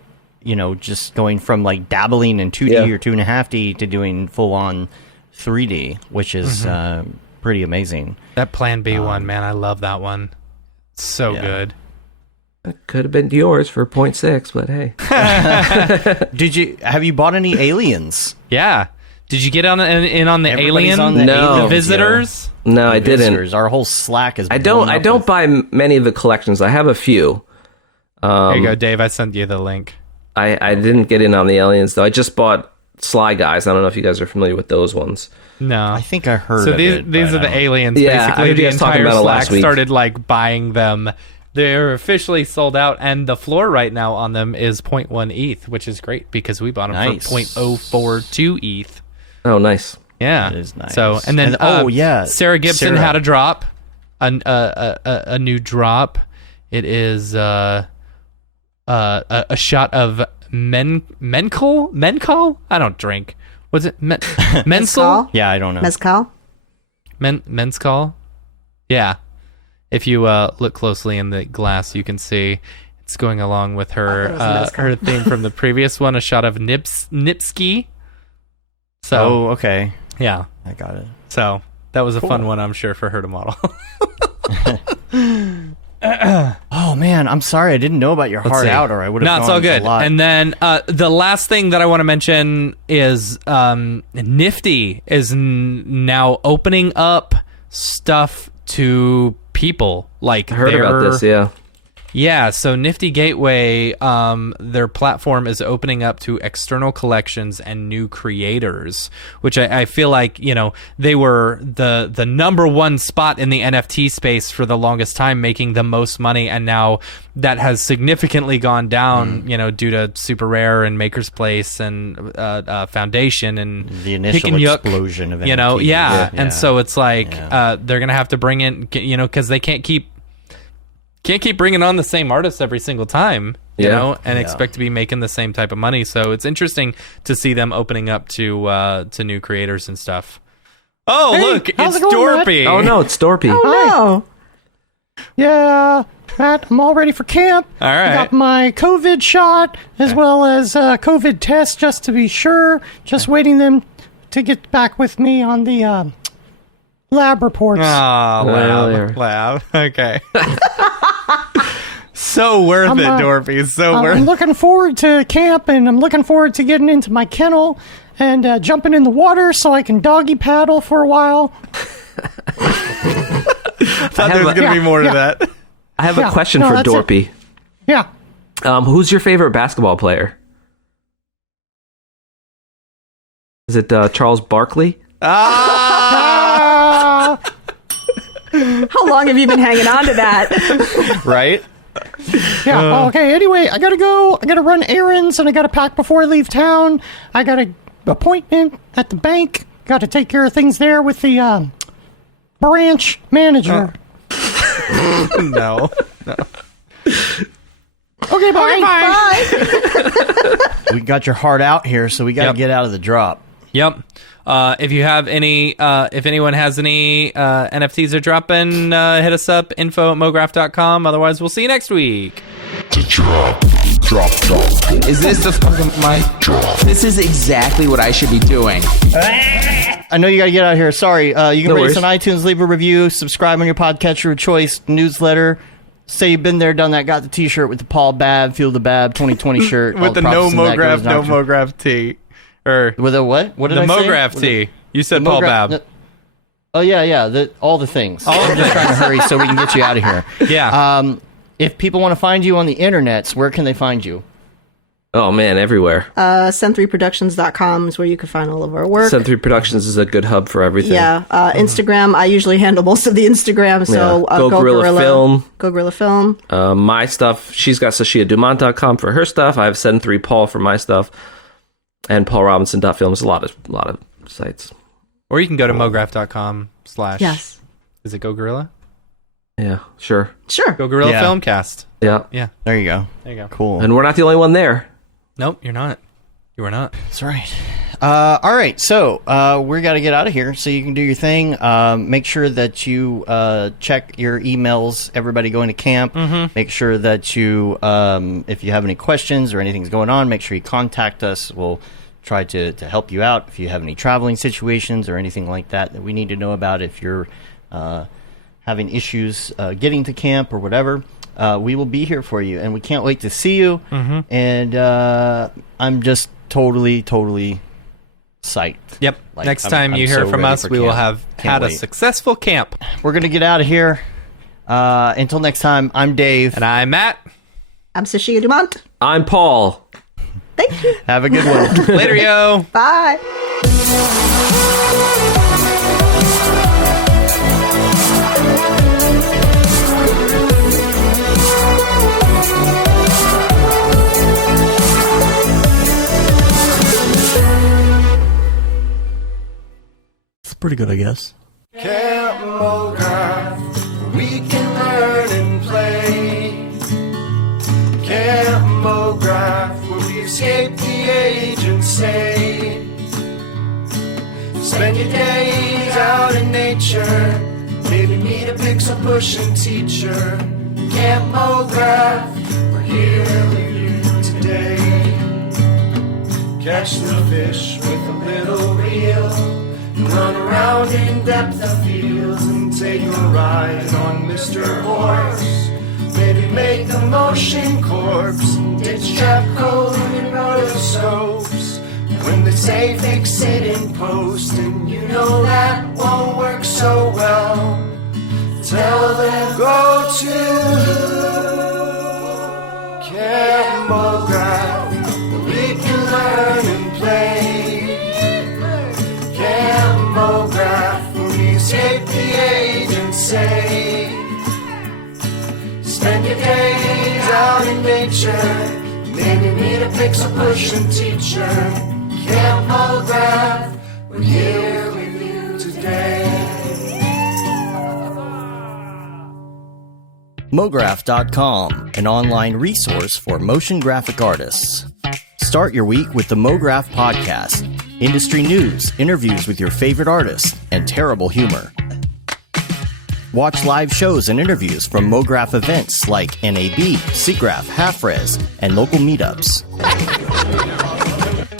just going from like dabbling in 2D or 2.5D to doing full on 3D, which is pretty amazing. That Plan B one, man, I love that one. So good. It could have been yours for 0.6, but hey. Have you bought any aliens? Yeah. Did you get in on the Everybody's alien? on the No. aliens, The visitors? No, I didn't. Visitors. Our whole Slack is. I don't buy many of the collections. I have a few. There you go, Dave. I sent you the link. I didn't get in on the aliens though. I just bought Sly Guys. I don't know if you guys are familiar with those ones. No. I think I heard. So of these it, are the aliens. Yeah, I basically, heard you the guys talking entire about it Slack last week. started like buying them. They're officially sold out, and the floor right now on them is 0.1 ETH, which is great because we bought them for 0.042 ETH. Oh, nice. Yeah, That is nice. So and then Sarah Gibson had a drop, a new drop. It is a shot of Menkol. I don't drink. Was it Mensel? Mezcal? Yeah, I don't know. Mezcal? Menzcal? Yeah. If you look closely in the glass, you can see it's going along with her theme from the previous one, a shot of Nipsky. So, okay. Yeah. I got it. So that was a fun one, I'm sure, for her to model. Oh man, I'm sorry, I didn't know about your heart out, or I would have. No, it's all good. And then the last thing that I want to mention is Nifty is now opening up stuff to people. Like I heard about this. Yeah. Yeah, so Nifty Gateway, their platform is opening up to external collections and new creators, which I feel like, they were the number one spot in the NFT space for the longest time, making the most money, and now that has significantly gone down, due to Super Rare and Maker's Place and Foundation and the initial explosion of NFTs. And so it's like they're going to have to bring in, because they can't keep bringing on the same artists every single time, and expect to be making the same type of money. So it's interesting to see them opening up to new creators and stuff. Oh, look, it's Dorpy. Oh no, it's Dorpy. Oh no. Yeah, Matt, I'm all ready for camp. All right. I got my COVID shot as well as COVID test, just to be sure. Just waiting them to get back with me on the lab reports. Oh, lab. Okay. so worth it, Dorpy. So worth I'm looking forward to camp, and I'm looking forward to getting into my kennel and jumping in the water so I can doggy paddle for a while. I thought there was going to be more to that. I have a question for Dorpy. Yeah. Who's your favorite basketball player? Is it Charles Barkley? How long have you been hanging on to that? Right? Yeah. Okay. Anyway, I gotta go. I gotta run errands, and I gotta pack before I leave town. I got an appointment at the bank. Got to take care of things there with the branch manager. No. Okay. Bye. We got your heart out here, so we got to get out of the drop. Yep. If you have any, if anyone has any NFTs they're dropping, hit us up, info@mograph.com. Otherwise, we'll see you next week. Drop. Is this the fucking mic drop? This is exactly what I should be doing. I know you got to get out of here. Sorry. You can No rate worries. us on iTunes, leave a review, subscribe on your podcatcher of choice, newsletter. Say you've been there, done that, got the t-shirt with the Paul Bab, Feel the Bab 2020 shirt. all With the no processing that goes Mograph, no after- Mograph T. Or With a what? What did the I say? Mograph T. You said Paul Mograph- Bab. Oh, yeah. All the things. I'm just trying to hurry so we can get you out of here. Yeah. If people want to find you on the internets, where can they find you? Oh man, everywhere. Sen3productions.com is where you can find all of our work. Sen3 Productions is a good hub for everything. Yeah, Instagram. I usually handle most of the Instagram. So Yeah. Go Guerilla Film. Go Guerilla Film. My stuff. She's got SashiaDumont.com for her stuff. I have Sen3 Paul for my stuff, and PaulRobinson.film. A lot of sites. Or you can go to mograph.com/ Yes. Is it Go Guerilla? Yeah, sure. Sure. Go Guerilla Yeah. Filmcast. Yeah, Yeah. There you go. There you go. Cool. and we're not the only one there. Nope, you're not. You are not. That's right. All right, so we got to get out of here so you can do your thing. Make sure that you check your emails, everybody going to camp. Make sure that you, if you have any questions or anything's going on, make sure you contact us. We'll try to help you out. If you have any traveling situations or anything like that that we need to know about, if you're having issues getting to camp or whatever, we will be here for you, and we can't wait to see you. And I'm just totally psyched. Yep. Like, Next I'm- time I'm you hear so from ready us, for we will camp. have Can't had a wait. successful camp. We're gonna get out of here. Until next time, I'm Dave. And I'm Matt. I'm Sashia Dumont. I'm Paul. Thank you. Have a good one. Later, yo. Bye. It's pretty good, I guess. Camp Mograph, we can learn and play. Camp Mograph, where we escape the age and say, spend your days out in nature, maybe meet a pixel pushing teacher. Camp Mograph, we're here with you today. Catch the fish with a little reel, run around in depth of fields and take a ride on Mr. Horse. Maybe make a motion corpse, ditch trap code and rotoscopes. When they say fix it in post, and you know that won't work so well, tell them go to Camp Mograph, where we can learn and play. Camp Mograph, where we escape the age and say, spend your days out in nature, maybe meet a pixel pushing teacher. Camp Mograph, we're here with you today. Mograph.com, an online resource for motion graphic artists. Start your week with the Mograph podcast. Industry news, interviews with your favorite artists, and terrible humor. Watch live shows and interviews from Mograph events like NAB, SIGGRAPH, Half-Res, and local meetups.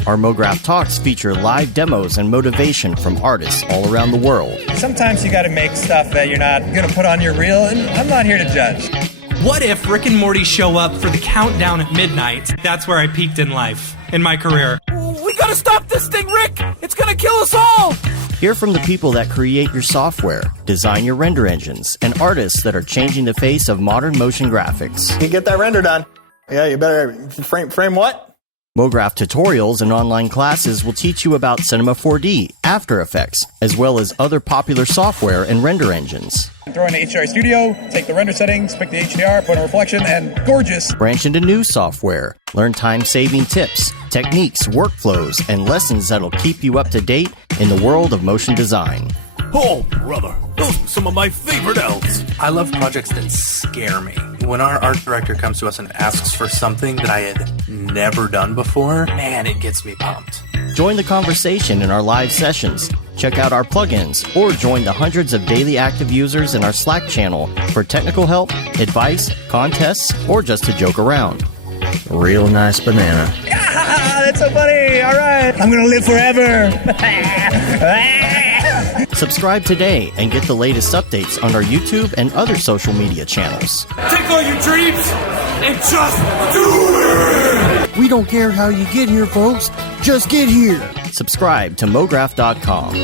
Our Mograph Talks feature live demos and motivation from artists all around the world. Sometimes you got to make stuff that you're not going to put on your reel, and I'm not here to judge. What if Rick and Morty show up for the countdown at midnight? That's where I peaked in life, in my career. We gotta stop this thing, Rick! It's gonna kill us all! Hear from the people that create your software, design your render engines, and artists that are changing the face of modern motion graphics. You get that render done. Yeah, you better frame what? Mograph tutorials and online classes will teach you about Cinema 4D, After Effects, as well as other popular software and render engines. Throw in the HDR Studio, take the render settings, pick the HDR, put in a reflection, and gorgeous. Branch into new software. Learn time-saving tips, techniques, workflows, and lessons that'll keep you up to date in the world of motion design. Oh, brother, those are some of my favorite elves. I love projects that scare me. When our art director comes to us and asks for something that I had never done before, man, it gets me pumped. Join the conversation in our live sessions. Check out our plugins, or join the hundreds of daily active users in our Slack channel for technical help, advice, contests, or just to joke around. Real nice banana. Ah, that's so funny! All right, I'm gonna live forever! Subscribe today and get the latest updates on our YouTube and other social media channels. Take all your dreams and just do it! We don't care how you get here, folks. Just get here. Subscribe to Mograph.com.